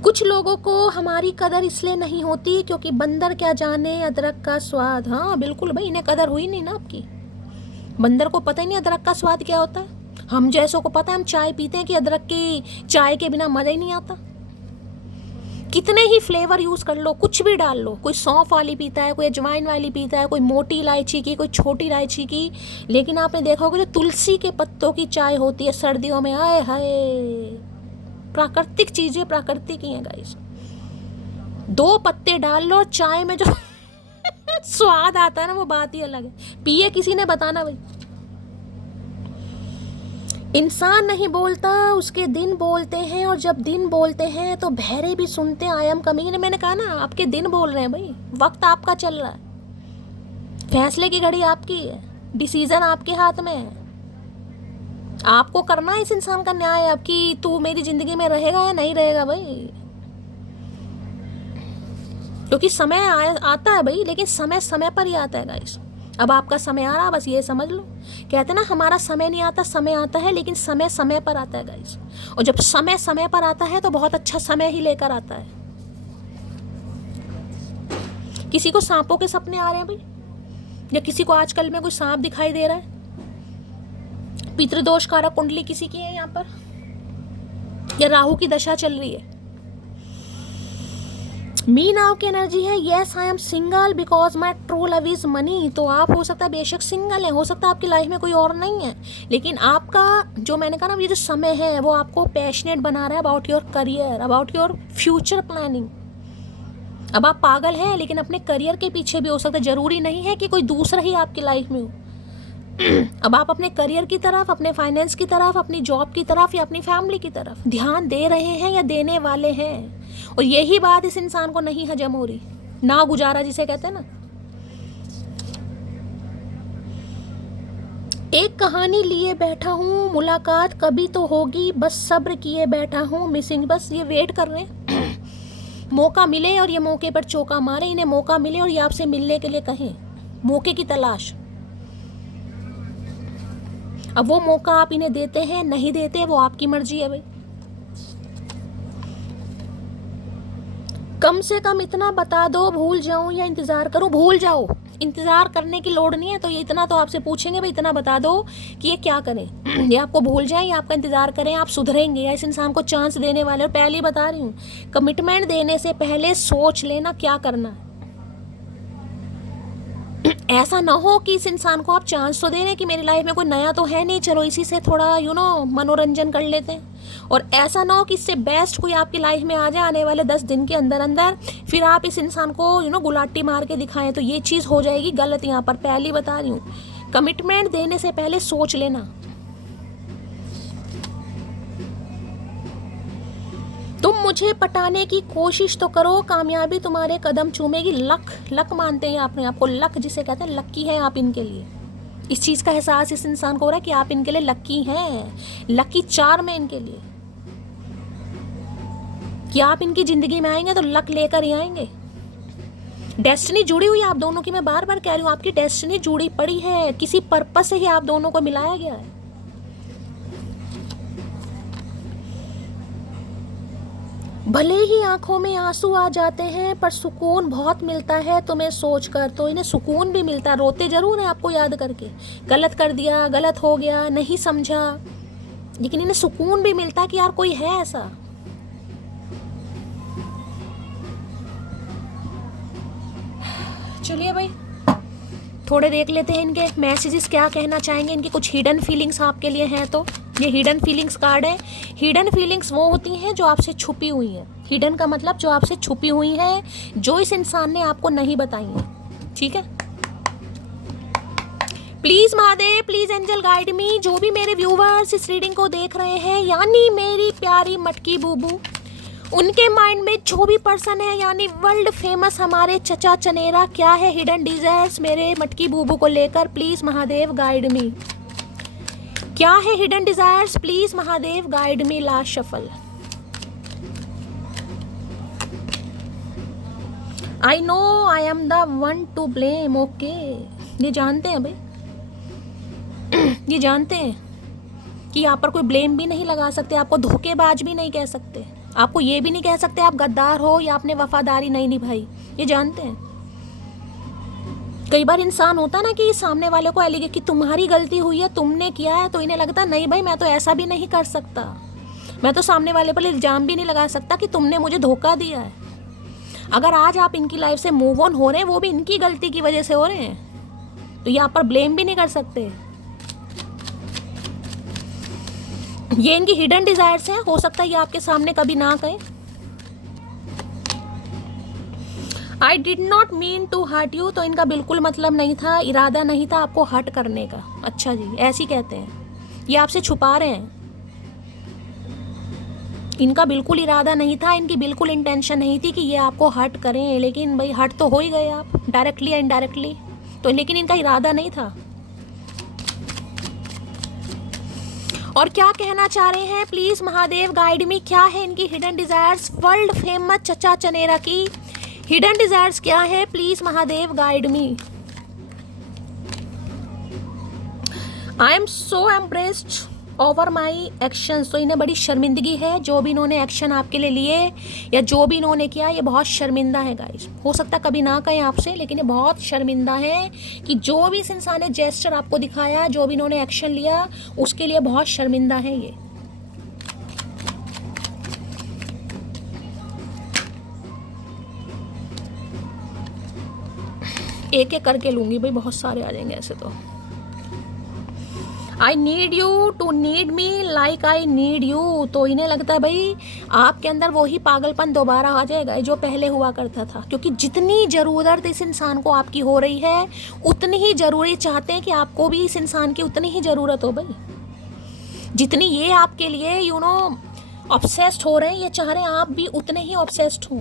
कुछ लोगों को हमारी कदर इसलिए नहीं होती क्योंकि बंदर क्या जाने अदरक का स्वाद। हाँ बिल्कुल भाई, इन्हें कदर हुई नहीं ना आपकी। बंदर को पता ही नहीं अदरक का स्वाद क्या होता है। हम जैसों को पता है, हम चाय पीते हैं कि अदरक की चाय के बिना मज़ा ही नहीं आता। कितने ही फ्लेवर यूज़ कर लो, कुछ भी डाल लो, कोई सौंफ वाली पीता है, कोई अजवाइन वाली पीता है, कोई मोटी इलायची की, कोई छोटी इलायची की, लेकिन आपने देखा होगा जो तुलसी के पत्तों की चाय होती है सर्दियों में, आए हाय, प्राकृतिक चीज़ें प्राकृतिक ही हैं गाइस। 2 पत्ते डाल लो चाय में, जो स्वाद आता है ना वो बात ही अलग है। पिए किसी ने बताना भाई। इंसान नहीं बोलता, उसके दिन बोलते हैं, और जब दिन बोलते हैं तो बहरे भी सुनते हैं। I am coming. मैंने कहा ना, आपके दिन बोल रहे हैं भाई, वक्त आपका चल रहा है, फैसले की घड़ी आपकी है, डिसीजन आपके हाथ में है। आपको करना है इस इंसान का न्याय, आपकी तू मेरी जिंदगी में रहेगा या नहीं रहेगा भाई। क्योंकि समय आता है भाई, लेकिन समय समय पर ही आता है गाइस। अब आपका समय आ रहा, बस ये समझ लो। कहते हैं ना, हमारा समय नहीं आता, समय आता है, लेकिन समय समय पर आता है गाइस। और जब समय समय पर आता है तो बहुत अच्छा समय ही लेकर आता है। किसी को सांपों के सपने आ रहे हैं भाई, या किसी को आजकल में कोई सांप दिखाई दे रहा है, पितृदोष कारक कुंडली किसी की है यहाँ पर, या राहु की दशा चल रही है। मी नाउ की एनर्जी है, yes I am single because my true love is money. तो आप हो सकता है बेशक सिंगल है, हो सकता है आपकी लाइफ में कोई और नहीं है, लेकिन आपका जो मैंने कहा ना, ये जो समय है वो आपको पैशनेट बना रहा है about your career, about your future planning. अब आप पागल हैं, लेकिन अपने करियर के पीछे भी हो सकता है, जरूरी नहीं है कि कोई दूसरा ही आपकी लाइफ में हो। अब आप अपने करियर की तरफ, अपने फाइनेंस की तरफ, अपनी जॉब की तरफ या अपनी फैमिली की तरफ ध्यान दे रहे हैं या देने वाले हैं, और यही बात इस इंसान को नहीं हजम हो रही। ना गुजारा जिसे कहते हैं ना। एक कहानी लिए बैठा हूँ, मुलाकात कभी तो होगी, बस सब्र किए बैठा हूँ, मिसिंग, बस ये वेट कर रहे हैं मौका मिले और ये मौके पर चौका मारे। इन्हें मौका मिले और ये आपसे मिलने के लिए कहें, मौके की तलाश। अब वो मौका आप इन्हें देते हैं नहीं देते, वो आपकी मर्जी है भाई। कम से कम इतना बता दो, भूल जाऊं या इंतजार करूं। भूल जाओ, इंतजार करने की लोड़ नहीं है। तो ये इतना तो आपसे पूछेंगे भाई, इतना बता दो कि ये क्या करें, ये आपको भूल जाए या आपका इंतजार करें, आप सुधरेंगे या इस इंसान को चांस देने वाले। और पहले बता रही हूँ, कमिटमेंट देने से पहले सोच लेना क्या करना है। ऐसा ना हो कि इस इंसान को आप चांस तो दे रहे कि मेरी लाइफ में कोई नया तो है नहीं, चलो इसी से थोड़ा मनोरंजन कर लेते हैं, और ऐसा ना हो कि इससे बेस्ट कोई आपकी लाइफ में आ जाए आने वाले 10 दिन के अंदर अंदर, फिर आप इस इंसान को गुलाटी मार के दिखाएं, तो ये चीज़ हो जाएगी गलत। यहाँ पर पहले बता रही हूँ, कमिटमेंट देने से पहले सोच लेना। तुम मुझे पटाने की कोशिश तो करो, कामयाबी तुम्हारे कदम चूमेगी। लक मानते हैं आपने आपको, लक जिसे कहते हैं, लक्की है आप इनके लिए। इस चीज़ का एहसास इस इंसान को हो रहा है कि आप इनके लिए लक्की हैं, लकी चार्म है इनके लिए, कि आप इनकी ज़िंदगी में आएंगे तो लक लेकर ही आएंगे। डेस्टिनी जुड़ी हुई है आप दोनों की, मैं बार बार कह रही हूँ, आपकी डेस्टिनी जुड़ी पड़ी है, किसी पर्पस से ही आप दोनों को मिलाया गया है। भले ही आंखों में आंसू आ जाते हैं, पर सुकून बहुत मिलता है तुम्हें सोचकर। तो इन्हें सुकून भी मिलता है, रोते जरूर हैं आपको याद करके, गलत कर दिया, गलत हो गया, नहीं समझा, लेकिन इन्हें सुकून भी मिलता है कि यार कोई है ऐसा। चलिए भाई, थोड़े देख लेते हैं इनके मैसेजेस क्या कहना चाहेंगे। इनकी कुछ हिडन फीलिंग्स आपके लिए हैं, तो ये हिडन फीलिंग्स कार्ड है। हिडन फीलिंग्स वो होती हैं जो आपसे छुपी हुई हैं। हिडन का मतलब जो आपसे छुपी हुई है, जो इस इंसान ने आपको नहीं बताई है, ठीक है। Please Mahadev, please angel guide me. जो भी मेरे व्यूवर्स इस रीडिंग को देख रहे हैं, यानी मेरी प्यारी मटकी बूबू, उनके माइंड में जो भी पर्सन है, यानी वर्ल्ड फेमस हमारे चचा चनेरा, क्या है हिडन डिजायर्स मेरे मटकी बूबू को लेकर। प्लीज महादेव गाइड मी, क्या है hidden desires, please Mahadev guide me. Last shuffle. I know I am the one two blame. Okay, ये जानते हैं भाई, ये जानते हैं कि यहाँ पर कोई ब्लेम भी नहीं लगा सकते, आपको धोखेबाज भी नहीं कह सकते, आपको ये भी नहीं कह सकते आप गद्दार हो या आपने वफादारी नहीं निभाई, ये जानते हैं। कई बार इंसान होता ना कि सामने वाले को एलिगेट कि तुम्हारी गलती हुई है, तुमने किया है, तो इन्हें लगता नहीं भाई मैं तो ऐसा भी नहीं कर सकता, मैं तो सामने वाले पर इल्जाम भी नहीं लगा सकता कि तुमने मुझे धोखा दिया है। अगर आज आप इनकी लाइफ से मूव ऑन हो रहे हैं वो भी इनकी गलती की वजह से हो रहे हैं, तो यहाँ पर ब्लेम भी नहीं कर सकते। ये इनकी हिडन डिजायर्स हैं, हो सकता है ये आपके सामने कभी ना कहें। I did not mean to hurt you, तो इनका बिल्कुल मतलब नहीं था, इरादा नहीं था आपको हर्ट करने का। अच्छा जी, ऐसी कहते हैं, ये आपसे छुपा रहे हैं। इनका बिल्कुल इरादा नहीं था, इनकी बिल्कुल इंटेंशन नहीं थी कि ये आपको हर्ट करें, लेकिन भाई हर्ट तो हो ही गए आप डायरेक्टली या इनडायरेक्टली, तो लेकिन इनका इरादा नहीं था। और क्या कहना चाह रहे हैं प्लीज महादेव गाइड मी, क्या है इनकी हिडन डिजायर्स? वर्ल्ड फेमस चचा चनेरा की हिडन डिजायर्स क्या है? Please Mahadev guide me. I am so impressed over my actions, तो इन्हें बड़ी शर्मिंदगी है जो भी इन्होंने एक्शन आपके लिए लिए या जो भी इन्होंने किया, ये बहुत शर्मिंदा है गाइस। हो सकता कभी ना कहें आपसे, लेकिन ये बहुत शर्मिंदा है कि जो भी इस इंसान ने जेस्चर आपको दिखाया, जो भी इन्होंने एक्शन लिया, उसके लिए बहुत शर्मिंदा है ये। एक एक करके लूंगी भाई, बहुत सारे आ जाएंगे ऐसे तो। I need you to need me like I need you, तो इन्हें लगता है भाई आपके अंदर वही पागलपन दोबारा आ जाएगा जो पहले हुआ करता था, क्योंकि जितनी ज़रूरत इस इंसान को आपकी हो रही है उतनी ही ज़रूरी चाहते हैं कि आपको भी इस इंसान की उतनी ही ज़रूरत हो भाई। जितनी ये आपके लिए ऑब्सेस्ड हो रहे हैं, ये चाह रहे हैं आप भी उतने ही ऑब्सेस्ड हों।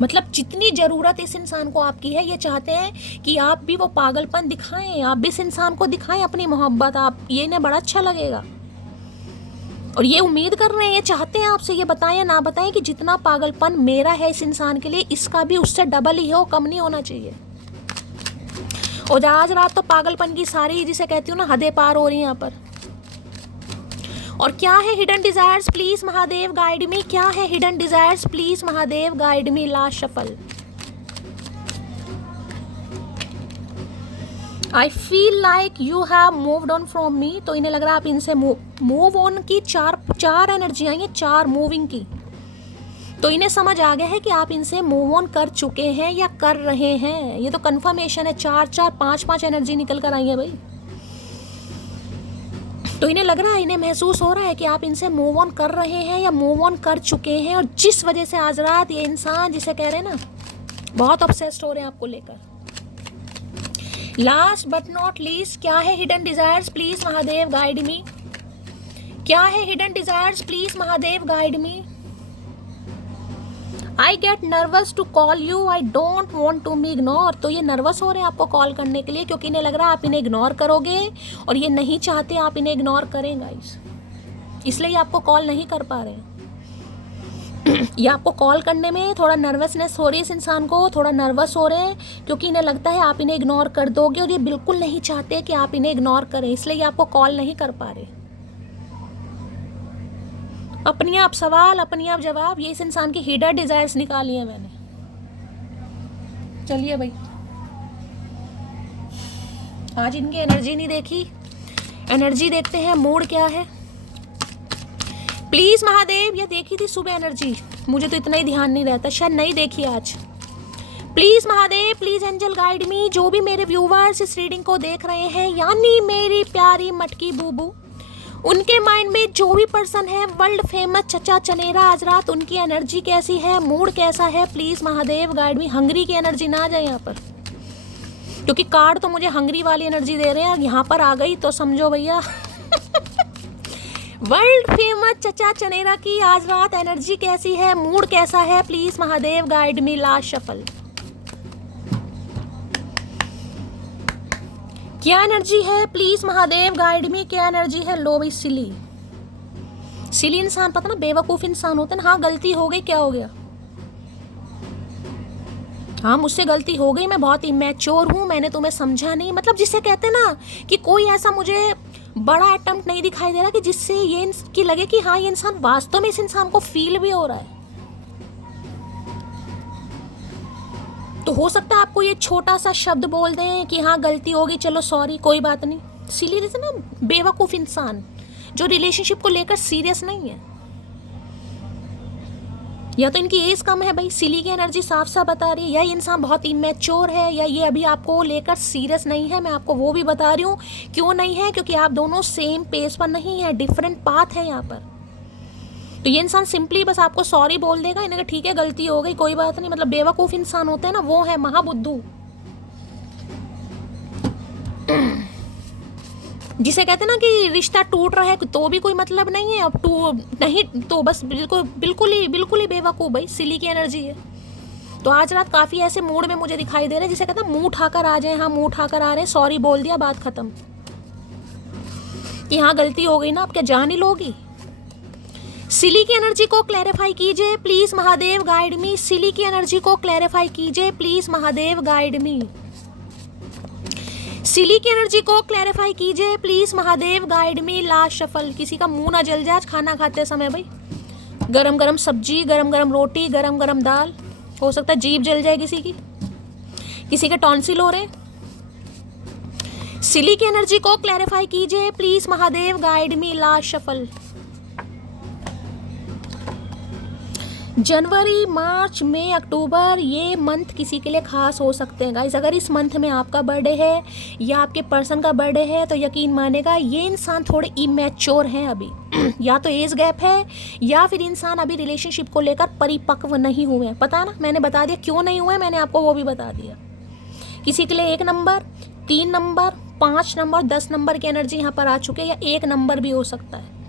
मतलब जितनी ज़रूरत इस इंसान को आपकी है, ये चाहते हैं कि आप भी वो पागलपन दिखाएं, आप भी इस इंसान को दिखाएं अपनी मोहब्बत, आप ये इन्हें बड़ा अच्छा लगेगा। और ये उम्मीद कर रहे हैं, ये चाहते हैं आपसे ये बताएं या ना बताएं कि जितना पागलपन मेरा है इस इंसान के लिए, इसका भी उससे डबल ही हो, कम नहीं होना चाहिए। और आज रात तो पागलपन की सारी, जिसे कहती हूँ ना, हदें पार हो रही हैं यहाँ पर। और क्या है hidden desires please Mahadev guide me, क्या है hidden desires please Mahadev guide me. Last shuffle. I feel like you have moved on from me, तो इन्हें लग रहा है आप इनसे मूव ऑन की चार एनर्जी आई है, 4 मूविंग की। तो इन्हें समझ आ गया है कि आप इनसे मूव ऑन कर चुके हैं या कर रहे हैं। ये तो कंफर्मेशन है, 4 5 एनर्जी निकल कर आई है भाई। तो इन्हें लग रहा है, इन्हें महसूस हो रहा है कि आप इनसे मूव ऑन कर रहे हैं या मूव ऑन कर चुके हैं। और जिस वजह से आज रात ये इंसान, जिसे कह रहे हैं ना, बहुत ऑब्सेस्ड हो रहे हैं आपको लेकर। लास्ट बट नॉट लीस्ट, क्या है hidden desires please Mahadev guide me, क्या है hidden desires please Mahadev guide me. I get nervous to call you, I don't want to me ignore, तो ये नर्वस हो रहे हैं आपको कॉल करने के लिए, क्योंकि इन्हें लग रहा है आप इन्हें इग्नोर करोगे और ये नहीं चाहते आप इन्हें इग्नोर करें गाइस, इसलिए आपको कॉल नहीं कर पा रहे हैं। ये आपको कॉल करने में थोड़ा नर्वसनेस हो रही है, इस इंसान को थोड़ा नर्वस हो रहे हैं, क्योंकि इन्हें लगता है आप इन्हें इग्नोर कर दोगे, और ये बिल्कुल नहीं चाहते कि आप इन्हें इग्नोर करें, इसलिए ये आपको कॉल नहीं कर पा रहे। अपनी आप सवाल, अपनी आप जवाब, ये इस इंसान की हिडन डिजायर्स निकाली है मैंने। चलिए भाई, आज इनकी एनर्जी नहीं देखी, एनर्जी देखते हैं, मूड क्या है प्लीज महादेव। ये देखी थी सुबह एनर्जी, मुझे तो इतना ही ध्यान नहीं रहता, शायद नहीं देखी आज। Please Mahadev, please angel guide me. जो भी मेरे व्यूवर्स इस रीडिंग को देख रहे हैं, यानी मेरी प्यारी मटकी बूबू, उनके माइंड में जो भी पर्सन है, वर्ल्ड फेमस चचा चनेरा, आज रात उनकी एनर्जी कैसी है, मूड कैसा है, please Mahadev guide me. Hungary की एनर्जी ना आ जाए यहाँ पर, क्योंकि कार्ड तो मुझे हंगरी वाली एनर्जी दे रहे हैं, यहाँ पर आ गई तो समझो भैया। वर्ल्ड फेमस चचा चनेरा की आज रात एनर्जी कैसी है, मूड कैसा है, please Mahadev guide me. Last shuffle. क्या एनर्जी है प्लीज महादेव गाइड मी, क्या एनर्जी है। लो भाई, सिली इंसान, पता ना बेवकूफ इंसान होते ना। हाँ गलती हो गई, क्या हो गया, हाँ मुझसे गलती हो गई, मैं बहुत इमैच्योर हूँ, मैंने तुम्हें समझा नहीं। मतलब जिसे कहते ना कि कोई ऐसा मुझे बड़ा अटेम्प्ट नहीं दिखाई दे रहा कि जिससे ये कि लगे कि हाँ ये इंसान वास्तव में इस इंसान को फील भी हो रहा है। तो हो सकता है आपको ये छोटा सा शब्द बोल दें कि हाँ गलती होगी, चलो सॉरी, कोई बात नहीं। सिली जैसे ना बेवकूफ़ इंसान जो रिलेशनशिप को लेकर सीरियस नहीं है, या तो इनकी एज कम है भाई, सिली की एनर्जी साफ साफ बता रही है, या ये इंसान बहुत इमेच्योर है, या ये अभी आपको लेकर सीरियस नहीं है। मैं आपको वो भी बता रही हूँ क्यों नहीं है, क्योंकि आप दोनों सेम पेज पर नहीं है, डिफरेंट पाथ है यहाँ पर। तो ये इंसान सिंपली बस आपको सॉरी बोल देगा, इन्हें ठीक है गलती हो गई, कोई बात नहीं। मतलब बेवकूफ़ इंसान होते हैं ना, वो है महाबुद्धू, जिसे कहते हैं ना कि रिश्ता टूट रहा है तो भी कोई मतलब नहीं है, अब नहीं तो बस बिल्कुल ही बेवकूफ़ भाई, सिली की एनर्जी है। तो आज रात काफ़ी ऐसे मूड में मुझे दिखाई दे रहे हैं जिसे कहते हैं मुंह उठाकर आ जाए। हाँ मुंह उठाकर आ रहे हैं, सॉरी बोल दिया, बात खत्म, कि हाँ गलती हो गई ना, अब क्या जान ही लोगी। सिली की एनर्जी को क्लैरिफाई कीजिए प्लीज, महादेव गाइड मी। सिली की एनर्जी को क्लैरिफाई कीजिए प्लीज, महादेव गाइड मी। सिली की एनर्जी को क्लैरिफाई कीजिए please, Mahadev guide me. Last shuffle. किसी का मुंह ना जल जाए खाना खाते समय भाई, गरम गरम सब्जी, गरम गरम रोटी, गरम गरम दाल, हो सकता है जीभ जल जाए किसी के टॉन्सिल हो रहे। सिली की एनर्जी को क्लैरिफाई कीजिए please, Mahadev guide me. Last shuffle. जनवरी, मार्च, मई, अक्टूबर, ये मंथ किसी के लिए खास हो सकते हैं गाइस। अगर इस मंथ में आपका बर्थडे है या आपके पर्सन का बर्थडे है तो यकीन मानेगा ये इंसान थोड़े इमेच्योर हैं अभी। या तो एज गैप है या फिर इंसान अभी रिलेशनशिप को लेकर परिपक्व नहीं हुए हैं। पता ना, मैंने बता दिया क्यों नहीं हुए, मैंने आपको वो भी बता दिया। किसी के लिए 1 नंबर, 3 नंबर, 5 नंबर, 10 नंबर की एनर्जी यहाँ पर आ चुके हैं, या 1 नंबर भी हो सकता है।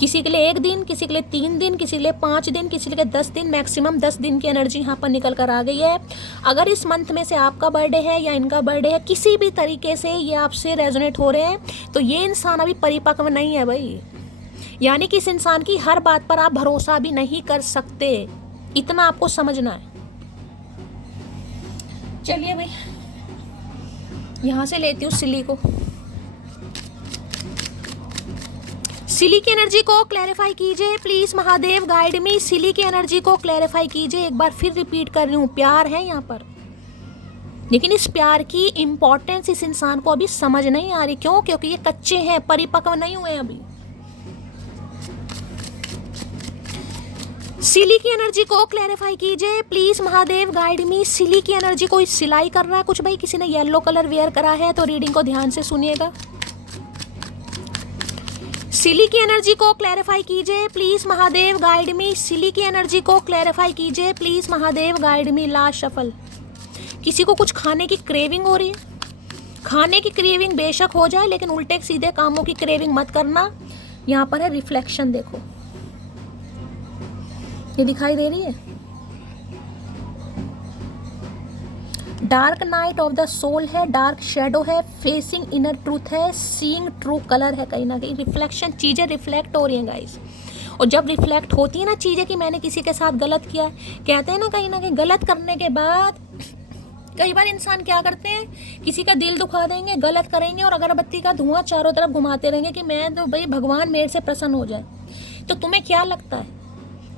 किसी के लिए 1 दिन, किसी के लिए 3 दिन, किसी के लिए 5 दिन, किसी के लिए 10 दिन, मैक्सिमम 10 दिन की एनर्जी यहाँ पर निकल कर आ गई है। अगर इस मंथ में से आपका बर्थडे है या इनका बर्थडे है, किसी भी तरीके से ये आपसे रेजोनेट हो रहे हैं, तो ये इंसान अभी परिपक्व नहीं है भाई। यानी कि इस इंसान की हर बात पर आप भरोसा भी नहीं कर सकते, इतना आपको समझना है। चलिए भाई, यहाँ से लेती हूँ सिली को। सिली की एनर्जी को क्लैरिफाई कीजिए प्लीज, महादेव गाइड मी। सिली की एनर्जी को क्लैरिफाई कीजिए। एक बार फिर रिपीट कर रही हूँ, प्यार है यहाँ पर, लेकिन इस प्यार की इंपॉर्टेंस इस इंसान को अभी समझ नहीं आ रही। क्यों? क्योंकि ये कच्चे हैं, परिपक्व नहीं हुए अभी। सिली की एनर्जी को क्लैरिफाई कीजिए प्लीज, महादेव गाइड मी। सिली की एनर्जी को सिलाई कर रहा है कुछ भाई, किसी ने येलो कलर वेयर करा है तो रीडिंग को ध्यान से सुनिएगा। सिली की एनर्जी को क्लैरिफाई कीजिए प्लीज, महादेव गाइड मी। सिली की एनर्जी को क्लैरिफाई कीजिए please, Mahadev guide me. Last shuffle. किसी को कुछ खाने की क्रेविंग हो रही है, खाने की क्रेविंग बेशक हो जाए, लेकिन उल्टे सीधे कामों की क्रेविंग मत करना। यहाँ पर है रिफ्लेक्शन, देखो ये दिखाई दे रही है, dark night of the soul है, डार्क शेडो है, फेसिंग इनर ट्रूथ है, सीइंग ट्रू कलर है। कहीं ना कहीं रिफ्लेक्शन, चीज़ें रिफ्लेक्ट हो रही हैं गाइस। और जब रिफ्लेक्ट होती है ना चीज़ें कि मैंने किसी के साथ गलत किया, कहते हैं ना कहीं गलत करने के बाद कई बार इंसान क्या करते हैं, किसी का दिल दुखा देंगे, गलत करेंगे और अगरबत्ती का धुआं चारों तरफ घुमाते रहेंगे कि मैं तो भाई भगवान मेरे से प्रसन्न हो जाए। तो तुम्हें क्या लगता है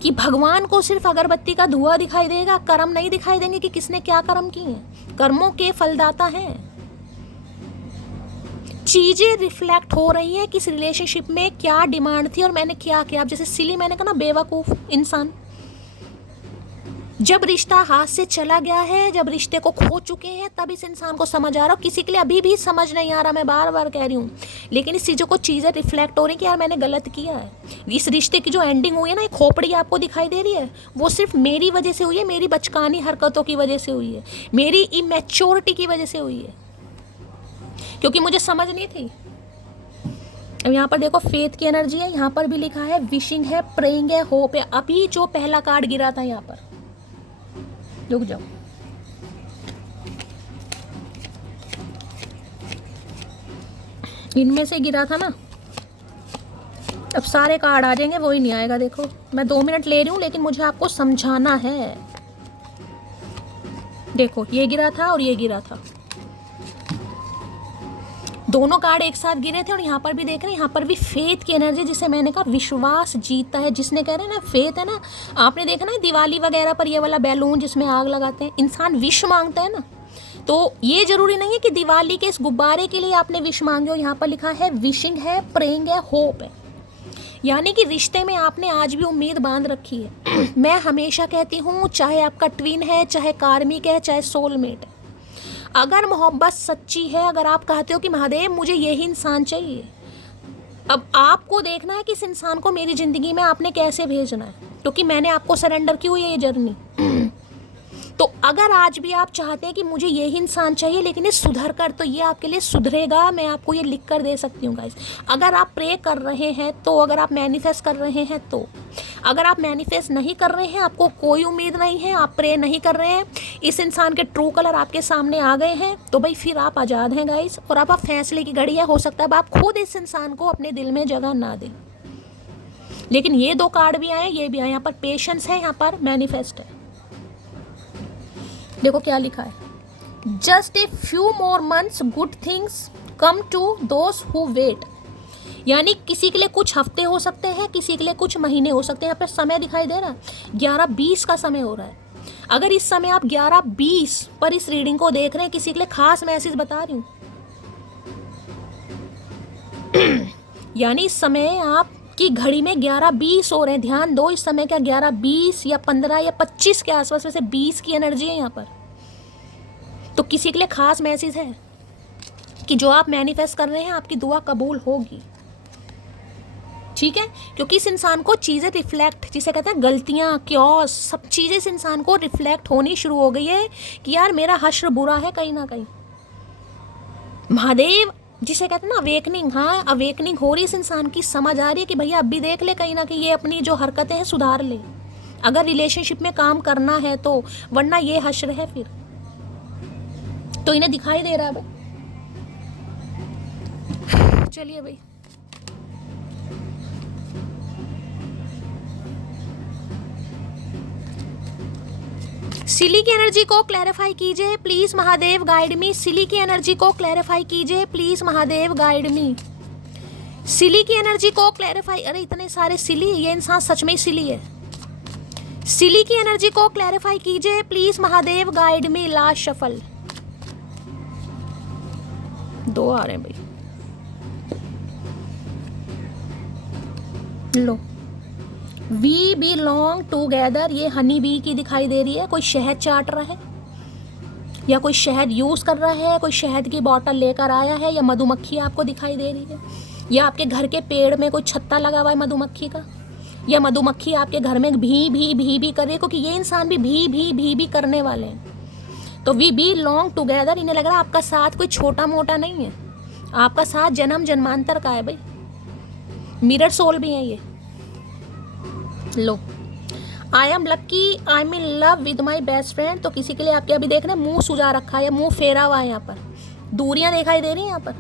कि भगवान को सिर्फ अगरबत्ती का धुआं दिखाई देगा, कर्म नहीं दिखाई देंगे कि किसने क्या कर्म किए हैं? कर्मों के फलदाता हैं। चीजें रिफ्लेक्ट हो रही है कि इस रिलेशनशिप में क्या डिमांड थी और मैंने क्या किया। अब जैसे सिली, मैंने कहा ना बेवकूफ इंसान, जब रिश्ता हाथ से चला गया है, जब रिश्ते को खो चुके हैं, तब इस इंसान को समझ आ रहा। किसी के लिए अभी भी समझ नहीं आ रहा, मैं बार बार कह रही हूँ, लेकिन इस चीज़ों को चीज़ें रिफ्लेक्ट हो रही कि यार मैंने गलत किया है। इस रिश्ते की जो एंडिंग हुई है ना, एक खोपड़ी आपको दिखाई दे रही है, वो सिर्फ मेरी वजह से हुई है, मेरी बचकानी हरकतों की वजह से हुई है, मेरी इमेच्योरिटी की वजह से हुई है, क्योंकि मुझे समझ नहीं थी। अब यहाँ पर देखो फेथ की एनर्जी है, यहाँ पर भी लिखा है विशिंग है, प्रेइंग है, होप है। अभी जो पहला कार्ड गिरा था यहाँ पर, रुक जाओ, इनमें से गिरा था ना, अब सारे कार्ड आ जाएंगे, वो ही नहीं आएगा। देखो मैं 2 मिनट ले रही हूँ, लेकिन मुझे आपको समझाना है। देखो ये गिरा था और ये गिरा था। दोनों कार्ड एक साथ गिरे थे और यहाँ पर भी देख रहे हैं, यहाँ पर भी फेथ की एनर्जी, जिसे मैंने कहा विश्वास जीतता है, जिसने कह रहे हैं ना फेथ है ना। आपने देखा ना दिवाली वगैरह पर ये वाला बैलून जिसमें आग लगाते हैं, इंसान विश मांगता है ना। तो ये जरूरी नहीं है कि दिवाली के इस गुब्बारे के लिए आपने विश मांगे हो। यहाँ पर लिखा है विशिंग है, प्रेइंग है, होप है, यानी कि रिश्ते में आपने आज भी उम्मीद बांध रखी है। मैं हमेशा कहती हूँ, चाहे आपका ट्विन है, चाहे कार्मिक है, चाहे सोलमेट है, अगर मोहब्बत सच्ची है, अगर आप कहते हो कि महादेव मुझे यही इंसान चाहिए, अब आपको देखना है कि इस इंसान को मेरी ज़िंदगी में आपने कैसे भेजना है, क्योंकि मैंने आपको सरेंडर की हुई है ये जर्नी। तो अगर आज भी आप चाहते हैं कि मुझे यही इंसान चाहिए लेकिन ये सुधर कर, तो ये आपके लिए सुधरेगा। मैं आपको ये लिख कर दे सकती हूँ गाइस। अगर आप प्रे कर रहे हैं तो, अगर आप मैनिफेस्ट कर रहे हैं तो, अगर आप मैनिफेस्ट नहीं कर रहे हैं, आपको कोई उम्मीद नहीं है, आप प्रे नहीं कर रहे हैं, इस इंसान के ट्रू कलर आपके सामने आ गए हैं, तो भाई फिर आप आज़ाद हैं गाइस। और आप फैसले की घड़ी है, हो सकता है अब आप खुद इस इंसान को अपने दिल में जगह ना दें। लेकिन ये दो कार्ड भी आए, ये भी आए, यहाँ पर पेशेंस है, यहाँ पर मैनिफेस्ट है। देखो क्या लिखा है, just a few more months good things come to those who wait, यानी किसी के लिए कुछ हफ्ते हो सकते हैं, किसी के लिए कुछ महीने हो सकते हैं। यहाँ पर समय दिखाई दे रहा है 11:20 का समय हो रहा है। अगर इस समय आप 11:20 पर इस रीडिंग को देख रहे हैं, किसी के लिए खास मैसेज बता रही हूँ। यानी इस समय आपकी घड़ी में 11:20 हो रहे हैं। ध्यान दो, इस समय क्या 11:20 या 15 या 25 के आसपास, वैसे 20 की एनर्जी है यहाँ पर। तो किसी के लिए खास मैसेज है कि जो आप मैनिफेस्ट कर रहे हैं आपकी दुआ कबूल होगी, ठीक है। क्योंकि इस इंसान को चीज़ें रिफ्लेक्ट, जिसे कहते हैं गलतियाँ, क्योस, सब चीज़ें इस इंसान को रिफ्लेक्ट होनी शुरू हो गई है कि यार मेरा हश्र बुरा है कहीं ना कहीं। महादेव जिसे कहते हैं ना अवेकनिंग, हाँ अवेकनिंग हो रही, इस इंसान की समझ आ रही है कि भैया अब भी देख ले कहीं ना कहीं ये अपनी जो हरकतें हैं सुधार ले, अगर रिलेशनशिप में काम करना है तो, वरना ये हश्र है फिर। तो इन्हें दिखाई दे रहा है भाई। चलिए भाई, सिली की एनर्जी को क्लैरिफाई कीजिए प्लीज महादेव गाइड मी। सिली की एनर्जी को क्लैरिफाई कीजिए प्लीज महादेव गाइड मी। सिली की एनर्जी को क्लैरिफाई, अरे इतने सारे सिली, ये इंसान सच में ही सिली है। सिली की एनर्जी को क्लैरिफाई कीजिए please Mahadev guide me. Last shuffle, 2 आ रहे हैं भाई। लो, वी बिलोंग टूगेदर, ये हनी बी की दिखाई दे रही है। कोई शहद चाट रहा है या कोई शहद यूज़ कर रहा है, कोई शहद की बॉटल लेकर आया है, या मधुमक्खी आपको दिखाई दे रही है, या आपके घर के पेड़ में कोई छत्ता लगा हुआ है मधुमक्खी का, या मधुमक्खी आपके घर में भी कर रही है, क्योंकि ये इंसान भी भी करने वाले हैं। तो वी बिलोंग टूगेदर, इन्हें लग रहा है आपका साथ कोई छोटा मोटा नहीं है, आपका साथ जन्म जन्मांतर का है भाई। मिरर सोल भी है ये। लो, I am lucky, I am in love with my best friend. तो किसी के लिए आपके अभी देख रहे हैं मुंह सुजा रखा है या मुंह फेरा हुआ है, यहाँ पर दूरियां दिखाई दे रही हैं यहाँ पर।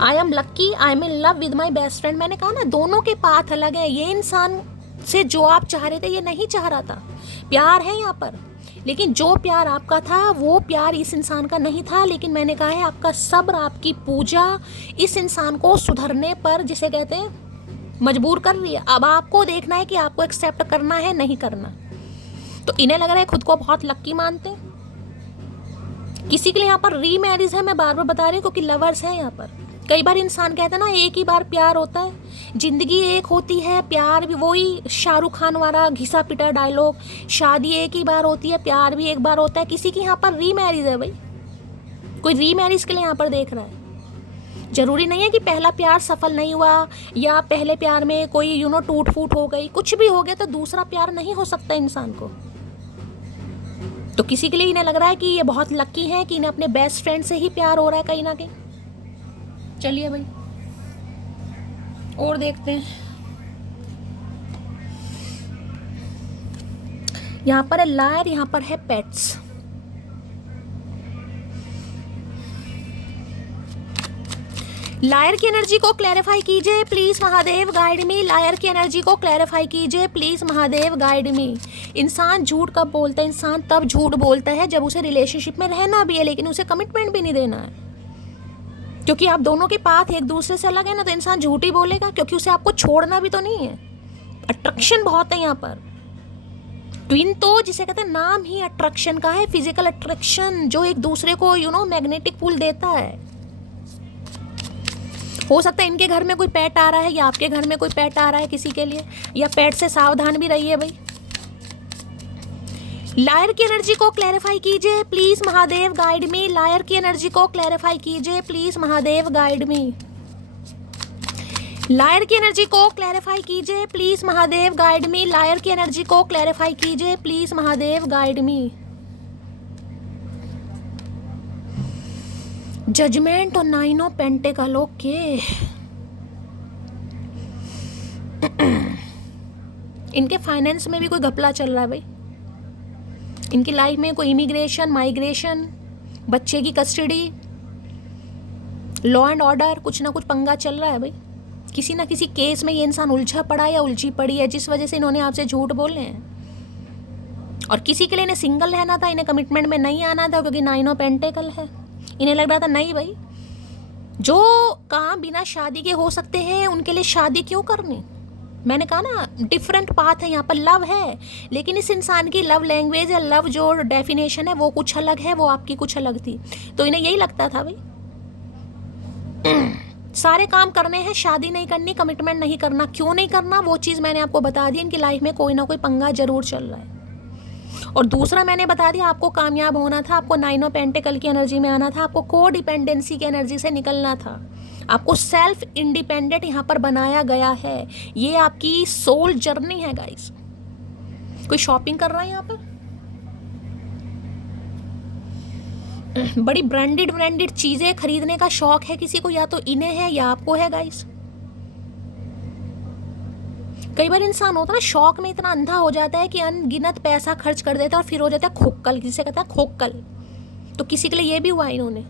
आई am lucky, I am in love with my best friend. मैंने कहा ना दोनों के पाथ अलग है। ये इंसान से जो आप चाह रहे थे ये नहीं चाह रहा था, प्यार है यहाँ पर, लेकिन जो प्यार आपका था वो प्यार इस इंसान का नहीं था। लेकिन मैंने कहा है आपका सब्र, आपकी पूजा इस इंसान को सुधरने पर, जिसे कहते हैं मजबूर कर रही है। अब आपको देखना है कि आपको एक्सेप्ट करना है नहीं करना। तो इन्हें लग रहा है खुद को बहुत लक्की मानते हैं। किसी के लिए यहाँ पर री मैरिज है, मैं बार बार बता रही हूँ, क्योंकि लवर्स है यहाँ पर। कई बार इंसान कहता है ना एक ही बार प्यार होता है, जिंदगी एक होती है, प्यार भी वही शाहरुख खान वाला घिसा पिटा डायलॉग, शादी एक ही बार होती है, प्यार भी एक बार होता है। किसी की यहाँ पर री मैरिज है भाई, कोई री मैरिज के लिए यहाँ पर देख रहा है। जरूरी नहीं है कि पहला प्यार सफल नहीं हुआ, या पहले प्यार में कोई टूट फूट हो गई, कुछ भी हो गया तो दूसरा प्यार नहीं हो सकता इंसान को। तो किसी के लिए इन्हें लग रहा है कि ये बहुत लकी है कि इन्हें अपने बेस्ट फ्रेंड से ही प्यार हो रहा है कहीं ना कहीं। चलिए भाई और देखते हैं। यहाँ पर है लायर, यहाँ पर है पेट्स। लायर की एनर्जी को क्लैरिफाई कीजिए please Mahadev guide me. Liar की एनर्जी को क्लैरिफाई कीजिए प्लीज महादेव गाइड मी। इंसान झूठ कब बोलता है? इंसान तब झूठ बोलता है जब उसे रिलेशनशिप में रहना भी है लेकिन उसे कमिटमेंट भी नहीं देना है। क्योंकि आप दोनों के पाथ एक दूसरे से अलग है ना, तो इंसान झूठ ही बोलेगा, क्योंकि उसे आपको छोड़ना भी तो नहीं है। अट्रैक्शन बहुत है यहाँ पर। ट्विन तो जिसे कहते हैं नाम ही अट्रैक्शन का है, फिजिकल अट्रैक्शन, जो एक दूसरे को मैग्नेटिक पुल देता है। हो सकता है इनके घर में कोई पेट आ रहा है या आपके घर में कोई पेट आ रहा है किसी के लिए, या पेट से सावधान भी रहिए भाई। लायर की एनर्जी को क्लैरिफाई कीजिए please Mahadev, guide me. Liar की एनर्जी को क्लैरिफाई कीजिए please Mahadev, guide me. Liar की एनर्जी को क्लैरिफाई कीजिए please Mahadev, guide me. Liar की एनर्जी को क्लैरिफाई कीजिए please Mahadev, guide me. Judgement और 9 ऑफ पेंटिकल, ओके। इनके फाइनेंस में भी कोई घपला चल रहा है भाई। इनकी लाइफ में कोई इमिग्रेशन, माइग्रेशन, बच्चे की कस्टडी, लॉ एंड ऑर्डर, कुछ ना कुछ पंगा चल रहा है भाई। किसी ना किसी केस में ये इंसान उलझा पड़ा या उलझी पड़ी है, जिस वजह से इन्होंने आपसे झूठ बोले हैं। और किसी के लिए इन्हें सिंगल रहना था, इन्हें कमिटमेंट में नहीं आना था, क्योंकि 9 ऑफ पेंटिकल है। इन्हें लग रहा था नहीं भाई, जो काम बिना शादी के हो सकते हैं उनके लिए शादी क्यों करनी। मैंने कहा ना, डिफरेंट पाथ है यहाँ पर। लव है, लेकिन इस इंसान की लव लैंग्वेज या लव जो डेफिनेशन है वो कुछ अलग है, वो आपकी कुछ अलग थी। तो इन्हें यही लगता था भाई सारे काम करने हैं, शादी नहीं करनी, कमिटमेंट नहीं करना। क्यों नहीं करना वो चीज़ मैंने आपको बता दी। इनकी लाइफ में कोई ना कोई पंगा जरूर चल रहा है। और दूसरा मैंने बता दिया, आपको कामयाब होना था, आपको 9 ऑफ पेंटिकल की एनर्जी में आना था, आपको को डिपेंडेंसी की एनर्जी से निकलना था, आपको सेल्फ इंडिपेंडेंट यहाँ पर बनाया गया है। ये आपकी सोल जर्नी है गाइस। कोई शॉपिंग कर रहा है यहाँ पर, बड़ी ब्रांडेड चीजें खरीदने का शौक है किसी को, या तो इन्हें है या आपको है गाइस। कई बार इंसान होता है ना, शौक में इतना अंधा हो जाता है कि अनगिनत पैसा खर्च कर देता है और फिर हो जाता है खोक्कल, जिसे कहता है खोक्कल। तो किसी के लिए ये भी हुआ इन्होंने,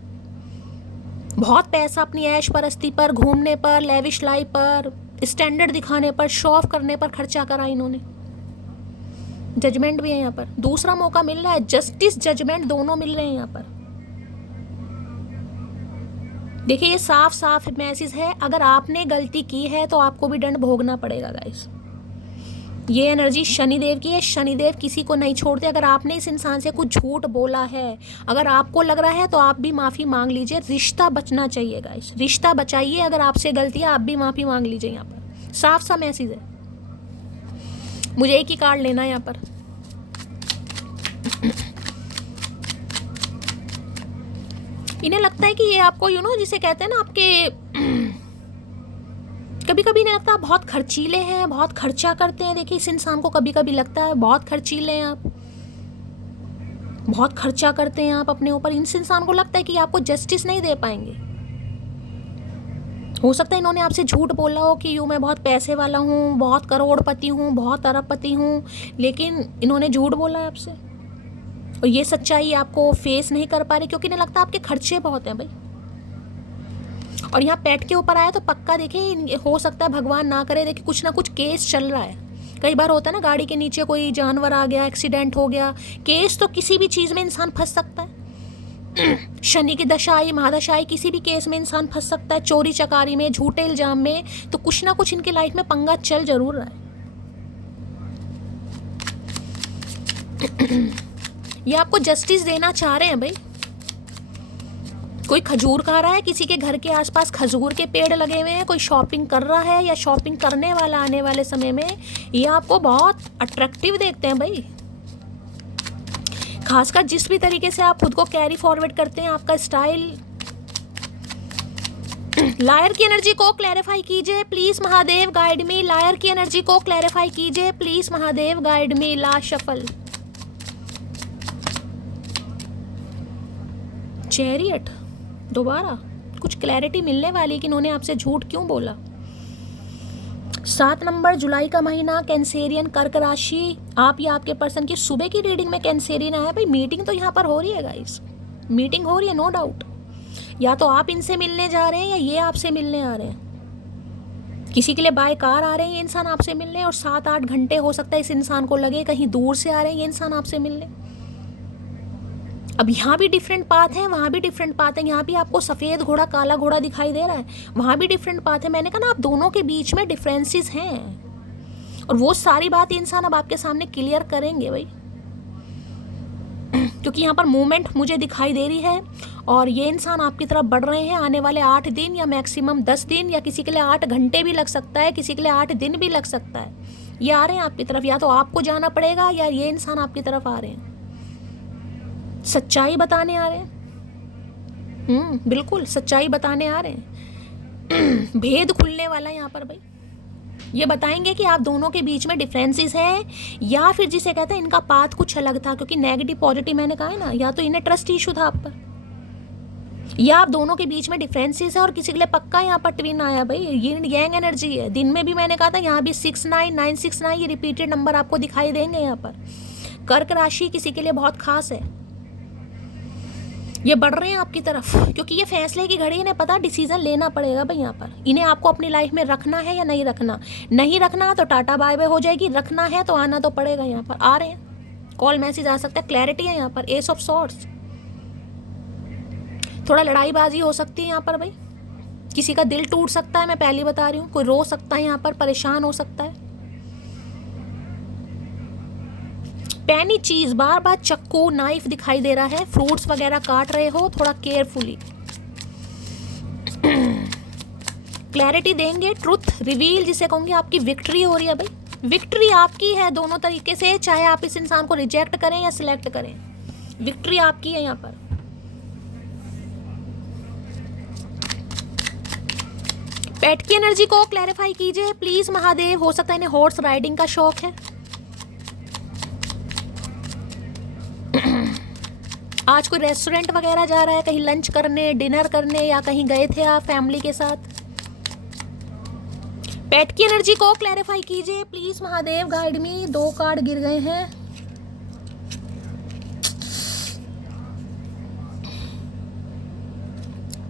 बहुत पैसा अपनी ऐश परस्ती पर, घूमने पर, लेविश लाइफ पर, स्टैंडर्ड दिखाने पर, शो ऑफ करने पर खर्चा करा इन्होंने। जजमेंट भी है यहाँ पर, दूसरा मौका मिल रहा है, जस्टिस जजमेंट दोनों मिल रहे हैं यहाँ पर। देखिए ये साफ साफ मैसेज है, अगर आपने गलती की है तो आपको भी दंड भोगना पड़ेगा गाइस। ये एनर्जी शनिदेव की है, शनिदेव किसी को नहीं छोड़ते। अगर आपने इस इंसान से कुछ झूठ बोला है, अगर आपको लग रहा है, तो आप भी माफ़ी मांग लीजिए। रिश्ता बचना चाहिए गाइस, रिश्ता बचाइए। अगर आपसे गलती है, आप भी माफ़ी मांग लीजिए। यहाँ पर साफ सा मैसेज है। मुझे एक ही कार्ड लेना है यहाँ पर। इन्हें लगता है कि ये आपको जिसे कहते हैं ना, आपके कभी कभी इन्हें लगता है बहुत खर्चीले हैं, बहुत खर्चा करते हैं। देखिए इस इंसान को कभी कभी लगता है बहुत खर्चीले हैं आप, बहुत खर्चा करते हैं आप अपने ऊपर। इस इंसान को लगता है कि आपको जस्टिस नहीं दे पाएंगे। हो सकता है इन्होंने आपसे झूठ बोला हो कि मैं बहुत पैसे वाला हूँ, बहुत करोड़पति हूँ, बहुत अरबपति हूँ, लेकिन इन्होंने झूठ बोला है आपसे। और ये सच्चाई आपको फेस नहीं कर पा रहे, क्योंकि इन्हें लगता है आपके खर्चे बहुत हैं भाई। और यहाँ पेट के ऊपर आया तो पक्का देखिए, हो सकता है भगवान ना करे, देखिए कुछ ना कुछ केस चल रहा है। कई बार होता है ना, गाड़ी के नीचे कोई जानवर आ गया, एक्सीडेंट हो गया, केस तो किसी भी चीज़ में इंसान फंस सकता है। शनि की दशा आई, महादशा आई, किसी भी केस में इंसान फंस सकता है, चोरी चकारी में, झूठे इल्जाम में। तो कुछ ना कुछ इनके लाइफ में पंगा चल जरूर रहा है। ये आपको जस्टिस देना चाह रहे हैं भाई। कोई खजूर खा रहा है, किसी के घर के आसपास खजूर के पेड़ लगे हुए हैं, कोई शॉपिंग कर रहा है या शॉपिंग करने वाला आने वाले समय में, ये आपको बहुत अट्रैक्टिव देखते हैं भाई। खासकर जिस भी तरीके से आप खुद को कैरी फॉरवर्ड करते हैं, आपका स्टाइल। लायर की एनर्जी को क्लैरिफाई कीजिए please Mahadev, guide me. Liar की एनर्जी को क्लैरिफाई कीजिए please Mahadev, guide me. Last shuffle, chariot. दोबारा कुछ क्लैरिटी मिलने वाली कि इन्होंने आपसे झूठ क्यों बोला। 7 नंबर जुलाई का महीना, कैंसेरियन, कर्क राशि। आप या आपके पर्सन की सुबह की रीडिंग में कैंसेरियन आया भाई। मीटिंग तो यहाँ पर हो रही है गाइस, मीटिंग हो रही है, नो डाउट। या तो आप इनसे मिलने जा रहे हैं या ये आपसे मिलने आ रहे हैं। किसी के लिए बाय कार आ रहे हैं ये इंसान आपसे मिलने, और 7-8 घंटे हो सकता है इस इंसान को लगे कहीं दूर से आ रहे हैं ये इंसान आपसे मिलने। अब यहाँ भी डिफरेंट पाथ है, वहाँ भी डिफरेंट पाथ है। यहाँ भी आपको सफ़ेद घोड़ा काला घोड़ा दिखाई दे रहा है, वहाँ भी डिफरेंट पाथ है। मैंने कहा ना, आप दोनों के बीच में डिफरेंसेस हैं, और वो सारी बात ये इंसान अब आपके सामने क्लियर करेंगे भाई, क्योंकि यहाँ पर मूवमेंट मुझे दिखाई दे रही है, और ये इंसान आपकी तरफ बढ़ रहे हैं। आने वाले 8 दिन या मैक्सिमम 10 दिन, या किसी के लिए 8 घंटे भी लग सकता है, किसी के लिए 8 दिन भी लग सकता है। ये आ रहे हैं आपकी तरफ, या तो आपको जाना पड़ेगा या ये इंसान आपकी तरफ आ रहे हैं, सच्चाई बताने आ रहे हैं। बिल्कुल सच्चाई बताने आ रहे हैं। भेद खुलने वाला है यहाँ पर भाई। ये बताएंगे कि आप दोनों के बीच में डिफरेंसेस हैं, या फिर जिसे कहते हैं इनका पाथ कुछ अलग था, क्योंकि नेगेटिव पॉजिटिव मैंने कहा है ना, या तो इन्हें ट्रस्ट इशू था आप पर, या आप दोनों के बीच में डिफरेंसेस है, और किसी के लिए पक्का यहाँ पर ट्विन आया भाई। ये यंग एनर्जी है। दिन में भी मैंने कहा था यहाँ भी 69969 ये रिपीटेड नंबर आपको दिखाई देंगे यहाँ पर। कर्क राशि किसी के लिए बहुत खास है, ये बढ़ रहे हैं आपकी तरफ, क्योंकि ये फैसले की घड़ी, इन्हें पता डिसीजन लेना पड़ेगा भाई यहाँ पर। इन्हें आपको अपनी लाइफ में रखना है या नहीं रखना। नहीं रखना तो टाटा बाय बाय हो जाएगी, रखना है तो आना तो पड़ेगा। यहाँ पर आ रहे हैं, कॉल मैसेज आ सकता है, क्लैरिटी है यहाँ पर। एस ऑफ सॉर्ड्स, थोड़ा लड़ाईबाजी हो सकती है यहाँ पर भाई, किसी का दिल टूट सकता है, मैं पहले बता रही हूँ। कोई रो सकता है यहाँ पर, परेशान हो सकता है। पैनी चीज, बार बार चक्कू नाइफ दिखाई दे रहा है, फ्रूट्स वगैरह काट रहे हो, थोड़ा केयरफुली। क्लैरिटी देंगे, ट्रुथ रिवील जिसे कहूंगे, आपकी विक्ट्री हो रही है भाई। विक्ट्री आपकी है दोनों तरीके से, चाहे आप इस इंसान को रिजेक्ट करें या सिलेक्ट करें, विक्ट्री आपकी है यहाँ पर। पेट की एनर्जी को क्लैरिफाई कीजिए प्लीज महादेव। हो सकता है इन्हें हॉर्स राइडिंग का शौक है। आज कोई रेस्टोरेंट वगैरह जा रहा है, कहीं लंच करने, डिनर करने, या कहीं गए थे आप फैमिली के साथ। पेट की एनर्जी को क्लैरिफाई कीजिए please Mahadev, guide me. 2 card गिर गए हैं।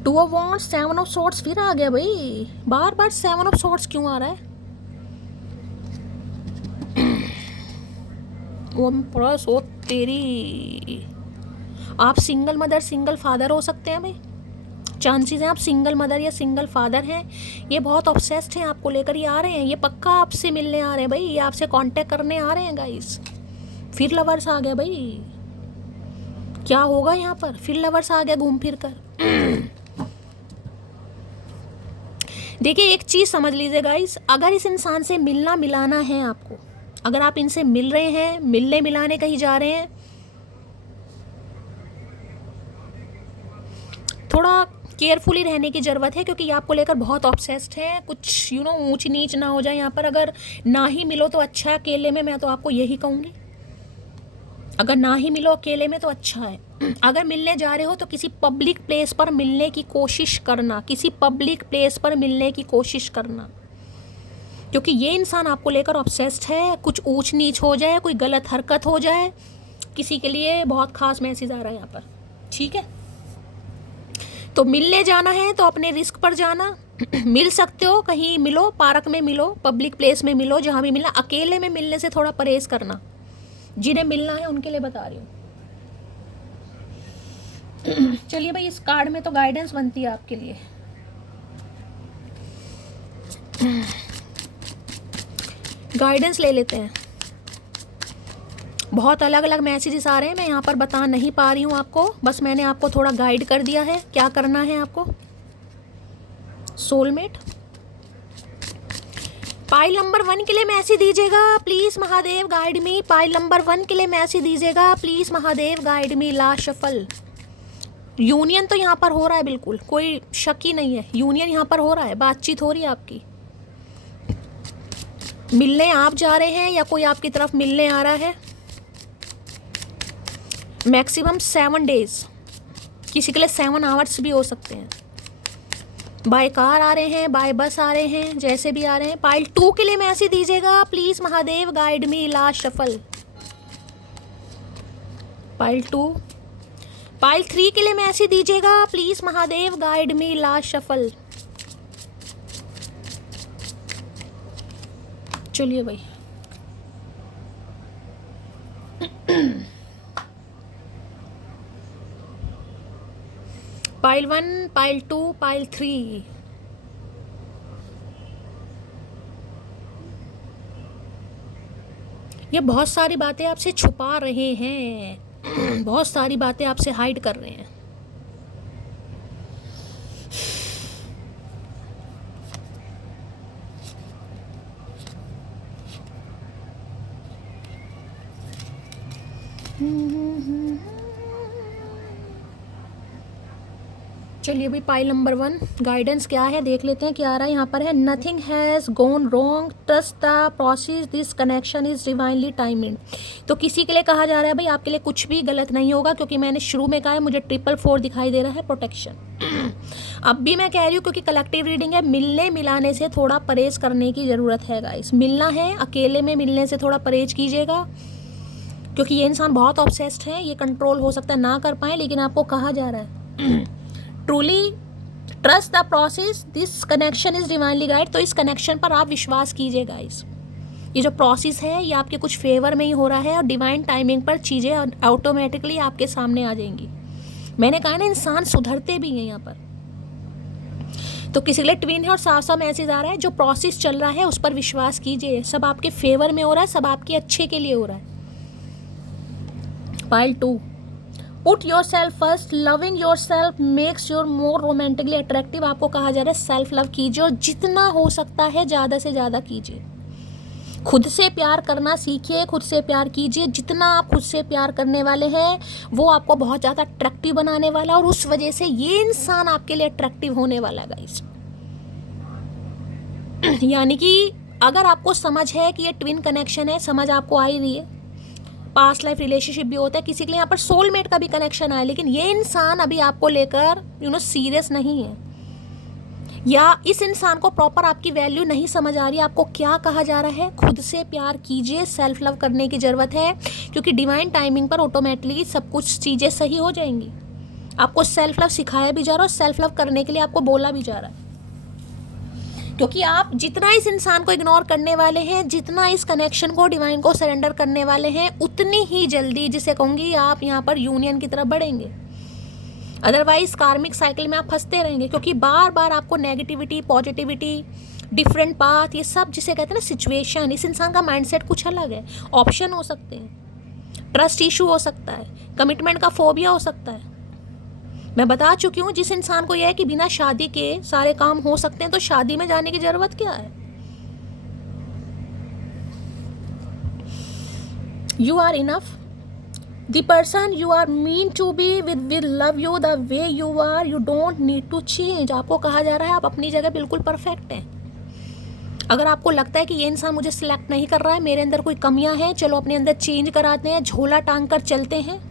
Two of wands, 7 of swords फिर आ गया भाई। बार बार 7 ऑफ सॉर्ड्स क्यों आ रहा है? वो प्लस हो तेरी। आप सिंगल मदर सिंगल फादर हो सकते हैं भाई, चांसेस हैं आप सिंगल मदर या सिंगल फादर हैं। ये बहुत ऑब्सेस्ड हैं आपको लेकर, ये आ रहे हैं, ये पक्का आपसे मिलने आ रहे हैं भाई, ये आपसे कांटेक्ट करने आ रहे हैं गाइस। फिर लवर्स आ गया भाई, क्या होगा यहाँ पर? फिर लवर्स आ गया घूम फिर कर। देखिए एक चीज समझ लीजिए गाइस, अगर इस इंसान से मिलना मिलाना है आपको, अगर आप इनसे मिल रहे हैं, मिलने मिलाने कहीं जा रहे हैं, थोड़ा केयरफुली रहने की ज़रूरत है, क्योंकि ये आपको लेकर बहुत ऑब्सेस्ड है। कुछ ऊंच नीच ना हो जाए यहाँ पर। अगर ना ही मिलो तो अच्छा है अकेले में, मैं तो आपको यही कहूँगी। अगर ना ही मिलो अकेले में तो अच्छा है। अगर मिलने जा रहे हो तो किसी पब्लिक प्लेस पर मिलने की कोशिश करना, किसी पब्लिक प्लेस पर मिलने की कोशिश करना, क्योंकि ये इंसान आपको लेकर ऑब्सेस्ड है। कुछ ऊंच नीच हो जाए, कोई गलत हरकत हो जाए, किसी के लिए बहुत खास मैसेज आ रहा है यहाँ पर, ठीक है? तो मिलने जाना है तो अपने रिस्क पर जाना। मिल सकते हो, कहीं मिलो, पार्क में मिलो, पब्लिक प्लेस में मिलो, जहाँ भी मिलना। अकेले में मिलने से थोड़ा परहेज करना। जिन्हें मिलना है उनके लिए बता रही हूँ। चलिए भाई, इस कार्ड में तो गाइडेंस बनती है आपके लिए। गाइडेंस ले लेते हैं। बहुत अलग अलग मैसेजेस आ रहे हैं, मैं यहाँ पर बता नहीं पा रही हूँ आपको, बस मैंने आपको थोड़ा गाइड कर दिया है क्या करना है आपको। सोलमेट, पाइल नंबर 1 के लिए मैसेज दीजिएगा please Mahadev, guide me. Pile number 1 के लिए मैसेज दीजिएगा please Mahadev, guide me. Last shuffle. Union तो यहाँ पर हो रहा है, बिल्कुल कोई शक ही नहीं है, यूनियन यहाँ पर हो रहा है, बातचीत हो रही है आपकी। मिलने आप जा रहे हैं या कोई आपकी तरफ मिलने आ रहा है। मैक्सिमम 7 डेज, किसी के लिए 7 आवर्स भी हो सकते हैं। बाय कार आ रहे हैं, बाय बस आ रहे हैं, जैसे भी आ रहे हैं। पाइल 2 के लिए मैसेज दीजिएगा please Mahadev, guide me. Last shuffle. Pile 2। Pile 3 के लिए मैसेज दीजिएगा please Mahadev, guide me. Last shuffle. चलिए भाई, पाइल 1, पाइल 2, पाइल 3। ये बहुत सारी बातें आपसे छुपा रहे हैं, बहुत सारी बातें आपसे हाइड कर रहे हैं। चलिए भाई, पाइल नंबर 1 गाइडेंस क्या है देख लेते हैं क्या आ रहा है। यहाँ पर है nothing has gone wrong, trust the process, this connection is divinely timing. तो किसी के लिए कहा जा रहा है भाई आपके लिए कुछ भी गलत नहीं होगा, क्योंकि मैंने शुरू में कहा है मुझे 444 दिखाई दे रहा है प्रोटेक्शन। अब भी मैं कह रही हूँ क्योंकि कलेक्टिव रीडिंग है, मिलने मिलाने से थोड़ा परहेज करने की ज़रूरत है गाइस। मिलना है, अकेले में मिलने से थोड़ा परहेज कीजिएगा, क्योंकि ये इंसान बहुत ऑब्सेस्ड है, ये कंट्रोल हो सकता है ना कर पाए, लेकिन आपको कहा जा रहा है truly trust the process, this connection is divinely guide. तो इस कनेक्शन पर आप विश्वास कीजिए गाइस। ये जो प्रोसेस है ये आपके कुछ फेवर में ही हो रहा है, और डिवाइन टाइमिंग पर चीज़ें ऑटोमेटिकली आपके सामने आ जाएंगी। मैंने कहा ना, इंसान सुधरते भी हैं यहाँ पर। तो किसी के लिए ट्विन है और साफ साफ मैसेज आ रहा है, जो प्रोसेस चल रहा है उस पर विश्वास कीजिए, सब आपके फेवर में हो रहा है, सब आपके अच्छे के लिए हो रहा है। Pile 2, put your self first, loving your self makes your more romantically attractive. आपको कहा जा रहा है सेल्फ लव कीजिए, और जितना हो सकता है ज़्यादा से ज़्यादा कीजिए। खुद से प्यार करना सीखिए, खुद से प्यार कीजिए। जितना आप खुद से प्यार करने वाले हैं वो आपको बहुत ज़्यादा अट्रैक्टिव बनाने वाला है, और उस वजह से ये इंसान आपके लिए अट्रैक्टिव होने वाला है गाइस। यानी कि अगर आपको समझ है कि ये ट्विन कनेक्शन है, समझ आपको आ ही रही है, पास्ट लाइफ रिलेशनशिप भी होता है, किसी के लिए यहाँ पर सोलमेट का भी कनेक्शन आया, लेकिन ये इंसान अभी आपको लेकर सीरियस नहीं है, या इस इंसान को प्रॉपर आपकी वैल्यू नहीं समझ आ रही। आपको क्या कहा जा रहा है, खुद से प्यार कीजिए, सेल्फ लव करने की ज़रूरत है, क्योंकि डिवाइन टाइमिंग पर ऑटोमेटिकली सब कुछ चीज़ें सही हो जाएंगी। आपको सेल्फ लव सिखाया भी जा रहा है, और सेल्फ लव करने के लिए आपको बोला भी जा रहा है, क्योंकि आप जितना इस इंसान को इग्नोर करने वाले हैं, जितना इस कनेक्शन को, डिवाइन को सरेंडर करने वाले हैं, उतनी ही जल्दी, जिसे कहूँगी, आप यहाँ पर यूनियन की तरफ बढ़ेंगे। अदरवाइज कार्मिक साइकिल में आप फंसते रहेंगे, क्योंकि बार बार आपको नेगेटिविटी, पॉजिटिविटी, डिफरेंट पाथ, ये सब जिसे कहते हैं ना सिचुएशन, इस इंसान का माइंडसेट कुछ अलग है। ऑप्शन हो सकते हैं, ट्रस्ट इशू हो सकता है, कमिटमेंट का फोबिया हो सकता है। मैं बता चुकी हूँ, जिस इंसान को यह है कि बिना शादी के सारे काम हो सकते हैं, तो शादी में जाने की जरूरत क्या है। You are enough, the person you are meant to be will love you the way you are, you don't need to change. आपको कहा जा रहा है आप अपनी जगह बिल्कुल परफेक्ट हैं। अगर आपको लगता है कि ये इंसान मुझे सिलेक्ट नहीं कर रहा है, मेरे अंदर कोई कमियां हैं, चलो अपने अंदर चेंज कराते हैं, झोला टांग कर चलते हैं,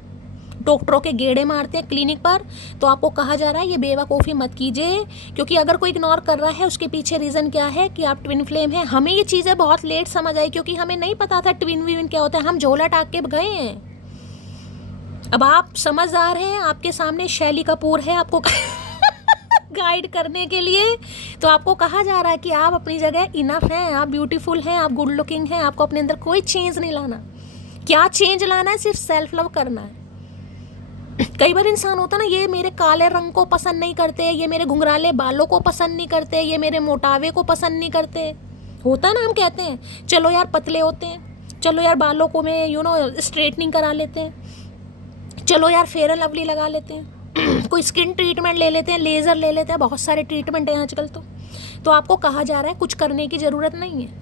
डॉक्टरों के गेड़े मारते हैं क्लिनिक पर, तो आपको कहा जा रहा है ये बेवकूफ़ी मत कीजिए, क्योंकि अगर कोई इग्नोर कर रहा है उसके पीछे रीज़न क्या है कि आप ट्विन फ्लेम हैं। हमें ये चीज़ें बहुत लेट समझ आई, क्योंकि हमें नहीं पता था ट्विन विन क्या होता है, हम झोला टाक के गए हैं। अब आप समझदार हैं, आपके सामने शैली कपूर है आपको गाइड करने के लिए, तो आपको कहा जा रहा है कि आप अपनी जगह इनफ हैं, आप ब्यूटीफुल हैं, आप गुड लुकिंग हैं, आपको अपने अंदर कोई चेंज नहीं लाना। क्या चेंज लाना है, सिर्फ सेल्फ लव करना है। कई बार इंसान होता ना, ये मेरे काले रंग को पसंद नहीं करते, ये मेरे घुंघराले बालों को पसंद नहीं करते, ये मेरे मोटावे को पसंद नहीं करते, होता है ना। हम कहते हैं चलो यार पतले होते हैं, चलो यार बालों को में स्ट्रेटनिंग करा लेते हैं, चलो यार फेयर एंड लवली लगा लेते हैं, कोई स्किन ट्रीटमेंट ले लेते हैं, लेज़र ले लेते हैं, बहुत सारे ट्रीटमेंट हैं आजकल। तो आपको कहा जा रहा है कुछ करने की ज़रूरत नहीं है।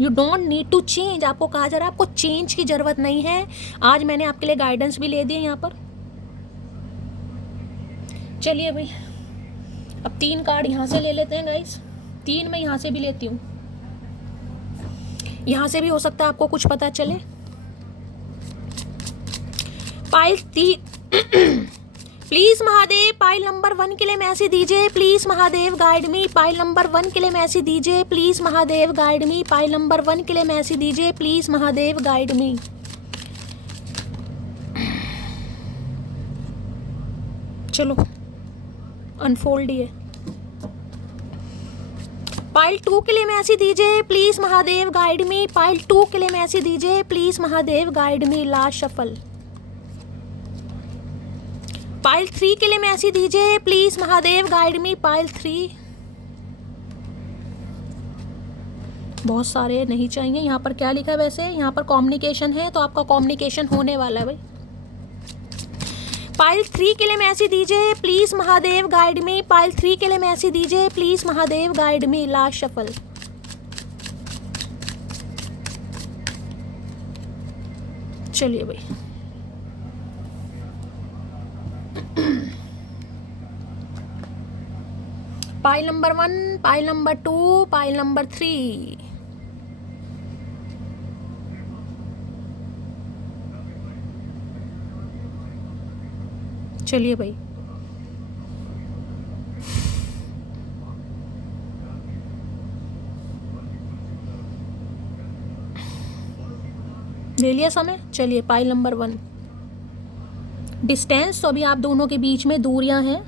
You don't need to change, आपको कहा जा रहा है आपको चेंज की ज़रूरत नहीं है। आज मैंने आपके लिए गाइडेंस भी ले दिए यहाँ पर। चलिए भाई, अब 3 कार्ड यहाँ से ले लेते हैं गाइस, 3 मैं यहाँ से भी लेती हूँ, यहाँ से भी हो सकता है आपको कुछ पता चले। Pile 3 please Mahadev pile number 1 के लिए मैसेज दीजिए, please Mahadev guide me. Pile number 1 के लिए मैसेज दीजिए, please Mahadev guide me. Pile number 1 के लिए मैसेज दीजिए, प्लीज़ महादेव गाइड मी। चलो अनफोल्ड। पाइल 2 के लिए मैसेज दीजिए, please Mahadev guide me. Pile 2 के लिए मैसेज दीजिए, please Mahadev guide me. Last shuffle. Pile 3 के लिए मैसेज दीजिए please, Mahadev guide me pile 3। बहुत सारे नहीं चाहिए। यहाँ पर क्या लिखा है वैसे, यहाँ पर कम्युनिकेशन है, तो आपका कम्युनिकेशन होने वाला है भाई। पाइल 3 के लिए मैसेज दीजिए please, Mahadev guide me. Pile 3 के लिए मैसेज दीजिए please, Mahadev guide me. Last shuffle. चलिए भाई, pile number 1, pile number 2, pile number 3। चलिए भाई, ले लिया समय। चलिए पाइल नंबर 1, डिस्टेंस। तो अभी आप दोनों के बीच में दूरियां हैं,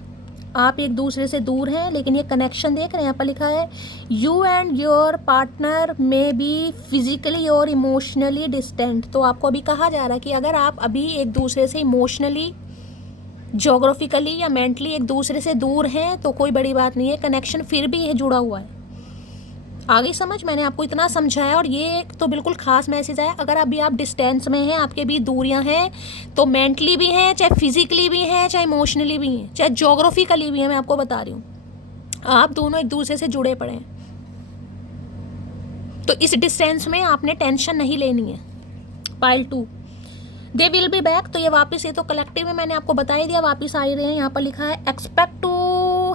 आप एक दूसरे से दूर हैं, लेकिन ये कनेक्शन देख रहे हैं, यहाँ पर लिखा है यू एंड योर पार्टनर में बी फिजिकली और इमोशनली डिस्टेंट। तो आपको अभी कहा जा रहा है कि अगर आप अभी एक दूसरे से इमोशनली, जोग्राफिकली या मेंटली एक दूसरे से दूर हैं तो कोई बड़ी बात नहीं है, कनेक्शन फिर भी ये जुड़ा हुआ है। आगे समझ, मैंने आपको इतना समझाया और ये तो बिल्कुल खास मैसेज है। अगर अभी आप डिस्टेंस में हैं, आपके बीच दूरियां हैं, तो मेंटली भी हैं, चाहे फिजिकली भी हैं, चाहे इमोशनली भी हैं, चाहे जोग्राफिकली भी हैं, मैं आपको बता रही हूँ, आप दोनों एक दूसरे से जुड़े पड़े हैं। तो इस डिस्टेंस में आपने टेंशन नहीं लेनी है। Pile 2, they will be back. तो ये वापस, ये तो कलेक्टिव में मैंने आपको बता ही दिया, वापस आ ही रहे हैं। यहाँ पर लिखा है expect to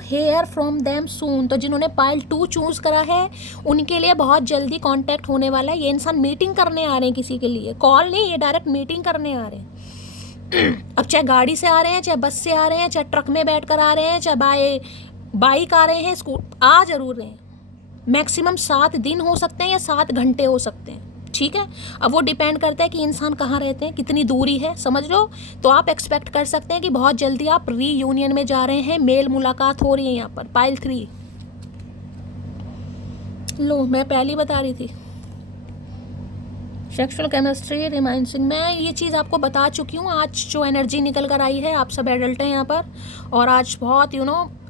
hear from them soon. तो जिन्होंने पाइल 2 चूज करा है उनके लिए बहुत जल्दी कांटेक्ट होने वाला है। ये इंसान मीटिंग करने आ रहे हैं किसी के लिए, कॉल नहीं, ये डायरेक्ट मीटिंग करने आ रहे हैं। अब चाहे गाड़ी से आ रहे हैं, चाहे बस से आ रहे हैं, चाहे ट्रक में बैठ कर आ रहे हैं, चाहे बाइक आ रहे हैं, आ जरूर रहे हैं। मैक्सिमम 7 दिन हो सकते हैं या 7 घंटे हो सकते हैं, ठीक है। अब वो डिपेंड करता है कि इंसान कहाँ रहते हैं, कितनी दूरी है, समझ लो। तो आप एक्सपेक्ट कर सकते हैं कि बहुत जल्दी आप रीयूनियन में जा रहे हैं, मेल मुलाकात हो रही है। यहाँ पर पाइल 3, लो मैं पहले बता रही थी, सेक्सुअल केमिस्ट्री रिमाइंसिंग, मैं ये चीज़ आपको बता चुकी हूँ। आज जो एनर्जी निकल कर आई है, आप सब एडल्ट हैं यहाँ पर, और आज बहुत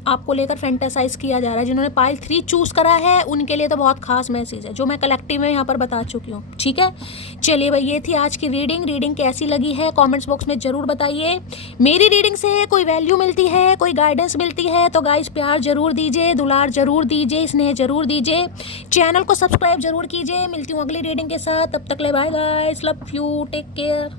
आपको लेकर फैंटेसाइज किया जा रहा है। जिन्होंने पाइल 3 चूज़ करा है उनके लिए तो बहुत खास मैसेज है, जो मैं कलेक्टिव में यहाँ पर बता चुकी हूँ, ठीक है। चलिए भाई, ये थी आज की रीडिंग कैसी लगी है कमेंट्स बॉक्स में ज़रूर बताइए। मेरी रीडिंग से कोई वैल्यू मिलती है, कोई गाइडेंस मिलती है तो गाइस प्यार ज़रूर दीजिए, दुलार ज़रूर दीजिए, स्नेह ज़रूर दीजिए, चैनल को सब्सक्राइब ज़रूर कीजिए। मिलती हूँ अगली रीडिंग के साथ, तब तक ले bye guys, love you, take care.